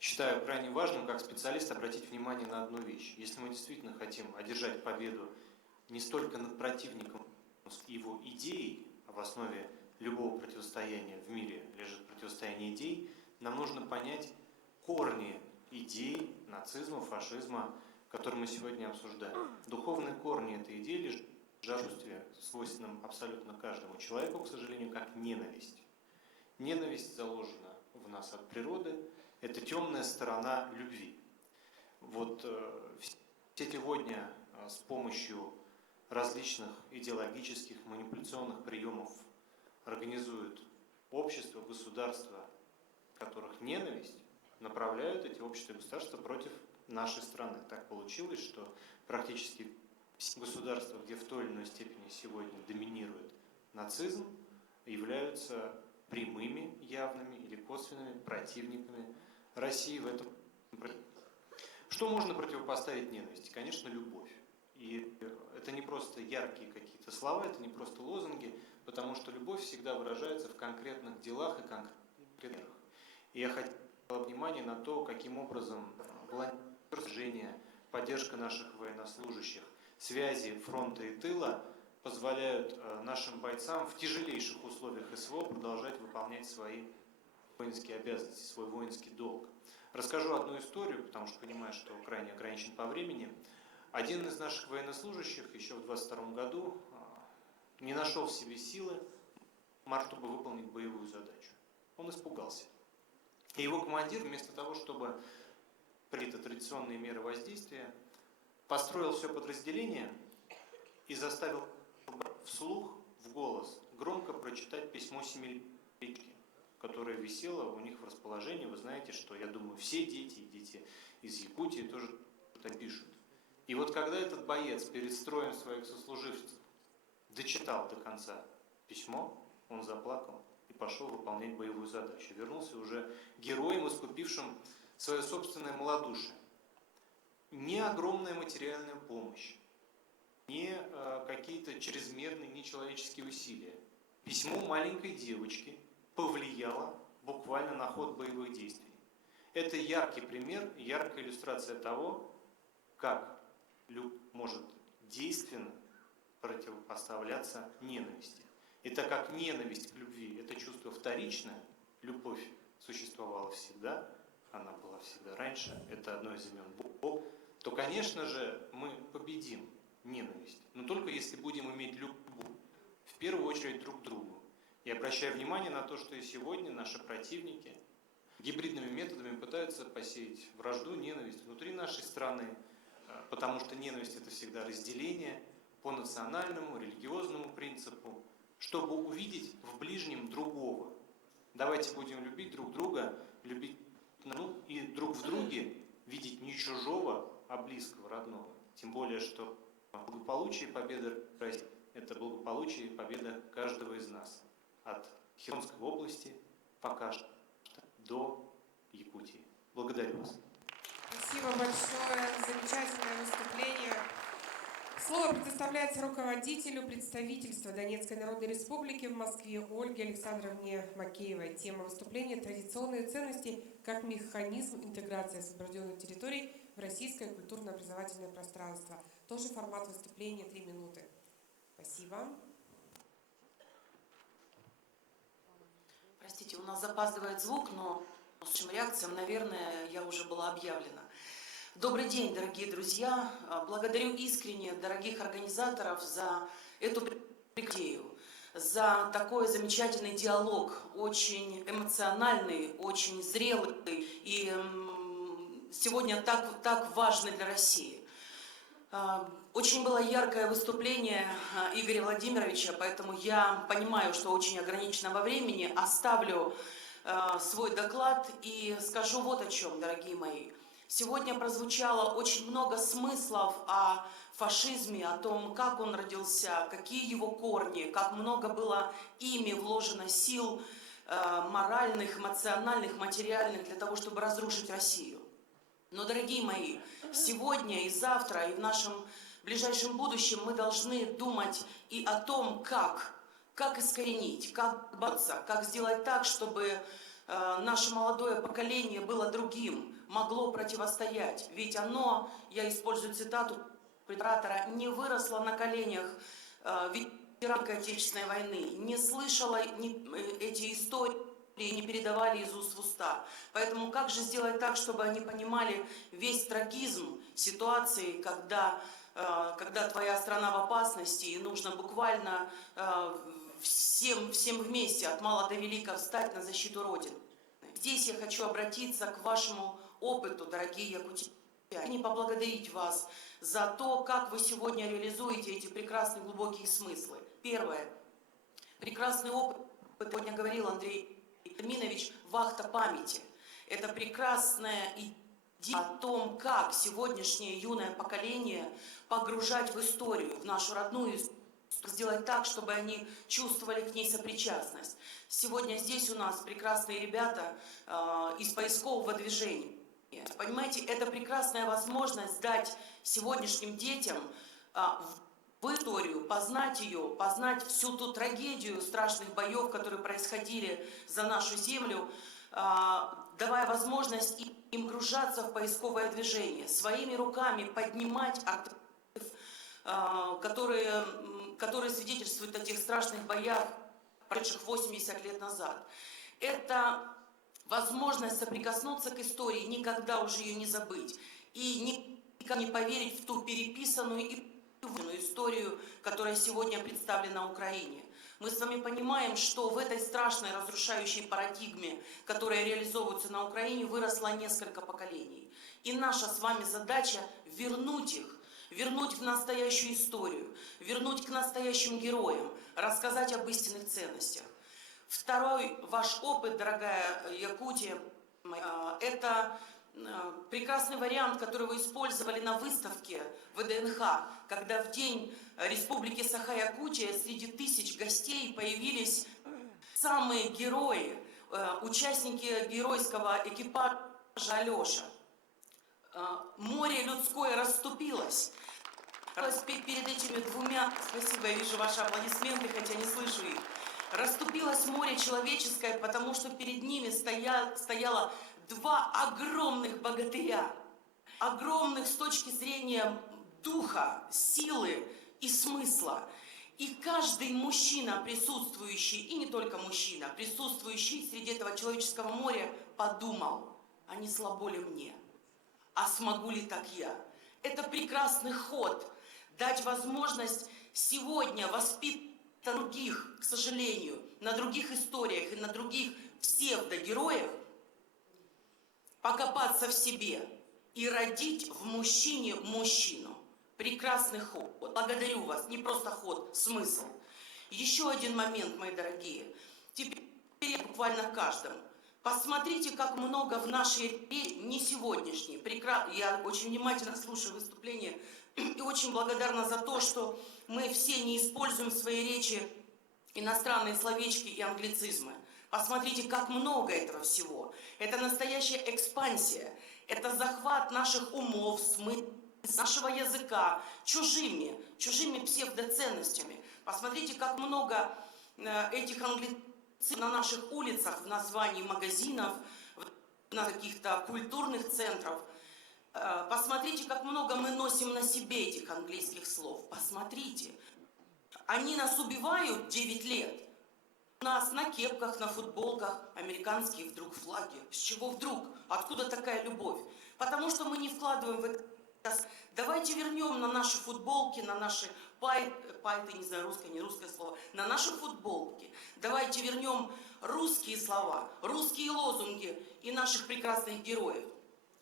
Считаю крайне важным, как специалист, обратить внимание на одну вещь. Если мы действительно хотим одержать победу не столько над противником, его идеей, а в основе любого противостояния в мире лежит противостояние идей, нам нужно понять корни идей нацизма, фашизма, которые мы сегодня обсуждаем. Духовные корни этой идеи лежат в чувстве, свойственном абсолютно каждому человеку, к сожалению, как ненависть. Ненависть заложена в нас от природы. Это темная сторона любви. Вот сегодня с помощью различных идеологических манипуляционных приемов организуют общество, государства, в которых ненависть, направляют эти общества и государства против нашей страны. Так получилось, что практически все государства, где в той или иной степени сегодня доминирует нацизм, являются прямыми, явными или косвенными противниками России в этом. Что можно противопоставить ненависти? Конечно, любовь. И это не просто яркие какие-то слова, это не просто лозунги, потому что любовь всегда выражается в конкретных делах и конкретных. И я хотел внимание на то, каким образом волонтерство, поддержка наших военнослужащих, связи фронта и тыла позволяют нашим бойцам в тяжелейших условиях СВО продолжать выполнять свои воинские обязанности, свой воинский долг. Расскажу одну историю, потому что понимаю, что крайне ограничен по времени. Один из наших военнослужащих еще в 22 году не нашел в себе силы, чтобы выполнить боевую задачу. Он испугался. И его командир, вместо того, чтобы принять традиционные меры воздействия, построил все подразделение и заставил вслух, в голос, громко прочитать письмо семилетки, в которая висела у них в расположении. Вы знаете, что, я думаю, все дети, и дети из Якутии тоже это пишут. И вот когда этот боец перед строем своих сослуживцев дочитал до конца письмо, он заплакал и пошел выполнять боевую задачу. Вернулся уже героем, искупившим свое собственное малодушие. Не огромная материальная помощь, не какие-то чрезмерные нечеловеческие усилия. Письмо маленькой девочки повлияло буквально на ход боевых действий. Это яркий пример, яркая иллюстрация того, как может действенно противопоставляться ненависти. И так как ненависть к любви – это чувство вторичное, любовь существовала всегда, она была всегда раньше, это одно из имен Бога, то, конечно же, мы победим ненависть, но только если будем иметь любовь, в первую очередь друг к другу. И обращаю внимание на то, что и сегодня наши противники гибридными методами пытаются посеять вражду, ненависть внутри нашей страны, потому что ненависть – это всегда разделение по национальному, религиозному принципу, чтобы увидеть в ближнем другого. Давайте будем любить друг друга, любить и друг в друге видеть не чужого, а близкого, родного. Тем более, что благополучие и победа России – это благополучие и победа каждого из нас. От Херсонской области пока что до Якутии. Благодарю вас. Спасибо большое. Замечательное выступление. Слово предоставляется руководителю представительства Донецкой Народной Республики в Москве Ольге Александровне Макеевой. Тема выступления – традиционные ценности как механизм интеграции освобожденных территорий в российское культурно-образовательное пространство. Тоже формат выступления 3 минуты. Спасибо. Простите, у нас запаздывает звук, но по нашим реакциям, наверное, я уже была объявлена. Добрый день, дорогие друзья. Благодарю искренне дорогих организаторов за эту идею, за такой замечательный диалог, очень эмоциональный, очень зрелый и сегодня так важный для России. Очень было яркое выступление Игоря Владимировича, поэтому я понимаю, что очень ограничено во времени, оставлю свой доклад и скажу вот о чем, дорогие мои. Сегодня прозвучало очень много смыслов о фашизме, о том, как он родился, какие его корни, как много было ими вложено сил моральных, эмоциональных, материальных для того, чтобы разрушить Россию. Но, дорогие мои, сегодня и завтра, и в нашем ближайшем будущем мы должны думать и о том, как искоренить, как бороться, как сделать так, чтобы наше молодое поколение было другим, могло противостоять. Ведь оно, я использую цитату оратора, не выросло на коленях ветеранов Отечественной войны, не слышало эти истории, не передавали из уст в уста. Поэтому как же сделать так, чтобы они понимали весь трагизм ситуации, когда твоя страна в опасности, и нужно буквально всем вместе, от мала до велика, встать на защиту Родины. Здесь я хочу обратиться к вашему опыту, дорогие якутяне, и поблагодарить вас за то, как вы сегодня реализуете эти прекрасные глубокие смыслы. Первое. Прекрасный опыт, сегодня говорил Андрей Минович, вахта памяти. Это прекрасная идея о том, как сегодняшнее юное поколение погружать в историю, в нашу родную историю, сделать так, чтобы они чувствовали к ней сопричастность. Сегодня здесь у нас прекрасные ребята из поискового движения. Понимаете, это прекрасная возможность дать сегодняшним детям в историю, познать ее, познать всю ту трагедию страшных боев, которые происходили за нашу землю, давая возможность им погружаться в поисковое движение, своими руками поднимать которые свидетельствуют о тех страшных боях, прошедших 80 лет назад. Это возможность соприкоснуться к истории, никогда уже ее не забыть, и никогда не поверить в ту переписанную и историю, которая сегодня представлена на Украине. Мы с вами понимаем, что в этой страшной разрушающей парадигме, которая реализовывается на Украине, выросло несколько поколений. И наша с вами задача вернуть их, вернуть в настоящую историю, вернуть к настоящим героям, рассказать об истинных ценностях. Второй ваш опыт, дорогая Якутия, это прекрасный вариант, который вы использовали на выставке ВДНХ, когда в день Республики Саха-Якутия среди тысяч гостей появились самые герои, участники геройского экипажа Алеша. Море людское расступилось. Перед этими двумя, спасибо, я вижу ваши аплодисменты, хотя не слышу их. Расступилось море человеческое, потому что перед ними стояло два огромных богатыря. Огромных с точки зрения духа, силы и смысла. И каждый мужчина, присутствующий, и не только мужчина, присутствующий среди этого человеческого моря, подумал, а не слабо ли мне, а смогу ли так я. Это прекрасный ход, дать возможность сегодня воспитать других, к сожалению, на других историях и на других псевдогероях, покопаться в себе и родить в мужчине мужчину. Прекрасный ход. Благодарю вас. Не просто ход, смысл. Еще один момент, мои дорогие. Теперь буквально каждому. Посмотрите, как много в нашей речи, не сегодняшней. Я очень внимательно слушаю выступления и очень благодарна за то, что мы все не используем в своей речи иностранные словечки и англицизмы. Посмотрите, как много этого всего. Это настоящая экспансия. Это захват наших умов, смыслов, нашего языка чужими псевдоценностями. Посмотрите, как много этих англицизмов на наших улицах, в названии магазинов, на каких-то культурных центров. Посмотрите, как много мы носим на себе этих английских слов. Посмотрите. Они нас убивают 9 лет. У нас на кепках, на футболках американские вдруг флаги. С чего вдруг? Откуда такая любовь? Потому что мы не вкладываем в это. Давайте вернем на наши футболки, на наши пайты, не знаю, русское, не русское слово, на наши футболки. Давайте вернем русские слова, русские лозунги и наших прекрасных героев.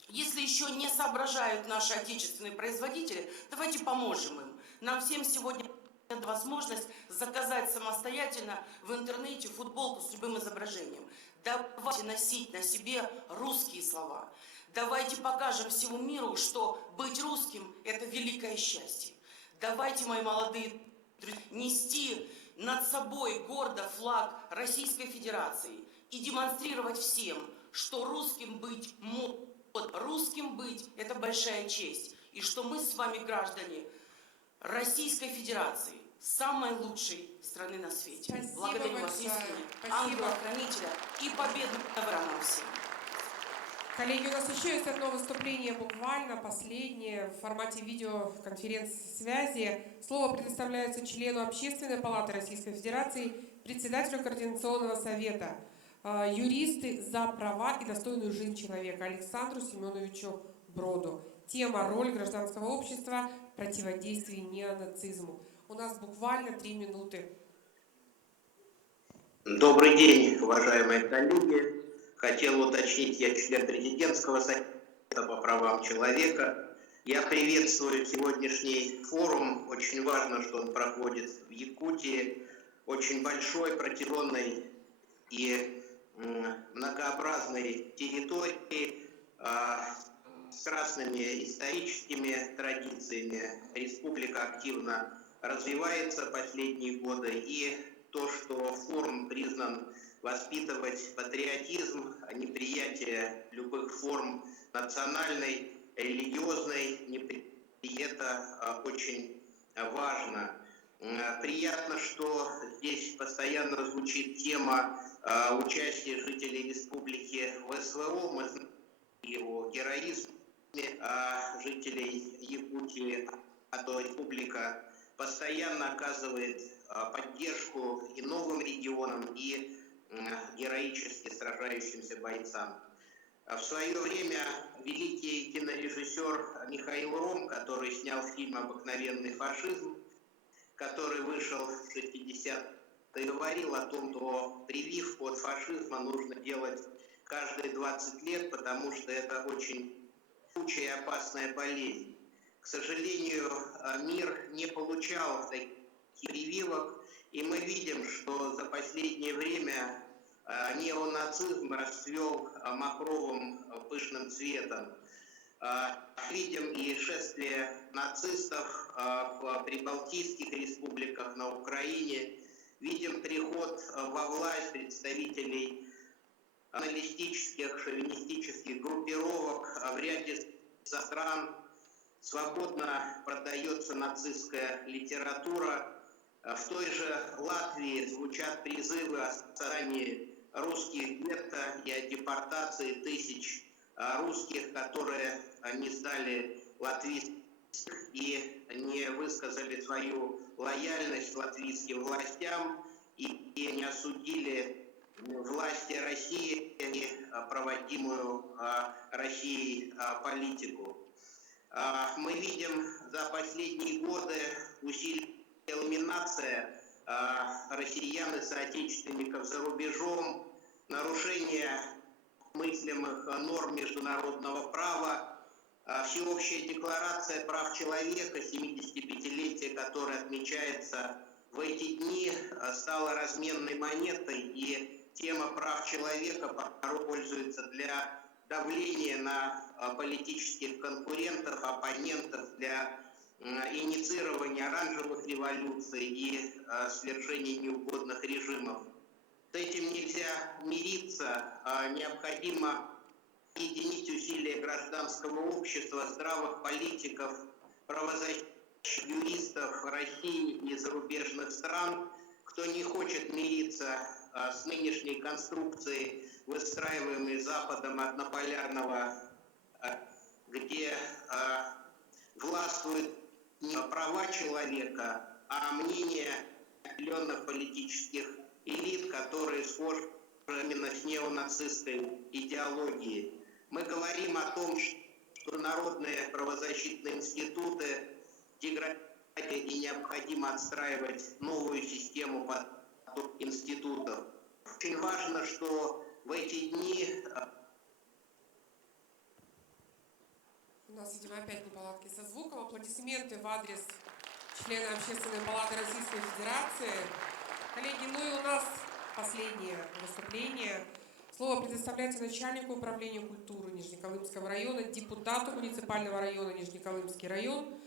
Если еще не соображают наши отечественные производители, давайте поможем им. Нам всем сегодня дана возможность заказать самостоятельно в интернете футболку с любым изображением. Давайте носить на себе русские слова. Давайте покажем всему миру, что быть русским – это великое счастье. Давайте, мои молодые друзья, нести над собой гордо флаг Российской Федерации и демонстрировать всем, что русским быть – это большая честь. И что мы с вами, граждане Российской Федерации, самой лучшей страны на свете. Спасибо Благодарю вас большое. искренне, Спасибо. ангела-хранителя и победного нам всем. Коллеги, у нас еще есть одно выступление, буквально последнее, в формате видеоконференц-связи. Слово предоставляется члену Общественной палаты Российской Федерации, председателю Координационного совета, юристы за права и достойную жизнь человека Александру Семеновичу Броду. Тема «Роль гражданского общества в противодействии неонацизму». У нас буквально 3 минуты. Добрый день, уважаемые коллеги. Хотел уточнить, я член президентского совета по правам человека. Я приветствую сегодняшний форум. Очень важно, что он проходит в Якутии. Очень большой, протяженной и многообразной территории с разными историческими традициями. Республика активно развивается последние годы. И то, что форум признан воспитывать патриотизм, а не неприятие любых форм национальной, религиозной, это очень важно. Приятно, что здесь постоянно звучит тема участия жителей республики в СВО. Мы знаем о героизме жителей Якутии, а то республика постоянно оказывает поддержку и новым регионам, и героически сражающимся бойцам. В свое время великий кинорежиссер Михаил Ром, который снял фильм «Обыкновенный фашизм», который вышел в 60-е, говорил о том, что прививку от фашизма нужно делать каждые 20 лет, потому что это очень жгучая и опасная болезнь. К сожалению, мир не получал таких прививок, И мы видим, что за последнее время неонацизм расцвел махровым пышным цветом. Видим и шествие нацистов в прибалтийских республиках, на Украине. Видим приход во власть представителей националистических, шовинистических группировок в ряде стран. Свободно продается нацистская литература. В той же Латвии звучат призывы о создании русских гетто и о депортации тысяч русских, которые не сдали латвийских и не высказали свою лояльность латвийским властям и не осудили власти России и проводимую Россией политику. Мы видим за последние годы усиление элиминация россиян и соотечественников за рубежом, нарушение мыслимых норм международного права, Всеобщая декларация прав человека, 75-летие, которое отмечается в эти дни, стала разменной монетой, и тема прав человека порой пользуется для давления на политических конкурентов, оппонентов, для инициирования оранжевых революций и свержения неугодных режимов. С этим нельзя мириться, необходимо объединить усилия гражданского общества, здравых политиков, правозащитников, юристов России и зарубежных стран, кто не хочет мириться с нынешней конструкцией, выстраиваемой Западом однополярного, где властвуют не права человека, а мнения определенных политических элит, которые схожи именно с неонацистской идеологией. Мы говорим о том, что народные правозащитные институты деградируют, и необходимо отстраивать новую систему институтов. Очень важно, что в эти дни... У нас, видимо, опять неполадки со звуком. Аплодисменты в адрес члена Общественной палаты Российской Федерации. Коллеги, ну и у нас последнее выступление. Слово предоставляется начальнику управления культуры Нижнеколымского района, депутату муниципального района Нижнеколымский район,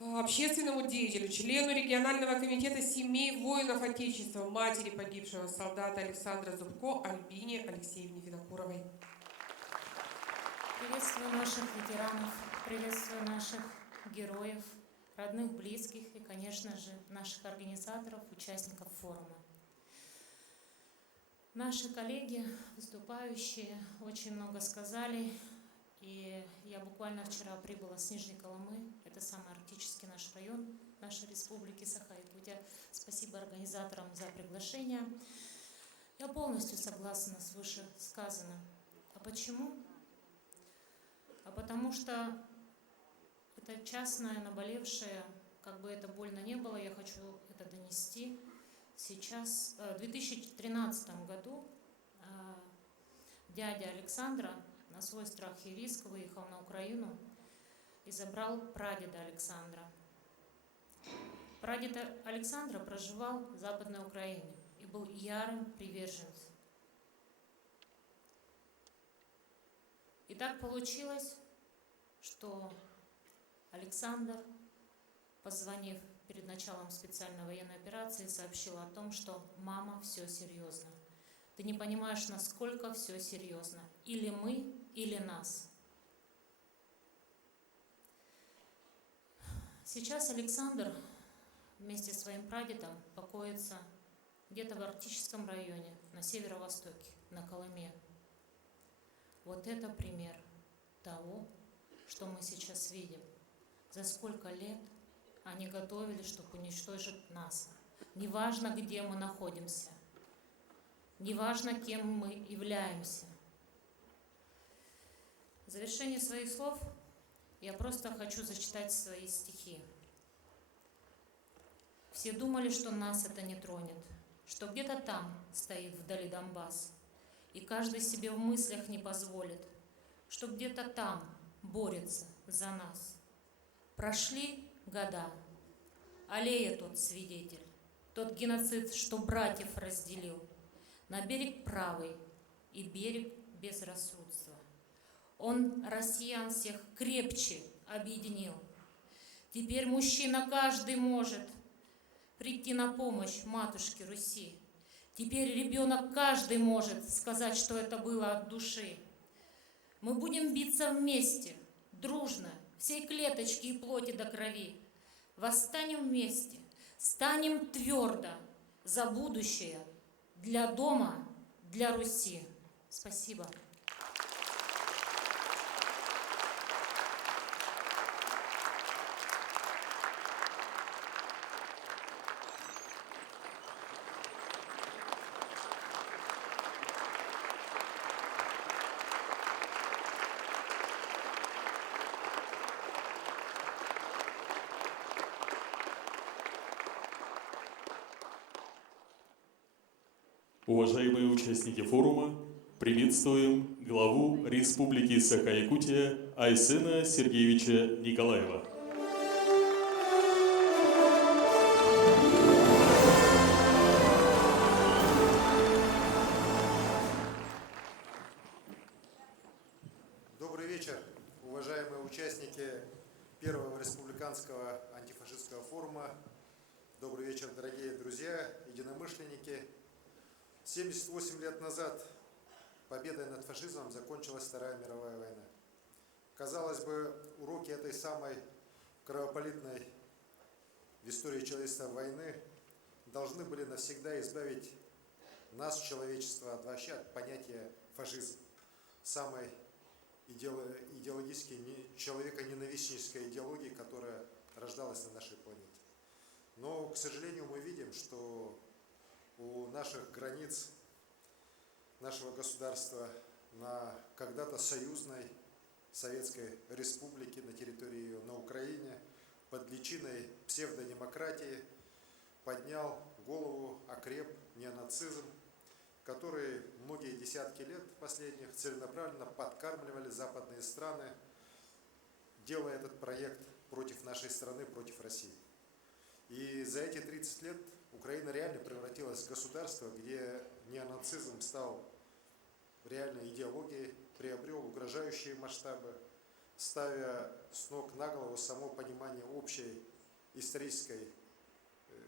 общественному деятелю, члену регионального комитета семей воинов Отечества, матери погибшего солдата Александра Зубко Альбине Алексеевне Винокуровой. Приветствую наших ветеранов, приветствую наших героев, родных, близких и, конечно же, наших организаторов, участников форума. Наши коллеги, выступающие, очень много сказали, и я буквально вчера прибыла с Нижней Колымы, это самый арктический наш район, нашей республики Саха-Якутия. Спасибо организаторам за приглашение. Я полностью согласна с вышесказанным. А почему? А потому что это частное, наболевшее, как бы это больно не было, я хочу это донести. Сейчас, в 2013 году, дядя Александра на свой страх и риск выехал на Украину и забрал прадеда Александра. Прадед Александра проживал в Западной Украине и был ярым приверженцем. И так получилось, что Александр, позвонив перед началом специальной военной операции, сообщил о том, что «мама, все серьезно. Ты не понимаешь, насколько все серьезно. Или мы, или нас». Сейчас Александр вместе с своим прадедом покоится где-то в арктическом районе, на северо-востоке, на Колыме. Вот это пример того, что мы сейчас видим. За сколько лет они готовили, чтобы уничтожить нас. Неважно, где мы находимся, неважно, кем мы являемся. В завершение своих слов я просто хочу зачитать свои стихи. Все думали, что нас это не тронет, что где-то там стоит вдали Донбасс, и каждый себе в мыслях не позволит, что где-то там борется за нас. Прошли года, аллея тот свидетель, тот геноцид, что братьев разделил на берег правый и берег безрассудства. Он россиян всех крепче объединил. Теперь мужчина каждый может прийти на помощь матушке Руси. Теперь ребенок каждый может сказать, что это было от души. Мы будем биться вместе, дружно, всей клеточки и плоти до крови. Восстанем вместе, станем твердо за будущее, для дома, для Руси. Спасибо. Уважаемые участники форума, приветствуем главу Республики Саха-Якутия Айсена Сергеевича Николаева. Добрый вечер, уважаемые участники Первого республиканского антифашистского форума. Добрый вечер, дорогие друзья, единомышленники. 78 лет назад победой над фашизмом закончилась Вторая мировая война. Казалось бы, уроки этой самой кровопролитной в истории человечества войны должны были навсегда избавить нас, человечество, вообще от понятия фашизм, самой идеологической, человеконенавистнической идеологии, которая рождалась на нашей планете. Но, к сожалению, мы видим, что у наших границ нашего государства на когда-то союзной Советской Республике, на территории ее, на Украине, под личиной псевдодемократии поднял голову, окреп неонацизм, который многие десятки лет последних целенаправленно подкармливали западные страны, делая этот проект против нашей страны, против России. И за эти 30 лет Украина реально превратилась в государство, где неонацизм стал реальной идеологией, приобрел угрожающие масштабы, ставя с ног на голову само понимание общей исторической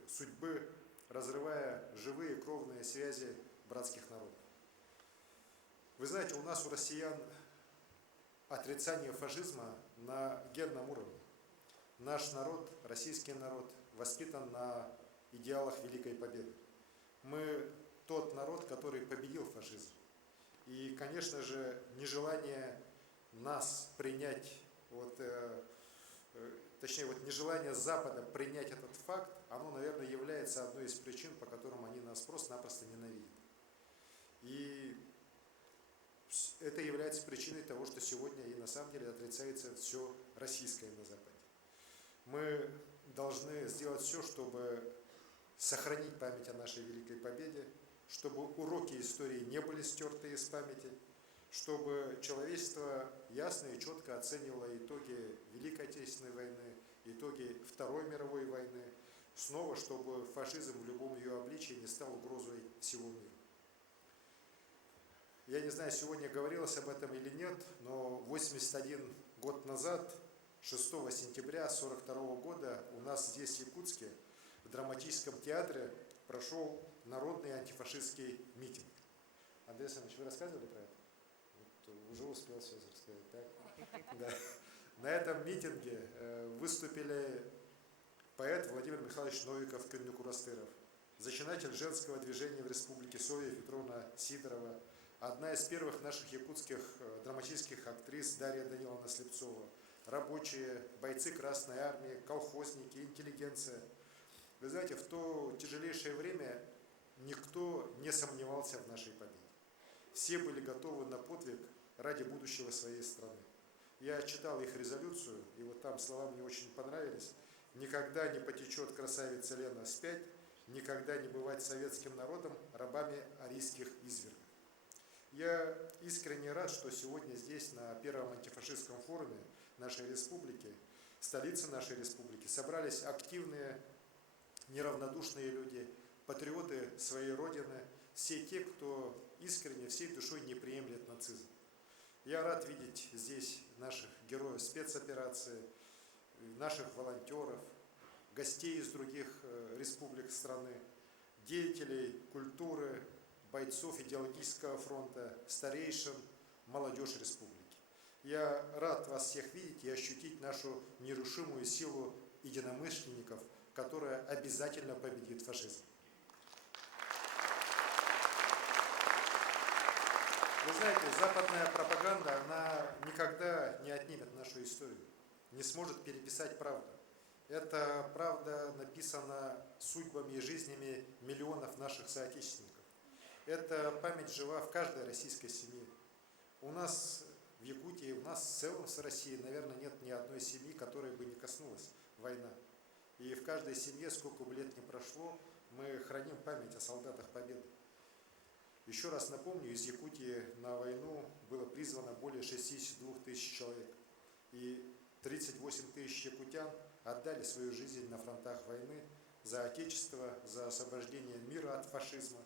судьбы, разрывая живые кровные связи братских народов. Вы знаете, у нас, у россиян, отрицание фашизма на генном уровне. Наш народ, российский народ, воспитан на идеалах Великой Победы. Мы тот народ, который победил фашизм. И, конечно же, нежелание нас принять, нежелание Запада принять этот факт, оно, наверное, является одной из причин, по которым они нас просто-напросто ненавидят. И это является причиной того, что сегодня и на самом деле отрицается все российское на Западе. Мы должны сделать все, чтобы сохранить память о нашей великой победе, чтобы уроки истории не были стерты из памяти, чтобы человечество ясно и четко оценивало итоги Великой Отечественной войны, итоги Второй мировой войны, снова, чтобы фашизм в любом ее обличии не стал угрозой всего мира. Я не знаю, сегодня говорилось об этом или нет, но 81 год назад, 6 сентября 1942 года, у нас здесь, в Якутске, в драматическом театре прошел народный антифашистский митинг. Андрей Александрович, вы рассказывали про это? Вот, уже успел все рассказать, так? Да. На этом митинге выступили поэт Владимир Михайлович Новиков, Кыннюк-Урастыров, зачинатель женского движения в Республике Соя Петровна Сидорова, одна из первых наших якутских драматических актрис Дарья Даниловна Слепцова, рабочие, бойцы Красной Армии, колхозники, интеллигенция. Вы знаете, в то тяжелейшее время никто не сомневался в нашей победе. Все были готовы на подвиг ради будущего своей страны. Я читал их резолюцию, и вот там слова мне очень понравились. «Никогда не потечет красавица Лена вспять, никогда не бывать советским народом рабами арийских извергов». Я искренне рад, что сегодня здесь, на Первом антифашистском форуме нашей республики, столице нашей республики, собрались активные неравнодушные люди, патриоты своей Родины, все те, кто искренне, всей душой не приемлет нацизм. Я рад видеть здесь наших героев спецоперации, наших волонтеров, гостей из других республик страны, деятелей культуры, бойцов идеологического фронта, старейшин, молодежь республики. Я рад вас всех видеть и ощутить нашу нерушимую силу единомышленников, которая обязательно победит фашизм. Вы знаете, западная пропаганда, она никогда не отнимет нашу историю, не сможет переписать правду. Эта правда написана судьбами и жизнями миллионов наших соотечественников. Эта память жива в каждой российской семье. У нас в Якутии, у нас в целом в России, наверное, нет ни одной семьи, которой бы не коснулась война. И в каждой семье, сколько бы лет ни прошло, мы храним память о солдатах Победы. Еще раз напомню, из Якутии на войну было призвано более 62 тысяч человек. И 38 тысяч якутян отдали свою жизнь на фронтах войны за Отечество, за освобождение мира от фашизма.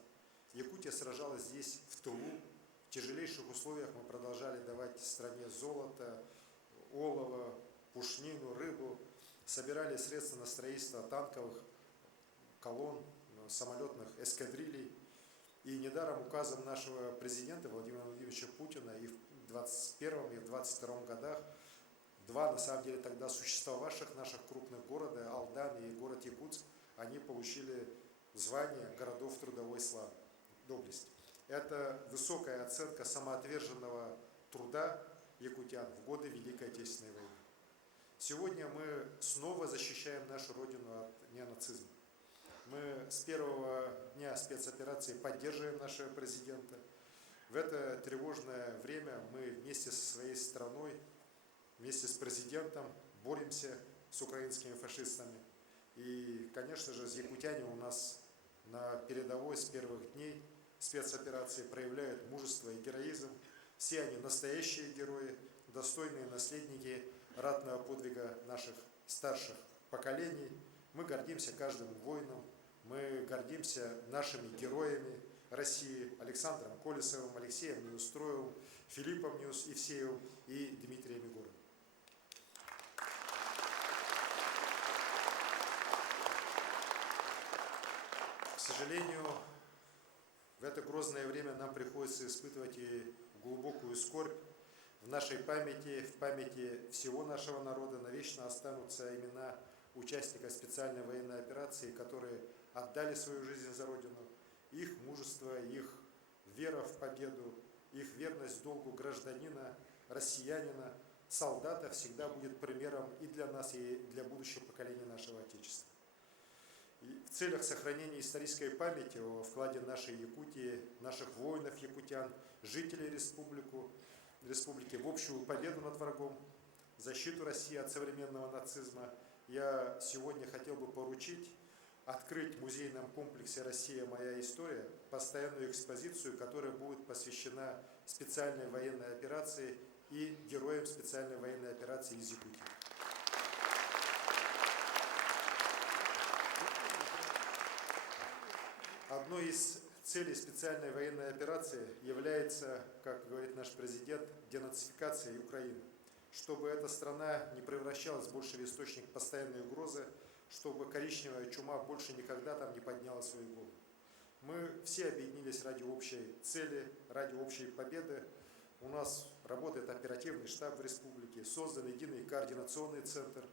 Якутия сражалась здесь, в тылу. В тяжелейших условиях мы продолжали давать стране золото, олово, пушнину, рыбу. Собирали средства на строительство танковых колонн, самолетных эскадрилей. И недаром указом нашего президента Владимира Владимировича Путина и в 2021 и в 2022 годах два, на самом деле, тогда существовавших наших крупных города, Алдан и город Якутск, они получили звание городов трудовой славы, доблести. Это высокая оценка самоотверженного труда якутян в годы Великой Отечественной войны. Сегодня мы снова защищаем нашу родину от неонацизма. Мы с первого дня спецоперации поддерживаем нашего президента. В это тревожное время мы вместе со своей страной, вместе с президентом боремся с украинскими фашистами. И, конечно же, якутяне у нас на передовой с первых дней спецоперации проявляют мужество и героизм. Все они настоящие герои, достойные наследники ратного подвига наших старших поколений. Мы гордимся каждым воином, мы гордимся нашими героями России: Александром Колесовым, Алексеем Неустроевым, Филиппом Евсеевым и Дмитрием Егоровым. К сожалению, в это грозное время нам приходится испытывать и глубокую скорбь. В нашей памяти, в памяти всего нашего народа навечно останутся имена участников специальной военной операции, которые отдали свою жизнь за Родину. Их мужество, их вера в победу, их верность долгу гражданина, россиянина, солдата всегда будет примером и для нас, и для будущего поколения нашего Отечества. И в целях сохранения исторической памяти о вкладе нашей Якутии, наших воинов-якутян, жителей республики в общую победу над врагом, защиту России от современного нацизма, я сегодня хотел бы поручить открыть в музейном комплексе «Россия. Моя история» постоянную экспозицию, которая будет посвящена специальной военной операции и героям специальной военной операции из Якутии. Одной из целей специальной военной операции является, как говорит наш президент, денацификация Украины, чтобы эта страна не превращалась больше в источник постоянной угрозы, чтобы коричневая чума больше никогда там не подняла свою голову. Мы все объединились ради общей цели, ради общей победы. У нас работает оперативный штаб в республике, создан единый координационный центр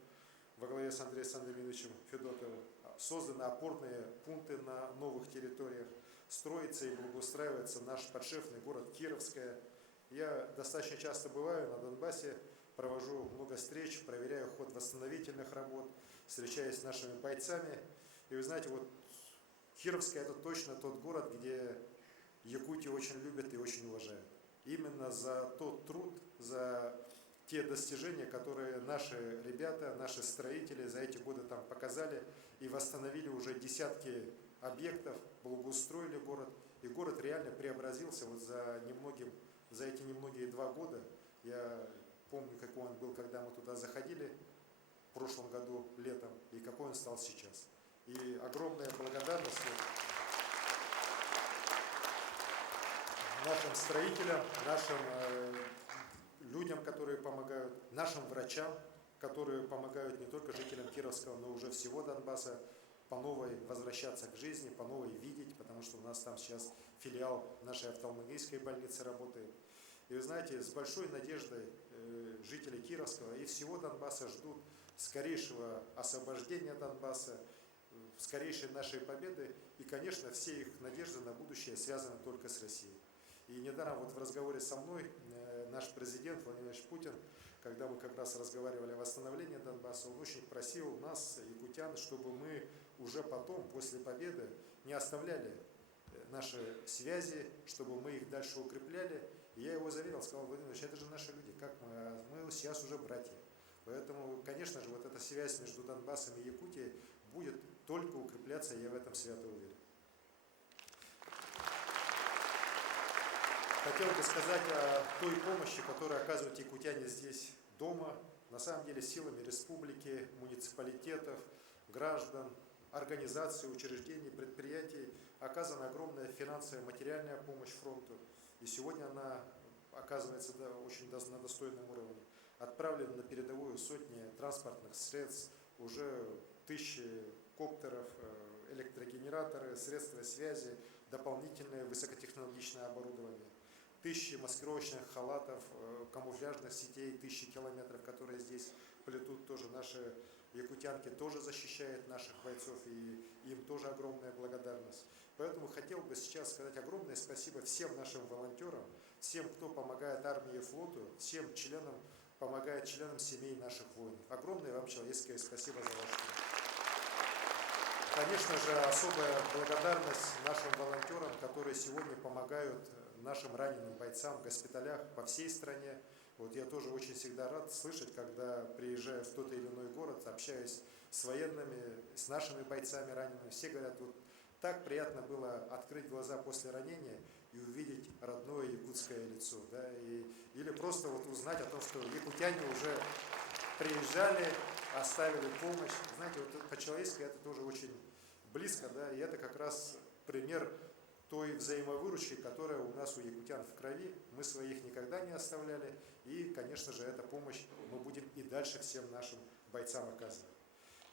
во главе с Андреем Сандомировичем Федотовым, созданы опорные пункты на новых территориях, строится и благоустраивается наш подшефный город Кировская. Я достаточно часто бываю на Донбассе, провожу много встреч, проверяю ход восстановительных работ, встречаюсь с нашими бойцами. И вы знаете, вот Кировская — это точно тот город, где Якутию очень любят и очень уважают. Именно за тот труд, за те достижения, которые наши ребята, наши строители за эти годы там показали и восстановили уже десятки объектов, благоустроили город. И город реально преобразился вот за эти немногие 2 года. Я помню, какой он был, когда мы туда заходили в прошлом году летом, и какой он стал сейчас. И огромная благодарность нашим строителям, нашим людям, которые помогают, нашим врачам, которые помогают не только жителям Кировского, но уже всего Донбасса по новой возвращаться к жизни, по новой видеть, потому что у нас там сейчас филиал нашей офтальмологической больницы работает. И вы знаете, с большой надеждой жители Кировского и всего Донбасса ждут скорейшего освобождения Донбасса, скорейшей нашей победы. И, конечно, все их надежды на будущее связаны только с Россией. И недаром вот в разговоре со мной наш президент Владимир Владимирович Путин, когда мы как раз разговаривали о восстановлении Донбасса, он очень просил нас, якутян, чтобы мы уже потом, после победы, не оставляли наши связи, чтобы мы их дальше укрепляли. И я его заверил, сказал: Владимир Владимирович, это же наши люди, как мы сейчас уже братья. Поэтому, конечно же, вот эта связь между Донбассом и Якутией будет только укрепляться, я в этом свято уверен. Хотел бы сказать о той помощи, которую оказывают якутяне здесь дома, на самом деле силами республики, муниципалитетов, граждан, организаций, учреждений, предприятий. Оказана огромная финансовая, материальная помощь фронту. И сегодня она оказывается очень на достойном уровне. Отправлены на передовую сотни транспортных средств, уже тысячи коптеров, электрогенераторы, средства связи, дополнительное высокотехнологичное оборудование. Тысячи маскировочных халатов, камуфляжных сетей, тысячи километров, которые здесь плетут тоже наши якутянки, тоже защищают наших бойцов, и им тоже огромная благодарность. Поэтому хотел бы сейчас сказать огромное спасибо всем нашим волонтерам, всем, кто помогает армии и флоту, всем членам, помогает членам семей наших воинов. Огромное вам человеческое спасибо за ваш труд. Конечно же, особая благодарность нашим волонтерам, которые сегодня помогают нашим раненым бойцам в госпиталях по всей стране. Вот я тоже очень всегда рад слышать, когда приезжаю в тот или иной город, общаюсь с военными, с нашими бойцами ранеными. Все говорят, вот так приятно было открыть глаза после ранения и увидеть родное якутское лицо. Да, или просто вот узнать о том, что якутяне уже приезжали, оставили помощь. Знаете, вот по-человечески это тоже очень близко, да, и это как раз пример той взаимовыручки, которая у нас у якутян в крови. Мы своих никогда не оставляли, и, конечно же, эта помощь мы будем и дальше всем нашим бойцам оказывать.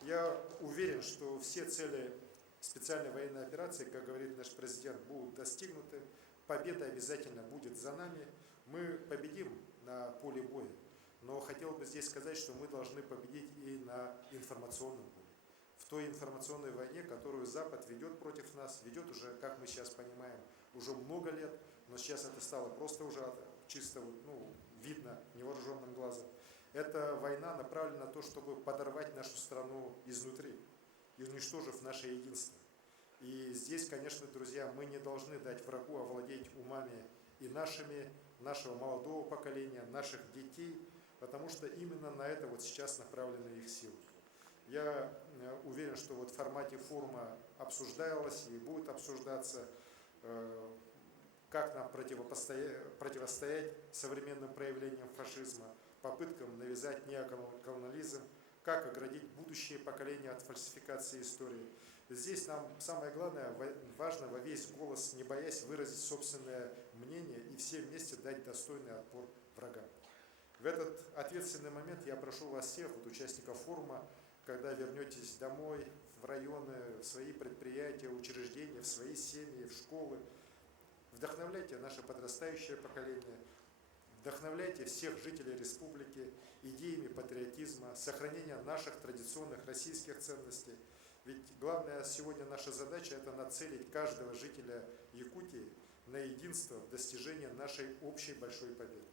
Я уверен, что все цели специальной военной операции, как говорит наш президент, будут достигнуты. Победа обязательно будет за нами. Мы победим на поле боя, но хотел бы здесь сказать, что мы должны победить и на информационном поле. В той информационной войне, которую Запад ведет против нас, ведет уже, как мы сейчас понимаем, уже много лет, но сейчас это стало просто уже чисто видно невооруженным глазом. Эта война направлена на то, чтобы подорвать нашу страну изнутри и уничтожив наше единство. И здесь, конечно, друзья, мы не должны дать врагу овладеть умами и нашего молодого поколения, наших детей, потому что именно на это вот сейчас направлены их силы. Я уверен, что вот в формате форума обсуждалось и будет обсуждаться, как нам противостоять современным проявлениям фашизма, попыткам навязать неоколониализм, как оградить будущее поколение от фальсификации истории. Здесь нам самое главное, важно во весь голос, не боясь выразить собственное мнение и все вместе дать достойный отпор врагам. В этот ответственный момент я прошу вас всех, вот, участников форума, когда вернетесь домой, в районы, в свои предприятия, учреждения, в свои семьи, в школы, вдохновляйте наше подрастающее поколение, вдохновляйте всех жителей республики идеями патриотизма, сохранения наших традиционных российских ценностей. Ведь главная сегодня наша задача – это нацелить каждого жителя Якутии на единство в достижении нашей общей большой победы.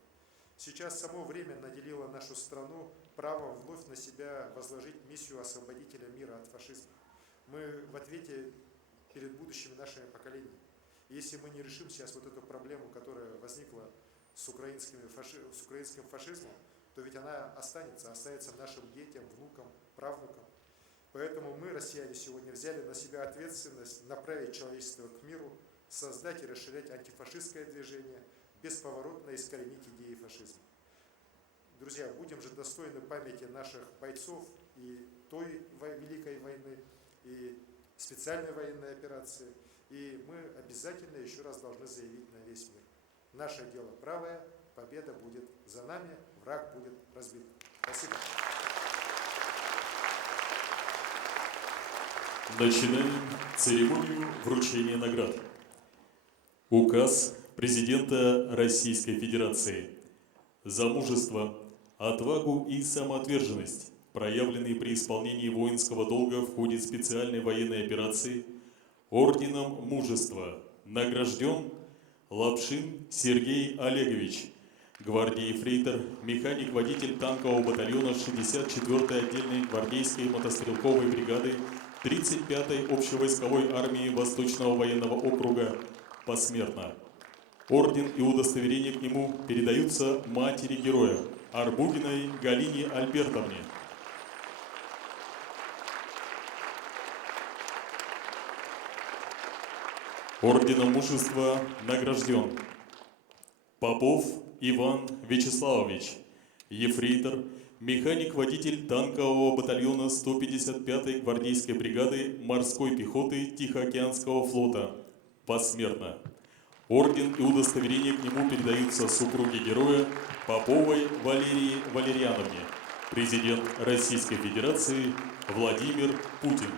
Сейчас само время наделило нашу страну правом вновь на себя возложить миссию освободителя мира от фашизма. Мы в ответе перед будущими нашими поколениями. И если мы не решим сейчас вот эту проблему, которая возникла с украинским фашизмом, то ведь она останется нашим детям, внукам, правнукам. Поэтому мы, россияне, сегодня взяли на себя ответственность направить человечество к миру, создать и расширять антифашистское движение, бесповоротно искоренить идеи фашизма. Друзья, будем же достойны памяти наших бойцов и той Великой войны, и специальной военной операции. И мы обязательно еще раз должны заявить на весь мир. Наше дело правое, победа будет за нами, враг будет разбит. Спасибо. Начинаем церемонию вручения наград. Указ президента Российской Федерации. За мужество, отвагу и самоотверженность, проявленные при исполнении воинского долга в ходе специальной военной операции, орденом мужества награжден Лапшин Сергей Олегович, гвардии-ефрейтор, механик-водитель танкового батальона 64-й отдельной гвардейской мотострелковой бригады 35-й общевойсковой армии Восточного военного округа посмертно. Орден и удостоверение к нему передаются матери героя Арбугиной Галине Альбертовне. Орденом мужества награжден Попов Иван Вячеславович, ефрейтор, механик-водитель танкового батальона 155-й гвардейской бригады морской пехоты Тихоокеанского флота, посмертно. Орден и удостоверение к нему передаются супруге героя Поповой Валерии Валерьяновне, президент Российской Федерации Владимир Путин.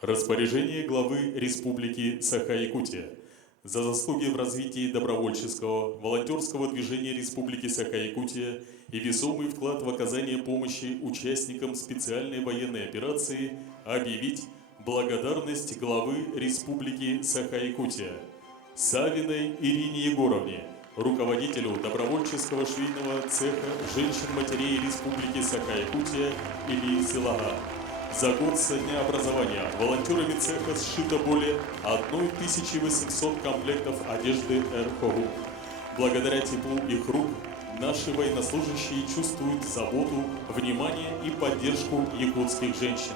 Распоряжение главы Республики Саха-Якутия. За заслуги в развитии добровольческого, волонтерского движения Республики Саха-Якутия и весомый вклад в оказание помощи участникам специальной военной операции объявить благодарность главы Республики Саха-Якутия Савиной Ирине Егоровне, руководителю добровольческого швейного цеха женщин-матерей Республики Саха-Якутия Ильи Силага. За год со дня образования волонтерами цеха сшито более 1800 комплектов одежды РХОГУ. Благодаря теплу их рук наши военнослужащие чувствуют заботу, внимание и поддержку якутских женщин.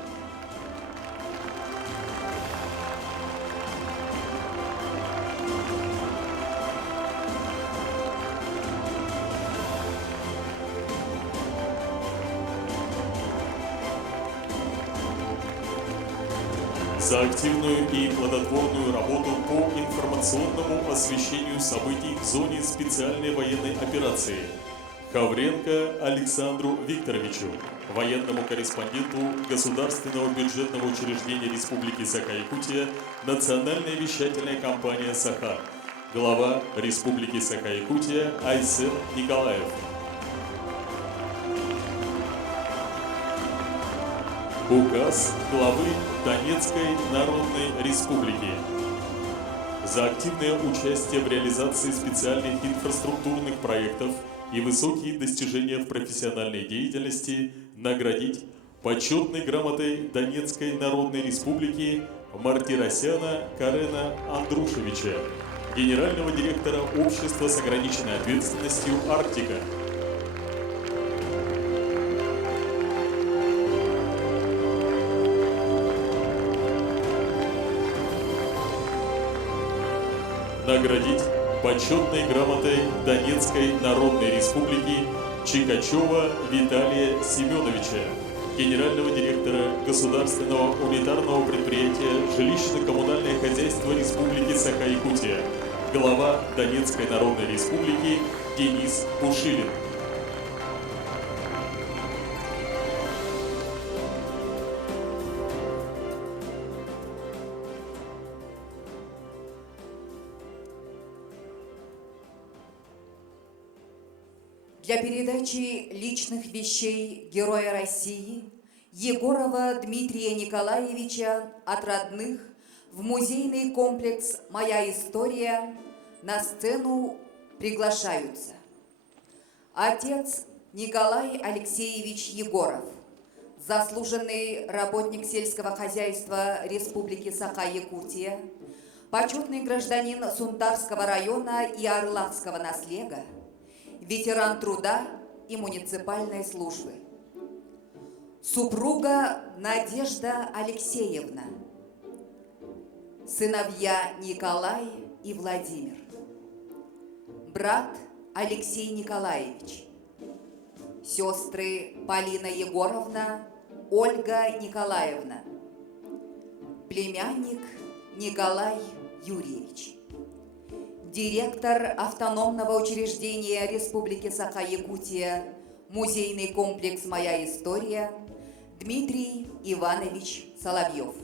За активную и плодотворную работу по информационному освещению событий в зоне специальной военной операции Хавренко Александру Викторовичу, военному корреспонденту Государственного бюджетного учреждения Республики Саха-Якутия Национальная вещательная компания «Саха», глава Республики Саха-Якутия Айсен Николаев. Указ главы Донецкой Народной Республики. За активное участие в реализации специальных инфраструктурных проектов и высокие достижения в профессиональной деятельности наградить почетной грамотой Донецкой Народной Республики Мартиросяна Карена Андрушевича, генерального директора Общества с ограниченной ответственностью «Арктика». Наградить почетной грамотой Донецкой Народной Республики Чикачева Виталия Семеновича, генерального директора Государственного унитарного предприятия «Жилищно-коммунальное хозяйство Республики Саха-Якутия», глава Донецкой Народной Республики Денис Пушилин. Для передачи личных вещей Героя России Егорова Дмитрия Николаевича от родных в музейный комплекс «Моя история» на сцену приглашаются отец Николай Алексеевич Егоров, заслуженный работник сельского хозяйства Республики Саха-Якутия, почетный гражданин Сунтарского района и Орлавского наслега, ветеран труда и муниципальной службы. Супруга Надежда Алексеевна. Сыновья Николай и Владимир. Брат Алексей Николаевич. сестры Полина Егоровна, Ольга Николаевна, племянник Николай Юрьевич, директор автономного учреждения Республики Саха-Якутия, музейный комплекс «Моя история» Дмитрий Иванович Соловьев.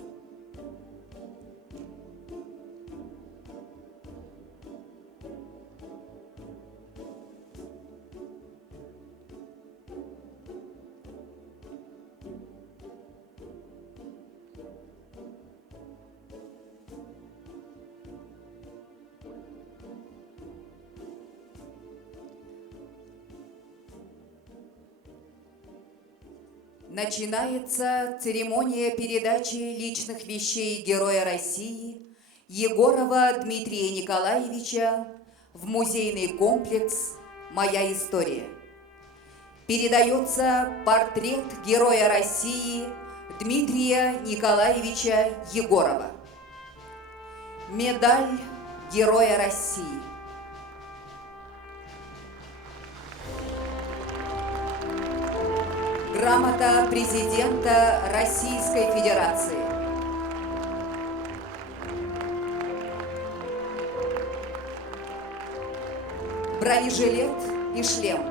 Начинается церемония передачи личных вещей Героя России Егорова Дмитрия Николаевича в музейный комплекс «Моя история». Передается портрет Героя России Дмитрия Николаевича Егорова. Медаль Героя России. Грамота президента Российской Федерации. Бронежилет и шлем.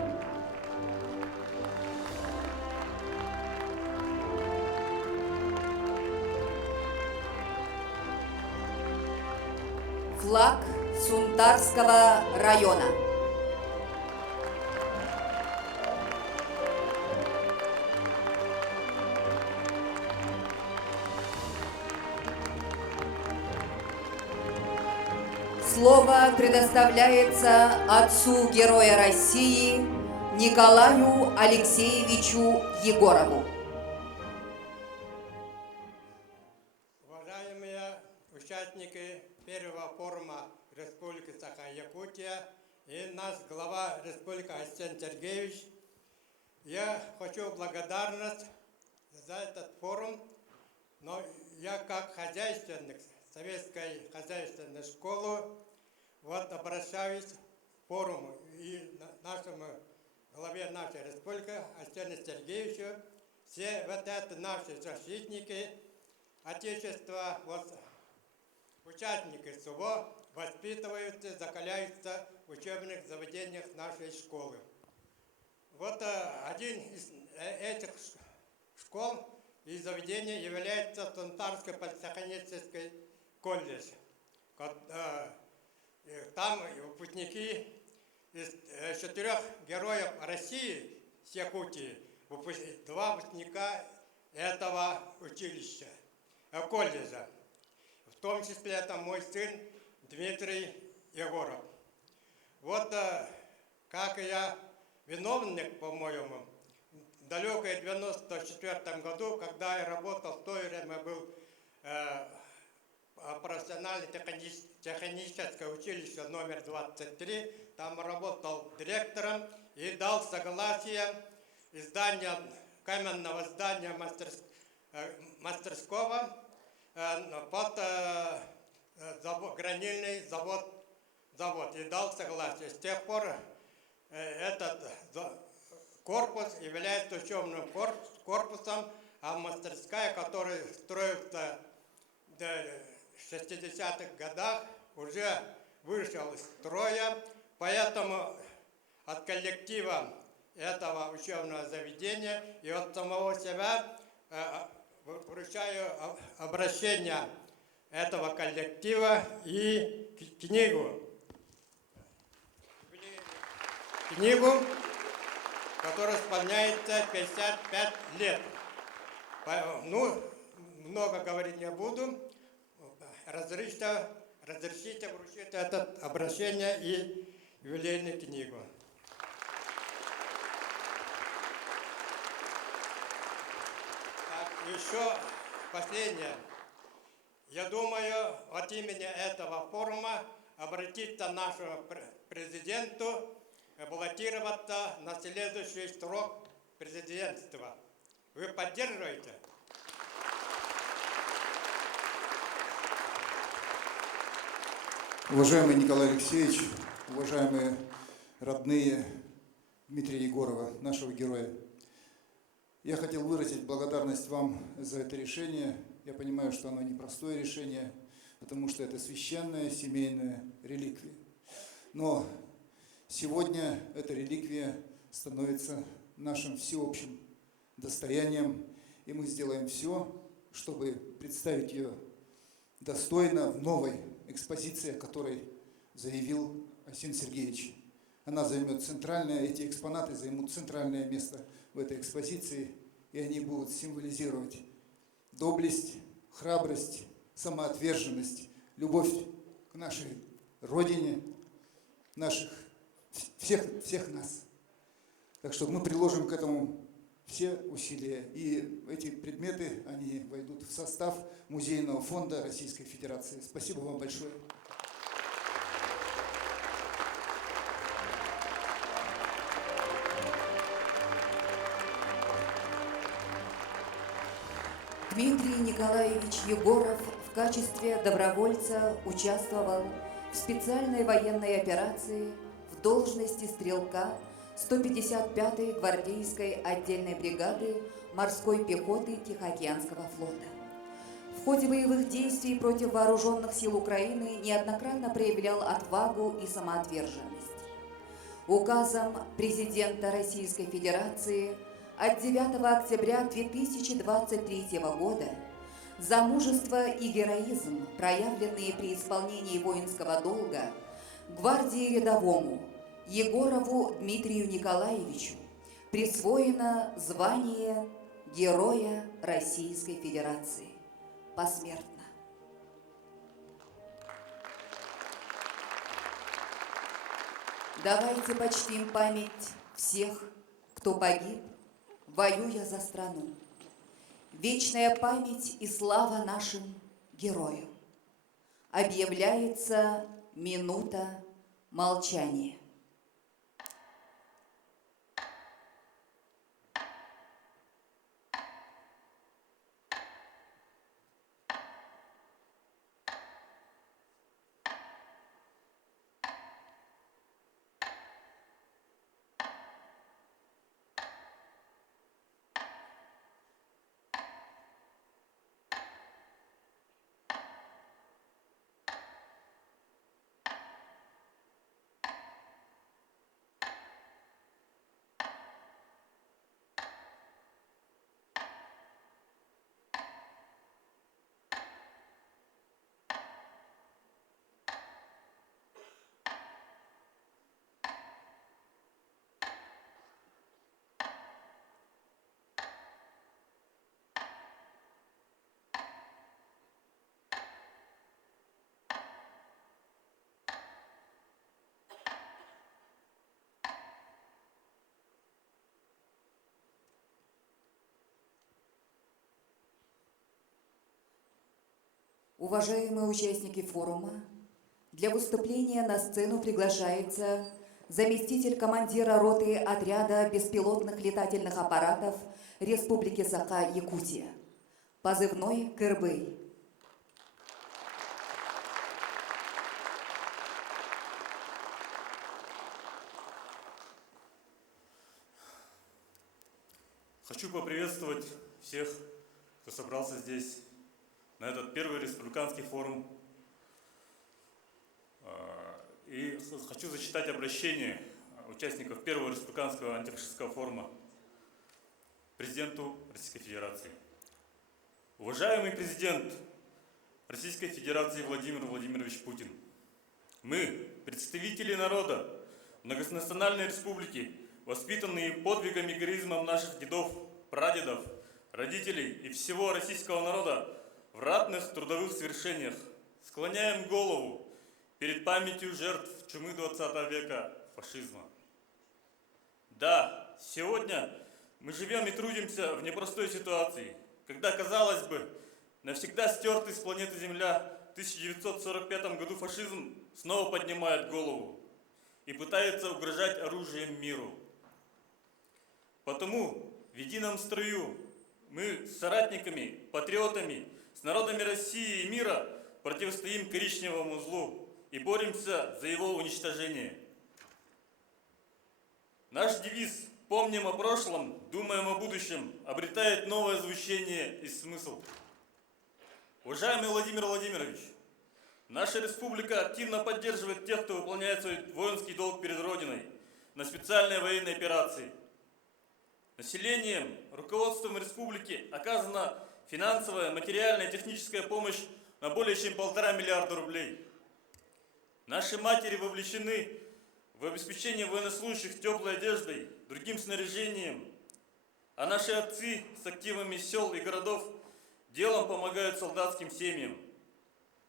Флаг Сунтарского района. Слово предоставляется отцу Героя России Николаю Алексеевичу Егорову. Уважаемые участники первого форума Республики Саха-Якутия и наш глава Республики Арсен Сергеевич, я хочу благодарность за этот форум, но я как хозяйственник Советской хозяйственной школы вот обращаюсь к форуму и нашему главе нашей республики Арсену Сергеевичу. Все вот это наши защитники Отечества, вот, участники СУВО воспитываются, закаляются в учебных заведениях нашей школы. Вот один из этих школ и заведений является Сунтарский политехнический колледж. Там выпускники из 4 героев России с Якутии, 2 выпускника этого училища, колледжа. В том числе это мой сын Дмитрий Егоров. Вот как я виновник, по-моему, в далекой 94 году, когда я работал, в то время был профессиональное техническое училище номер 23, там работал директором и дал согласие издания каменного здания мастерского под гранильный завод и дал согласие. С тех пор этот корпус является учебным корпусом, а мастерская, которая строится в 60-х годах, уже вышел из строя, поэтому от коллектива этого учебного заведения и от самого себя вручаю обращение этого коллектива и книгу, которая исполняется 55 лет. Ну, много говорить не буду. Разрешите вручить это обращение и юбилейную книгу. Так, еще последнее. Я думаю, от имени этого форума обратиться к нашему президенту, баллотироваться на следующий срок президентства. Вы поддерживаете? Уважаемый Николай Алексеевич, уважаемые родные, Дмитрия Егорова, нашего героя. Я хотел выразить благодарность вам за это решение. Я понимаю, что оно непростое решение, потому что это священная семейная реликвия. Но сегодня эта реликвия становится нашим всеобщим достоянием, и мы сделаем все, чтобы представить ее достойно в новой экспозиции, о которой заявил Арсений Сергеевич. Она займет эти экспонаты займут центральное место в этой экспозиции, и они будут символизировать доблесть, храбрость, самоотверженность, любовь к нашей Родине, всех нас. Так что мы приложим к этому все усилия. И эти предметы, они войдут в состав Музейного фонда Российской Федерации. Спасибо вам большое. Дмитрий Николаевич Егоров в качестве добровольца участвовал в специальной военной операции в должности стрелка 155-й гвардейской отдельной бригады морской пехоты Тихоокеанского флота. В ходе боевых действий против вооруженных сил Украины неоднократно проявлял отвагу и самоотверженность. Указом президента Российской Федерации от 9 октября 2023 года за мужество и героизм, проявленные при исполнении воинского долга, гвардии рядовому Егорову Дмитрию Николаевичу присвоено звание Героя Российской Федерации посмертно. Давайте почтим память всех, кто погиб, воюя за страну. Вечная память и слава нашим героям. Объявляется минута молчания. Уважаемые участники форума, для выступления на сцену приглашается заместитель командира роты отряда беспилотных летательных аппаратов Республики Саха-Якутия, позывной «Кырбый». Хочу поприветствовать всех, кто собрался здесь, на этот первый республиканский форум. И хочу зачитать обращение участников первого республиканского антифашистского форума президенту Российской Федерации. Уважаемый президент Российской Федерации Владимир Владимирович Путин, мы, представители народа многонациональной республики, воспитанные подвигом и героизмом наших дедов, прадедов, родителей и всего российского народа, в ратных трудовых свершениях склоняем голову перед памятью жертв чумы 20 века фашизма. Да, сегодня мы живем и трудимся в непростой ситуации, когда, казалось бы, навсегда стертый с планеты Земля в 1945 году фашизм снова поднимает голову и пытается угрожать оружием миру. Потому в едином строю мы с соратниками, патриотами, с народами России и мира противостоим коричневому злу и боремся за его уничтожение. Наш девиз «Помним о прошлом, думаем о будущем» обретает новое звучание и смысл. Уважаемый Владимир Владимирович, наша республика активно поддерживает тех, кто выполняет свой воинский долг перед Родиной на специальной военной операции. Населением, руководством республики оказана финансовая, материальная и техническая помощь на более чем 1,5 миллиарда рублей. Наши матери вовлечены в обеспечение военнослужащих теплой одеждой, другим снаряжением, а наши отцы с активами сел и городов делом помогают солдатским семьям.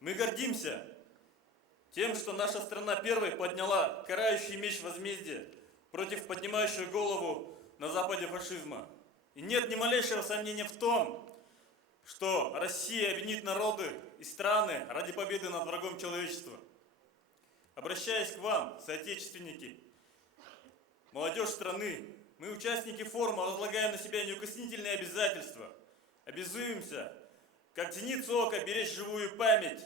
Мы гордимся тем, что наша страна первой подняла карающий меч возмездия против поднимающего голову на западе фашизма. И нет ни малейшего сомнения в том, что Россия объединит народы и страны ради победы над врагом человечества. Обращаясь к вам, соотечественники, молодежь страны, мы, участники форума, возлагаем на себя неукоснительные обязательства. Обязуемся, как зеницу ока, беречь живую память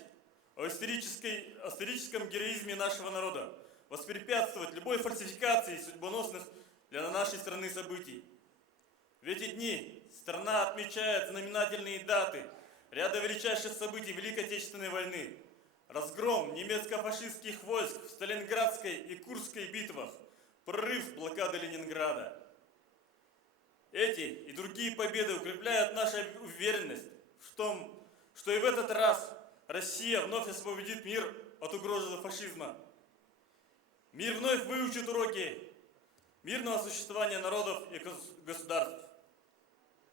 о историческом героизме нашего народа, воспрепятствовать любой фальсификации судьбоносных для нашей страны событий. В эти дни страна отмечает знаменательные даты ряда величайших событий Великой Отечественной войны. Разгром немецко-фашистских войск в Сталинградской и Курской битвах, прорыв блокады Ленинграда. Эти и другие победы укрепляют нашу уверенность в том, что и в этот раз Россия вновь освободит мир от угрозы фашизма. Мир вновь выучит уроки мирного существования народов и государств.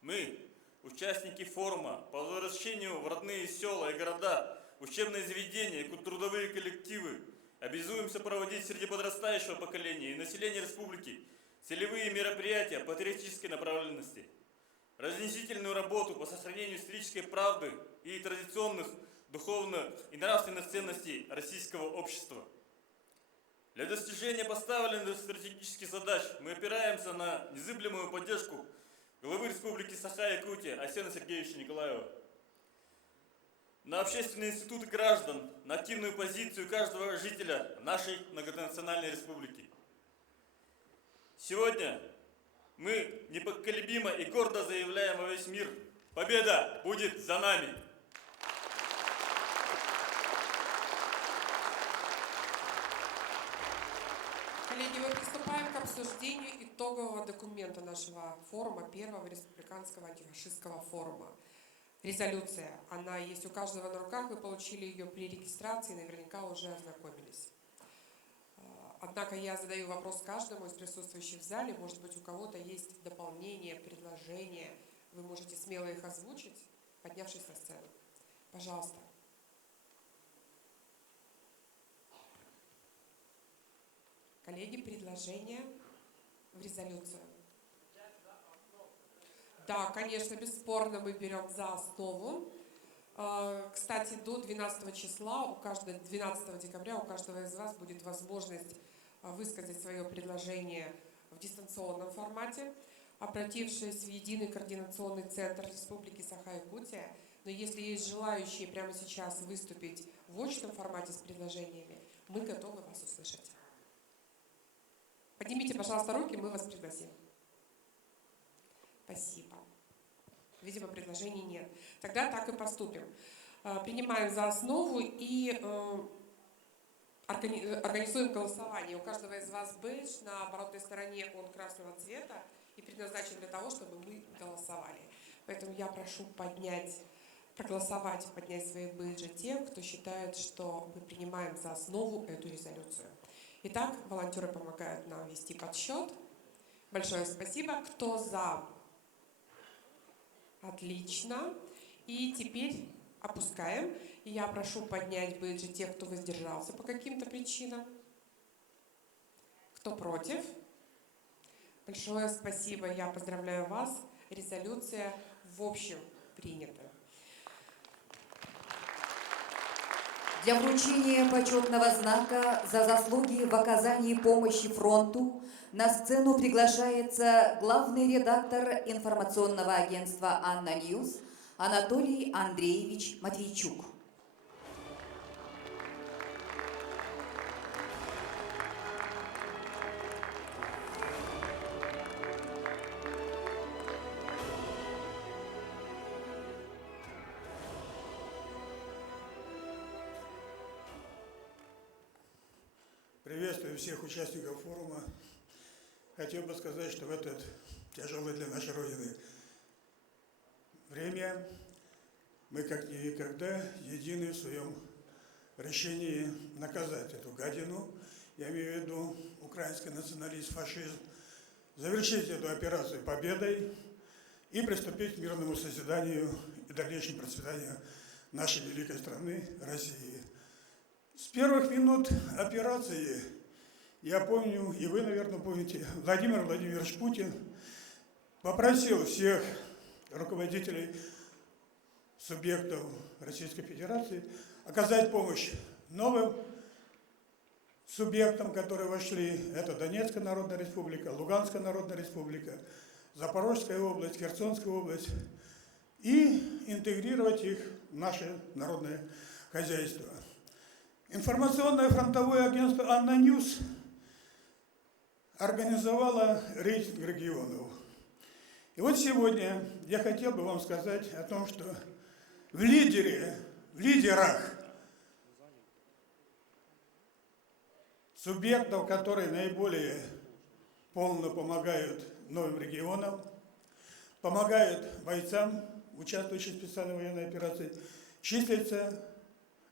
Мы, участники форума по возвращению в родные села и города, учебные заведения и трудовые коллективы, обязуемся проводить среди подрастающего поколения и населения республики целевые мероприятия патриотической направленности, разъяснительную работу по сохранению исторической правды и традиционных духовных и нравственных ценностей российского общества. Для достижения поставленных стратегических задач мы опираемся на незыблемую поддержку главы Республики Саха-Якутия Арсена Сергеевича Николаева, на общественные институты граждан, на активную позицию каждого жителя нашей многонациональной республики. Сегодня мы непоколебимо и гордо заявляем во весь мир: победа будет за нами! Коллеги, мы приступаем к обсуждению итогового документа нашего форума, первого республиканского антифашистского форума. Резолюция, она есть у каждого на руках, вы получили ее при регистрации, наверняка уже ознакомились. Однако я задаю вопрос каждому из присутствующих в зале, может быть, у кого-то есть дополнения, предложения, вы можете смело их озвучить, поднявшись на сцену. Пожалуйста. Коллеги, предложения в резолюцию. Да, конечно, бесспорно мы берем за основу. Кстати, до 12 числа, 12 декабря у каждого из вас будет возможность высказать свое предложение в дистанционном формате, обратившись в Единый координационный центр Республики Саха-Якутия. Но если есть желающие прямо сейчас выступить в очном формате с предложениями, мы готовы вас услышать. Поднимите, пожалуйста, руки, мы вас пригласим. Спасибо. Видимо, предложений нет. Тогда так и поступим. Принимаем за основу и организуем голосование. У каждого из вас бейдж, на оборотной стороне он красного цвета и предназначен для того, чтобы мы голосовали. Поэтому я прошу проголосовать, поднять свои бейджи тех, кто считает, что мы принимаем за основу эту резолюцию. Итак, волонтеры помогают нам вести подсчет. Большое спасибо. Кто за? Отлично. И теперь опускаем. И я прошу поднять бейджи тех, кто воздержался по каким-то причинам. Кто против? Большое спасибо. Я поздравляю вас. Резолюция в общем принята. Для вручения почетного знака за заслуги в оказании помощи фронту на сцену приглашается главный редактор информационного агентства «Анна Ньюс» Анатолий Андреевич Матвейчук. приветствую всех участников форума. Хотел бы сказать, что в это тяжелое для нашей Родины время мы как никогда едины в своем решении наказать эту гадину, я имею в виду украинский национализм, фашизм, завершить эту операцию победой и приступить к мирному созиданию и дальнейшему процветанию нашей великой страны России. С первых минут операции, я помню, и вы, наверное, помните, Владимир Владимирович Путин попросил всех руководителей субъектов Российской Федерации оказать помощь новым субъектам, которые вошли. Это Донецкая Народная Республика, Луганская Народная Республика, Запорожская область, Херсонская область, и интегрировать их в наше народное хозяйство. Информационное фронтовое агентство «Анна Ньюс» организовало рейтинг регионов. И вот сегодня я хотел бы вам сказать о том, что в лидерах субъектов, которые наиболее полно помогают новым регионам, помогают бойцам, участвующим в специальной военной операции, числится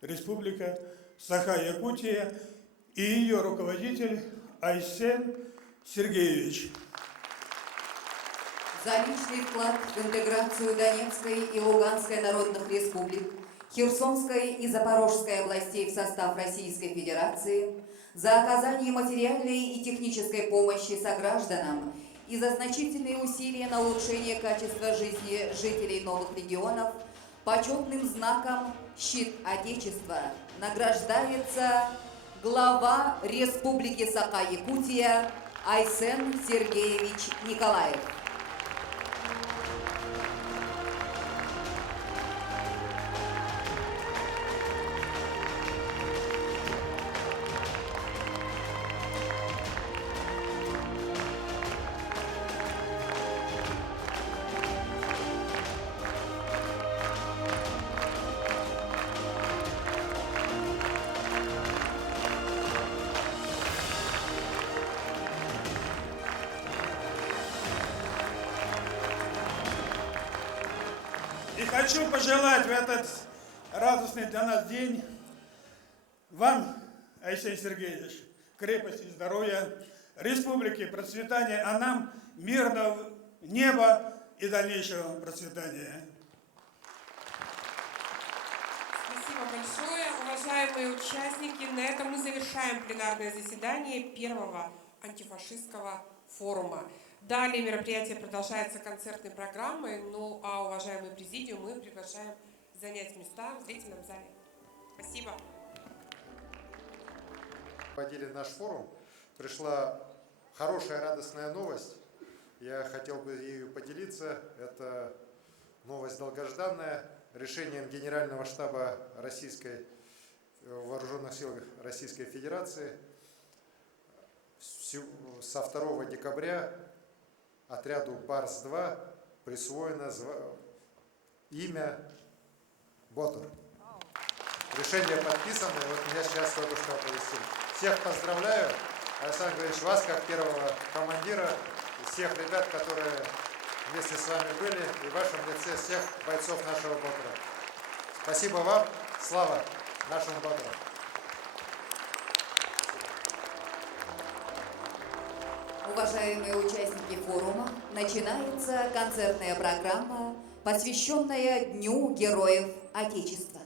Республика Саха-Якутия и ее руководитель Айсен Сергеевич. За личный вклад в интеграцию Донецкой и Луганской народных республик, Херсонской и Запорожской областей в состав Российской Федерации, за оказание материальной и технической помощи согражданам и за значительные усилия на улучшение качества жизни жителей новых регионов почетным знаком «Щит Отечества» награждается глава Республики Саха-Якутия Айсен Сергеевич Николаев. И хочу пожелать в этот радостный для нас день вам, Айсен Сергеевич, крепости, здоровья, республики, процветания, а нам мирного неба и дальнейшего процветания. Спасибо большое, уважаемые участники. На этом мы завершаем пленарное заседание первого антифашистского форума. Далее мероприятие продолжается концертной программой, ну а уважаемый президиум мы приглашаем занять места в зрительном зале. Спасибо. Проводили наш форум, пришла хорошая радостная новость. Я хотел бы ею поделиться. Это новость долгожданная. Решением Генерального штаба Вооруженных сил Российской Федерации со 2 декабря отряду БАРС-2 присвоено имя Ботур. Решение подписано, и вот меня сейчас только что оповестили. Всех поздравляю, Александр Григорьевич, вас как первого командира, и всех ребят, которые вместе с вами были, и в вашем лице всех бойцов нашего Ботура. Спасибо вам, слава нашему Ботуру. Уважаемые участники форума, начинается концертная программа, посвященная Дню Героев Отечества.